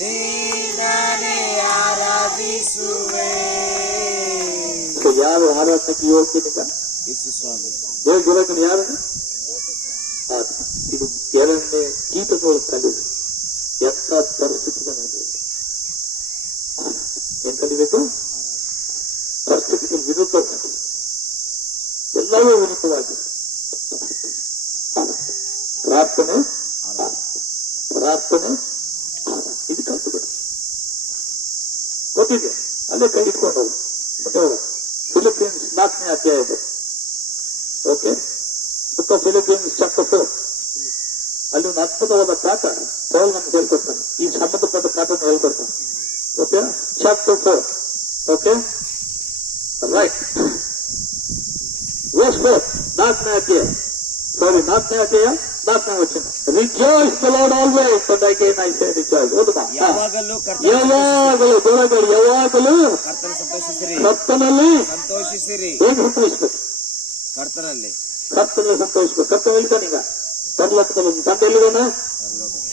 ನೀನೇ ಆರಾಧಿಸುವೆ. ಯಾರು ಆರಾಧನೆಗೆ ಯೋಗ್ಯನಿಗ? ಯೇಸು ಸ್ವಾಮಿ. ದೇವ ಜೋರಕನ ಯಾರು? ಇದು ಎರಡನೇ ಗೀತದೊಳಗೆ ಕಲಿಬೇಕು. ಎಂತ ಪರಿಸ್ಥಿತಿಗಳನ್ನು ಏನ್ ಕಲಿಬೇಕು? ಪರಿಸ್ಥಿತಿಗೆ ವಿರುದ್ಧ, ಎಲ್ಲವೂ ವಿರುದ್ಧವಾಗಿ ಪ್ರಾರ್ಥನೆ, ಪ್ರಾರ್ಥನೆ ಇದು ಕಲ್ತುಬಿಡು. ಗೊತ್ತಿದೆ, ಅಲ್ಲೇ ಕೈ ಇಟ್ಕೊಂಡು ಮತ್ತೆ ಫಿಲಿಪೀನ್ಸ್ 4ನೇ ಅಧ್ಯಾಯ ಇದೆ. Okay, book of Philippines chapter 4. ಅಲ್ಲಿ ಒಂದು ಅದ್ಭುತವಾದ ಪಾಠ ಪೌಲ್ ನಮ್ಗೆ ಹೇಳ್ಕೊಡ್ತಾನೆ. ಈ ಸಂಬಂಧಪಟ್ಟ ಪಾಠವನ್ನು ಹೇಳ್ಕೊಡ್ತಾನೆ. Okay, chapter 4. Okay, right. Verse 4, 4ನೇ ಅಧ್ಯಾಯ. ಸಾರಿ, 4ನೇ ಅಧ್ಯಾಯ 4ನೇ ವಚನ. Rejoice the Lord always, and again I say rejoice. ಓದುತ್ತಾ? ಯಾವಾಗಲೂ ಯಾವಾಗಲೂ ದೊರೆಗಳು ಯಾವಾಗಲೂ ಕರ್ತನಲ್ಲಿ ಸಂತೋಷಿಸಿರಿ, ಕರ್ತನಲ್ಲಿ ಸಂತೋಷಿಸಿರಿ. ಏನು ಸಂತೋಷಿಸ್ಬೇಕು? ಕರ್ತನಲ್ಲಿ ಕರ್ತನಲ್ಲಿ ಸಂತೋಷಿಸ್ಬೇಕು. ಕರ್ತನ ಹೇಳ್ತಾನೀಗ ಪರಲೋಕದಲ್ಲಿ. ತಂದೆ ಎಲ್ಲಿದ್ದಾನೆ?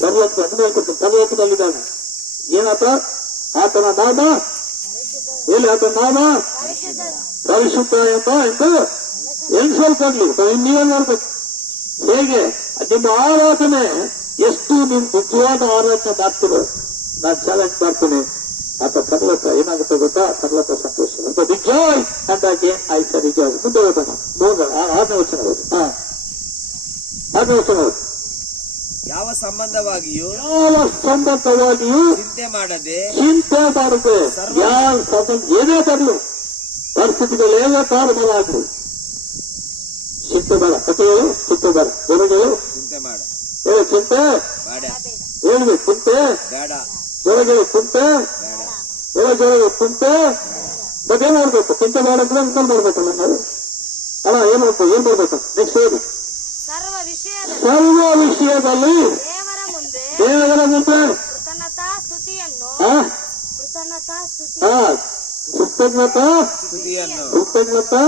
ಪರಲೋಕ ಅಂದ್ರೆ ಹೇಳ್ಕೊಡ್ತಾನೆ, ಪರಲೋಕದಲ್ಲಿದ್ದಾನೆ. ಏನಾತ? ಆತನ ನಾಮ ಎಲ್ಲಿ? ಆತನ ನಾಮ ಪರಿಶುದ್ಧ ಎಂದು ಎಣಿಸಲ್ಪಡ್ಲಿ. ನೀವೇನ್ ಮಾಡ್ಬೇಕು? ಹೇಗೆ ನಿಮ್ಮ ಆರಾಧನೆ ಎಷ್ಟು ನೀವು ನಿಜವಾದ ಆರಾಧನೆ ಮಾಡ್ತೀರೋ ನಾನು ಚಾಲೆಂಜ್ ಮಾಡ್ತೀನಿ. ಆತ ಪರಲೋಕ ಏನಾಗುತ್ತೆ ಗೊತ್ತಾ? ಪರಲೋಕ ಸಂತೋಷ ಅಂತ ರಿಜಾಯ್ ಅಂದಾಗೆ ಆಯ್ತಾ ರಿಜಾಯ್. ಮುಂದೆ ಹೋಗೋಣ. 6ನೇ ವಚನ ಹೋಗಿ. 6ನೇ ವಚನ ಹೋಗಿ. ಯಾವ ಸಂಬಂಧವಾಗಿಯೂ ಚಿಂತೆ ಮಾಡದೆ ಯಾರ ಸಂಬಂಧ ಏನೇ ಬರಲು, ಪರಿಸ್ಥಿತಿಗಳು ಏನೇ ಕಾರಣವಾಗಲು ಚಿಂತೆ ಬೇಡ. ಕಥೆಗಳು ಚಿಂತೆ ಬೇಡ. ಜೊರಗಳು ಚಿಂತೆ ಮಾಡ ಹೇಳಿ ಚಿಂತೆ ಬೇಡ, ಹೇಳ್ಬೇಕು. ಚಿಂತೆ ಬೇಡ, ಜೊರಗಳು ಚಿಂತೆ ಬೇಡ, ಹೇಳೋ ಜೊರಗಳು ಚಿಂತೆ. ಮತ್ತೆ ಏನ್ ಮಾಡ್ಬೇಕು? ಚಿಂತೆ ಮಾಡಿದ್ರೆ ಅನ್ಕೊಂಡು ಮಾಡ್ಬೇಕಲ್ಲ ನಾವು. ಅಲ್ಲ ಏನ್ ಮಾಡ್ಬೇಕು? ಏನ್ ಮಾಡ್ಬೇಕು? ನೆಕ್ಸ್ಟ್ ಹೇಳಿ. ಸರ್ವ ವಿಷಯದಲ್ಲಿ ದೇವರ ಮುಂದೆ ಕೃತಜ್ಞತಾ ಸ್ತುತಿಯನ್ನು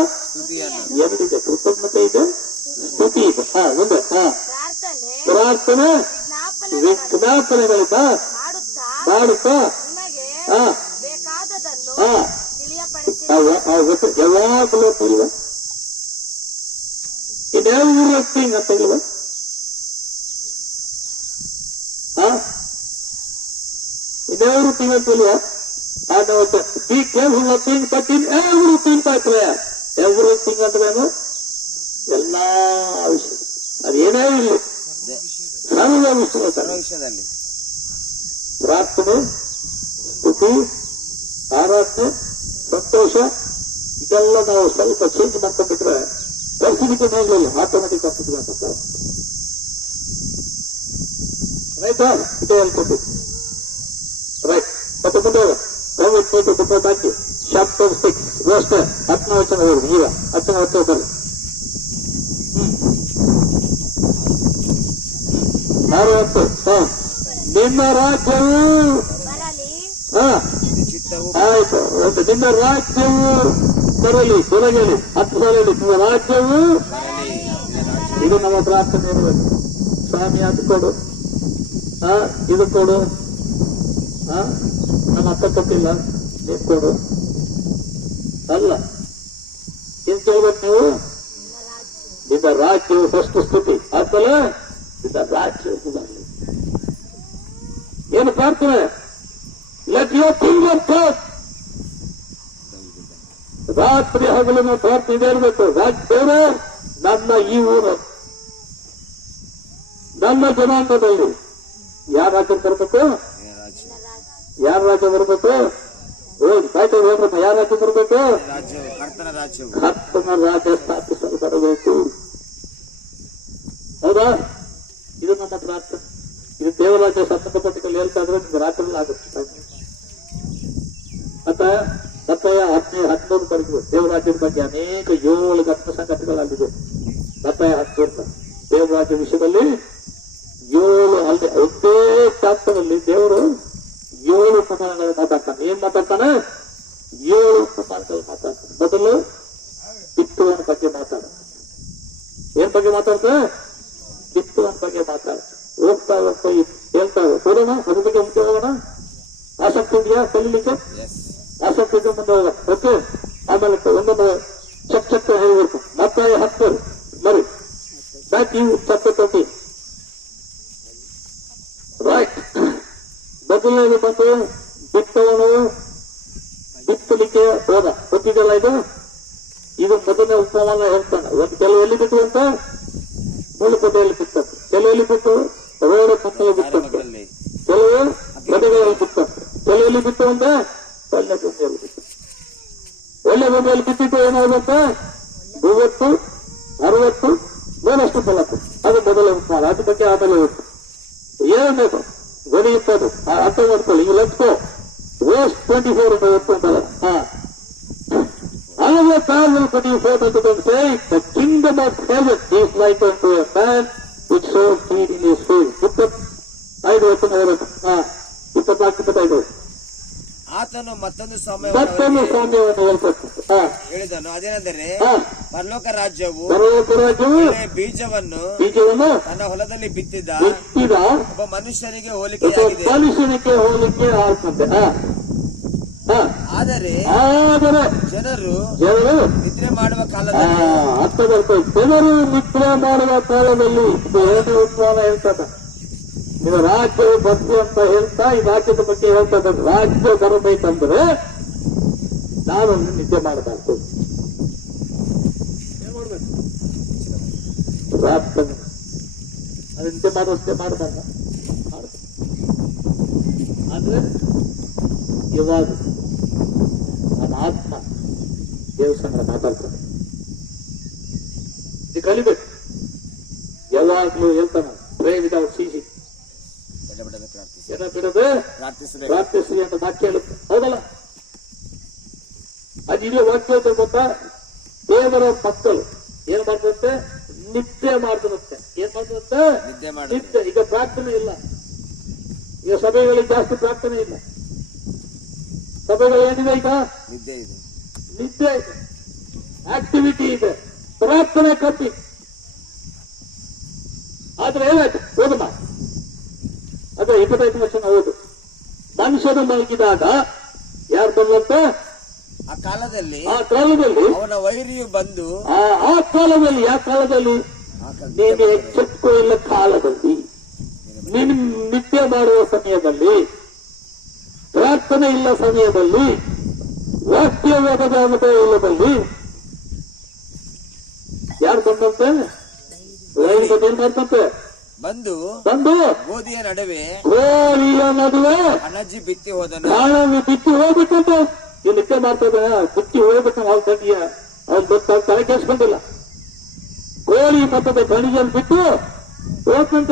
ಎರಡಿದೆ. ಕೃತಜ್ಞತೆ ಇದೆ, ಸ್ತುತಿ ಇದೆ. ಮುಂದೆ ಪ್ರಾರ್ಥನೆ ವಿಜ್ಞಾಪನೆಗಳಿಂದ ಮಾಡುತ್ತಾ ಬೇಕಾದದನ್ನು ತಿಳಿಯಪಡಿಸಿ ಯಾವಾಗಲೂ ತಿಳಿವ ಎವ್ರಿಥಿಂಗ್ ಅಂತ ಹೇಳಿವ. ಎವ್ರಿಥಿಂಗ್ ಅಂತ ಹೇಳಿವ. Be careful nothing but in everything by prayer. Everything ಅಂದ್ರೇನು? ಎಲ್ಲಾ ವಿಷಯ. ಅದೇನೇ ಇಲ್ಲ, ಸರ್ವ ವಿಷಯದಲ್ಲಿ ಸರ್ವ ವಿಷಯದಲ್ಲಿ ಪ್ರಾರ್ಥನೆ, ಸ್ತುತಿ, ಆರಾಧನೆ, ಸಂತೋಷ ಇದೆಲ್ಲ ನಾವು ಸ್ವಲ್ಪ ಚೇಂಜ್ ಮಾಡ್ಕೊಂಡ್ಬಿಟ್ರೆ ಪರಿಸ್ಥಿತಿ ಮೇಲೆ ಆಟೋಮೆಟಿಕ್ ಆಗ್ತದೆ ಅಂತ ರೈತ ಇದೇ ಹೇಳ್ಕೊಟ್ಟು ರೈಟ್. ಮತ್ತೆ ಮುಂದೆ ಬಾಕಿ ಚಾಪ್ಟರ್ 6 verse 10ನೇ ವಚನ ಹೇಳಿ. ಈಗ 10ನೇ ವಚನ ಬರ್ರಿ. 6:10 ನಿನ್ನ ರಾಜ್ಯವು ಬರಲಿ, ಚಿತ್ತವು ಆಯ್ತು. ನಿನ್ನ ರಾಜ್ಯವು ಬರಲಿ. ಹೊರಗೇಳಿ 10 ಸಾಲ ಹೇಳಿ. ನಿನ್ನ ರಾಜ್ಯವು ಇದು ನಮ್ಮ ಪ್ರಾರ್ಥನೆ ಇರಬೇಕು. ಸ್ವಾಮಿ ಅದು ಕೊಡು, ಇದು ಕೊಡು, ನನ್ನ ಅಕ್ಕ ಕೊಟ್ಟಿಲ್ಲ ನೀನ್ ಕೊಡು ಅಲ್ಲ. ಏನ್ ಕೇಳ್ಬೇಕು ನೀವು? ನಿನ್ನ ರಾಜ್ಯವು ಫಸ್ಟ್ ಸ್ತುತಿ ಆದ್ಮೇಲೆ ನಿನ್ನ ರಾಜ್ಯವು ಬರಲಿ. ಏನು ಪ್ರಾರ್ಥನೆ? Let your Kingdom come. ರಾತ್ರಿ ಹಗಲು ನಾವು ಪ್ರಾರ್ಥನೆ ಇದೆ ಇರಬೇಕು. ದೇವರೇ, ನನ್ನ ಈ ಊರು, ನನ್ನ ಜನಾಂಗದಲ್ಲಿ ಯಾರ ರಾಜ್ಯ ಬರಬೇಕು? ಯಾರ ರಾಜ್ಯ ಬರಬೇಕು? ಬಾಯ್ತ ಹೇಳ್ರಪ್ಪ, ಯಾರ ರಾಜ್ಯ ಬರಬೇಕು? ರಾಜ್ಯವು ಕರ್ತನ ರಾಜ್ಯವು ಕರ್ತನ ರಾಜ್ಯ ಸ್ಥಾಪಿಸಲು ಬರಬೇಕು. ಹೌದಾ? ಇದು ನಮ್ಮ ಪ್ರಾರ್ಥನೆ. ಇದು ದೇವರಾಜ್ಯ ಸಂಬಂಧಪಟ್ಟಿಗಳು ಹೇಳ್ತಾ ಇದ್ರೆ ನಿಮ್ಗೆ ರಾತ್ರಿ ಆಗುತ್ತೆ. ಮತ್ತೆ 10:13 ಬರೆದು ದೇವರಾಜ್ಯದ ಬಗ್ಗೆ ಅನೇಕ 7 ಘಟನ ಸಂಗತಿಗಳಾಗಿದೆ. 10:13 ದೇವರಾಜ್ಯ ವಿಷಯದಲ್ಲಿ 7 ಅಲ್ಲಿ ಒಂದೇ ಚಾಪ್ಟರ್ ಅಲ್ಲಿ ದೇವರು 7 ಪ್ರಮಾಣಗಳು ಮಾತಾಡ್ತಾನೆ. ಏನ್ ಮಾತಾಡ್ತಾನೆ? 7 ಪ್ರಮಾಣಗಳು ಮಾತಾಡ್ತಾನೆ. ಮೊದಲು ಬಿತ್ತುವನ ಬಗ್ಗೆ ಮಾತಾಡ. ಏನ್ ಬಗ್ಗೆ ಮಾತಾಡ್ತಾನೆ? ಬಿತ್ತುವನ ಬಗ್ಗೆ ಮಾತಾಡ. ಹೋಗ್ತಾ ಹೇಳ್ತಾ ಹೋಗೋಣ, ಅದ್ರ ಬಗ್ಗೆ ಮುಂದೆ ಹೋಗೋಣ. ಆಸಕ್ತಿ ಇದೆಯಾ ಕಲೀಲಿಕ್ಕೆ? ಆಸಕ್ತಿ ಇದೆ, ಮುಂದೆ ಹೋಗೋಣ. ಓಕೆ. ಆಮೇಲೆ ಒಂದೊಂದು ಚಕ್ ಹೇಳ್ಬೇಕು. 10:10 ಬರಿ ಬ್ಯಾಕ್ ಯು ಚಾಪ್ಟರ್ 20 ರೈಟ್. ಮೊದಲನೇದು ಬಂದು ಬಿತ್ತವನು ಬಿತ್ತಲಿಕ್ಕೆ ಹೋದ. ಗೊತ್ತಿದೆಯಲ್ಲ ಇದು? ಇದು ಮೊದಲನೇ ಉಪಮಾನ ಹೇಳ್ತಾನೆ. ಒಂದು ಕೆಲವು ಎಲ್ಲಿ ಬಿತ್ತು ಅಂತ ಮೂಲಪದೆಯಲ್ಲಿ ಬಿತ್ತಂತೆ, ಕೆಲವೆಲ್ಲಿ ಬಿತ್ತು ರೋಡ್ ಪಕ್ಕದಲ್ಲಿ ಬಿತ್ತಂತೆ, ಕೆಲವು ಬದೆಗಳಲ್ಲಿ ಬಿತ್ತಂತೆ, ಕೆಲವೆಲ್ಲಿ ಬಿತ್ತು ಅಂದ್ರೆ ಒಳ್ಳೆ ಭೂಮಿಯಲ್ಲಿ ಬಿತ್ತು. ಒಳ್ಳೆ ಭೂಮಿಯಲ್ಲಿ ಬಿತ್ತಿದ್ದು ಏನಾಗುತ್ತೆ? 30, 60, 100 ಫಲ. ಅದು ಮೊದಲ ಉಪಮಾನ. ಅದ್ರ ಬಗ್ಗೆ ಆಮೇಲೆ ಹೋಗ್ತು. ಏನೇನು ಗಣಿಯುತ್ತದು ಅರ್ಥ ಮಾಡ್ಕೊಳ್ಳಿ. ಈಗ ಲಟ್ಕೋ verse 24 ಓದ್ಕೊಂಡಲ್ಲ. Another parable 24 say, the kingdom of heaven is like unto a man which sowed seed in his field. 25 25 ಆತನು ಮತ್ತೊಂದು ಮತ್ತೊಂದು ಸಾಮ್ಯವನ್ನು ಹೇಳ್ಬೇಕು. ಹೇಳಿದನು. ಅದೇನೆಂದರೆ ಪರಲೋಕ ರಾಜ್ಯವು ಬೀಜವನ್ನು ತನ್ನ ಹೊಲದಲ್ಲಿ ಬಿತ್ತಿದ ಒಬ್ಬ ಮನುಷ್ಯನಿಗೆ ಹೋಲಿಕೆ ಆಗ್ತದೆ. ಆದರೆ ಜನರು ನಿದ್ರೆ ಮಾಡುವ ಕಾಲದಲ್ಲಿ ಅರ್ಥ ಬರ್ತದೆ. ಜನರು ನಿದ್ರೆ ಮಾಡುವ ಕಾಲದಲ್ಲಿ ಏನು ಉತ್ಪಾದನ ಹೇಳ್ತದ. ಇದು ರಾಜ್ಯವು ಬಂತು ಅಂತ ಹೇಳ್ತಾ ಈ ರಾಜ್ಯದ ಬಗ್ಗೆ ಹೇಳ್ತದ. ರಾಜ್ಯ ಬರಬೇಕಂದ್ರೆ ನಾನು ನಿದ್ದೆ ಮಾಡಬಾರ್ದು. ಏನ್ ಮಾಡ್ಬೇಕು? ಪ್ರಾರ್ಥನೆ. ಅದು ನಿದ್ದೆ ಮಾಡುವಂತೆ ಮಾಡಬಾರ್ದ. ಆದ್ರೆ ಇವಾಗ ನನ್ನ ಆತ್ಮ ದೇವಸ್ಥಾನ ಮಾತಾಡ್ತಾನೆ. ಇದು ಕಲಿಬೇಕು. ಯಾವಾಗ್ಲೂ ಹೇಳ್ತಾನ ಪ್ರೇ ವಿದೌಟ್ ಸೀಸಿಂಗ್. ಬಿಡದೆ ಪ್ರಾರ್ಥಿಸಿ ಅಂತ ವಾಕ್ಯ ಹೇಳುತ್ತೆ. ಹೌದಲ್ಲ? ಅದು ಇಲ್ಲಿ ವಾಕ್ಯ ಗೊತ್ತಾ? ದೇವರ ಮಕ್ಕಳು ಏನ್ ಮಾಡ್ತಂತೆ? ನಿದ್ದೆ ಮಾಡ್ತದಂತೆ. ಏನ್ ಮಾಡ್ತದಂತೆ? ನಿದ್ದೆ. ಈಗ ಪ್ರಾರ್ಥನೆ ಇಲ್ಲ. ಈಗ ಸಭೆಗಳಿಗೆ ಜಾಸ್ತಿ ಪ್ರಾರ್ಥನೆ ಇಲ್ಲ. ಸಭೆಗಳು ಏನಿದೆ? ಈಗ ನಿದ್ದೆ ಇದೆ, ಆಕ್ಟಿವಿಟಿ ಇದೆ, ಪ್ರಾರ್ಥನೆ ಕಮ್ಮಿ. ಆದ್ರೆ ಏನಾಯ್ತು? ಓದಮ್ಮ. ಅದೇ 25 ವರ್ಷ ಓದು. ಮನುಷ್ಯನು ಮಲಗಿದಾಗ ಯಾರು ಬಂದಂತೆ? ಆ ಕಾಲದಲ್ಲಿ ಅವನ ವೈರಿಯು ಬಂದು ಆ ಕಾಲದಲ್ಲಿ ಯಾವ ಕಾಲದಲ್ಲಿ? ನೀನು ಎಚ್ಚೆತ್ತುಕೋ ಇಲ್ಲ ಕಾಲದಲ್ಲಿ, ನೀನು ನಿದ್ದೆ ಮಾಡುವ ಸಮಯದಲ್ಲಿ, ಪ್ರಾರ್ಥನೆ ಇಲ್ಲ ಸಮಯದಲ್ಲಿ, ವಾಕ್ಯ ಓದದ ಅನುಭವ ಇಲ್ಲದಲ್ಲಿ ಯಾರು ಬಂದಂತೆ? ವೈರಿ ಬಂದು ಏನ್ ಮಾಡ್ತಂತೆ? ಬಂದು ಬಂದು ಗೋಧಿಯ ನಡುವೆ ಗೋರಿಯ ನಡುವೆ ಅಣಜಿ ಬಿತ್ತಿ ಹೋದನು. ಕಾಳನ್ನು ಬಿಟ್ಟು ಹೋಗ್ಬಿಟ್ಟು ಇಲ್ಲಿ ನಿತ್ಯ ಮಾಡ್ತದ ಬಿಟ್ಟು ಹೋಗ್ಬಿಟ್ಟು ಅವ್ರ ತಂಗಿಯ ಅವ್ರು ತಲೆ ಕೆಡಿಸ್ಕೊಂಡಿಲ್ಲ. ಕೋಳಿ ಮತ್ತದ ಗಣಿಜನ್ನು ಬಿಟ್ಟು ಹೋಗ್ತಂತ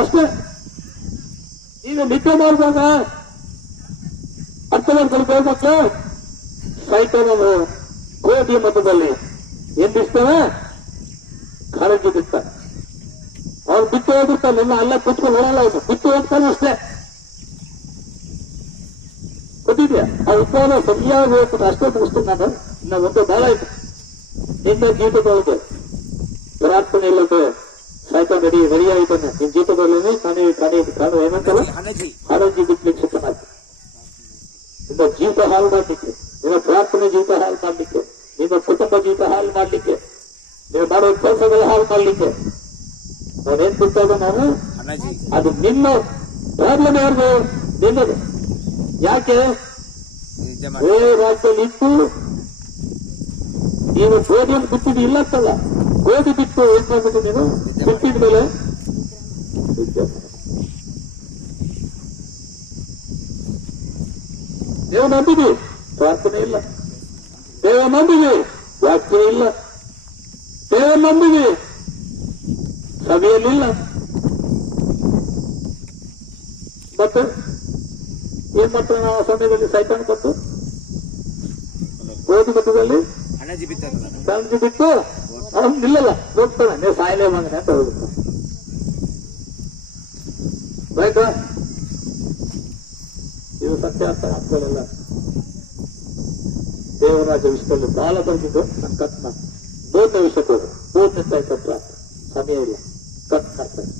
ಅಷ್ಟೇ. ಈಗ ನಿತ್ಯ ಮಾಡುವಾಗ ಅರ್ಥ ಮಾಡ್ಕೊಳ್ಬೇಕು ಮಕ್ಕಳು. ಸೈತಾನನು ಕೋಟಿ ಮತದಲ್ಲಿ ಏನ್ ಬಿಡ್ತಾನೆ? ಕಾಳಜಿ ಬಿಡ್ತಾನೆ. ಅವ್ರು ಬಿಟ್ಟು ಹೋಗ್ಬಿಡ್ತಾನೆ. ನಿನ್ನ ಅಲ್ಲ ಕುತ್ಕೊಂಡು ನೋಡಲ್ಲ, ಅವನು ಬಿಟ್ಟು ಹೋಗ್ತಾನೆ ಅಷ್ಟೇ. ಗೊತ್ತಿದ್ಯಾ? ಆ ಉತ್ಪಾದನೆ ಸರಿಯಾಗಿ ಹೋಗ್ತಾನೆ ಅಷ್ಟೇ. ಮುಗಿಸ್ತೀನಿ ನಾನು. ಇನ್ನ ಒಂದು ಬಾಳ ಆಯ್ತು. ನಿನ್ನ ಜೀವಿತದೊಳಗೆ ಪ್ರಾರ್ಥನೆ ಇಲ್ಲದೆ ಸೈತಾನ ರೆಡಿ ಆಯ್ತಾನೆ. ನಿನ್ ಜೀವಿತದಲ್ಲಿ ಕಾಣು ಏನಂತಲ್ಲ ಕಾಳಜಿ ಬಿಡ್ಲಿಕ್ಕೆ ಸಿಕ್ಕನಾಯ್ತು. ನಿನ್ನ ಜೀವಿತ ಹಾಳು ಮಾಡ್ಲಿಕ್ಕೆ, ನಿನ್ನ ಪ್ರಾರ್ಥನೆ ಜೀವಿತ ಹಾಳು ಮಾಡ್ಲಿಕ್ಕೆ, ನಿನ್ನ ಕುಟುಂಬ ಜೀವಿತ ಹಾಳು ಮಾಡ್ಲಿಕ್ಕೆ, ನೀವು ಮಾಡೋ ಕೆಲಸಗಳ ಹಾಳು ಮಾಡ್ಲಿಕ್ಕೆ ನಾನೇನ್ ಬಿಡ್ತಾಗ ನಾನು ಅದು ನಿಮ್ಮ ಪ್ರಾಬ್ಲಮ್ ಯಾರ್ದು? ನಿನ್ನದು. ಯಾಕೆ ಬೇರೆ ರಾಜ್ಯದಲ್ಲಿ ಇತ್ತು ನೀನು ಗೋಧಿಯನ್ನು ಬಿಟ್ಟಿದ್ದು ಇಲ್ಲ ಅಂತಲ್ಲ, ಗೋಧಿ ಬಿಟ್ಟು ಏನ್ ಮಾಡ್ಬಿಟ್ಟು ನೀನು ಬಿಟ್ಟಿದ ಮೇಲೆ ದೇವ ನಂಬಿದಿ, ಪ್ರಾರ್ಥನೆ ಇಲ್ಲ. ದೇವ ನಂಬಿದಿ, ವಾಕ್ಯ ಇಲ್ಲ. ದೇವ ನಂಬಿದಿ, ಸಭೆಯಲ್ಲಿಲ್ಲ. ಮತ್ತೆ ಏನ್ ಮಾಡ್ತಾನೆ ನಾವು ಸಮಯದಲ್ಲಿ? ಸೈತಾನ ಬಂತು ಗೋಧಿ ಮತದಲ್ಲಿ ಅಣಜಿ ಕಣಜಿ ಬಿಟ್ಟು ಅವನು ನಿಲ್ಲಲ್ಲ, ಹೋಗ್ತಾನೆ. ನೀವು ಸಾಯಲೇ ಮಗನೆ ಅಂತ ಹೋಗ್ತಾನೆ. ಆಯ್ತಾ? ಇದು ಸತ್ಯ ಅರ್ಥ ಮಾಡ್ಕೊಳ್ಳಲ್ಲ. ದೇವರಾಜ ವಿಷಯದಲ್ಲಿ ಬಾಲ ಬಂದಿದ್ದು ನನ್ನ ಕತ್ 3ನೇ ವಿಷಯಕ್ಕೆ ಹೋದ 3ನೇ ಪ್ರಾರ್ಥನೆ ಸಮಯ ಇಲ್ಲ, ಕತ್ ಮಾಡ್ತಾರೆ.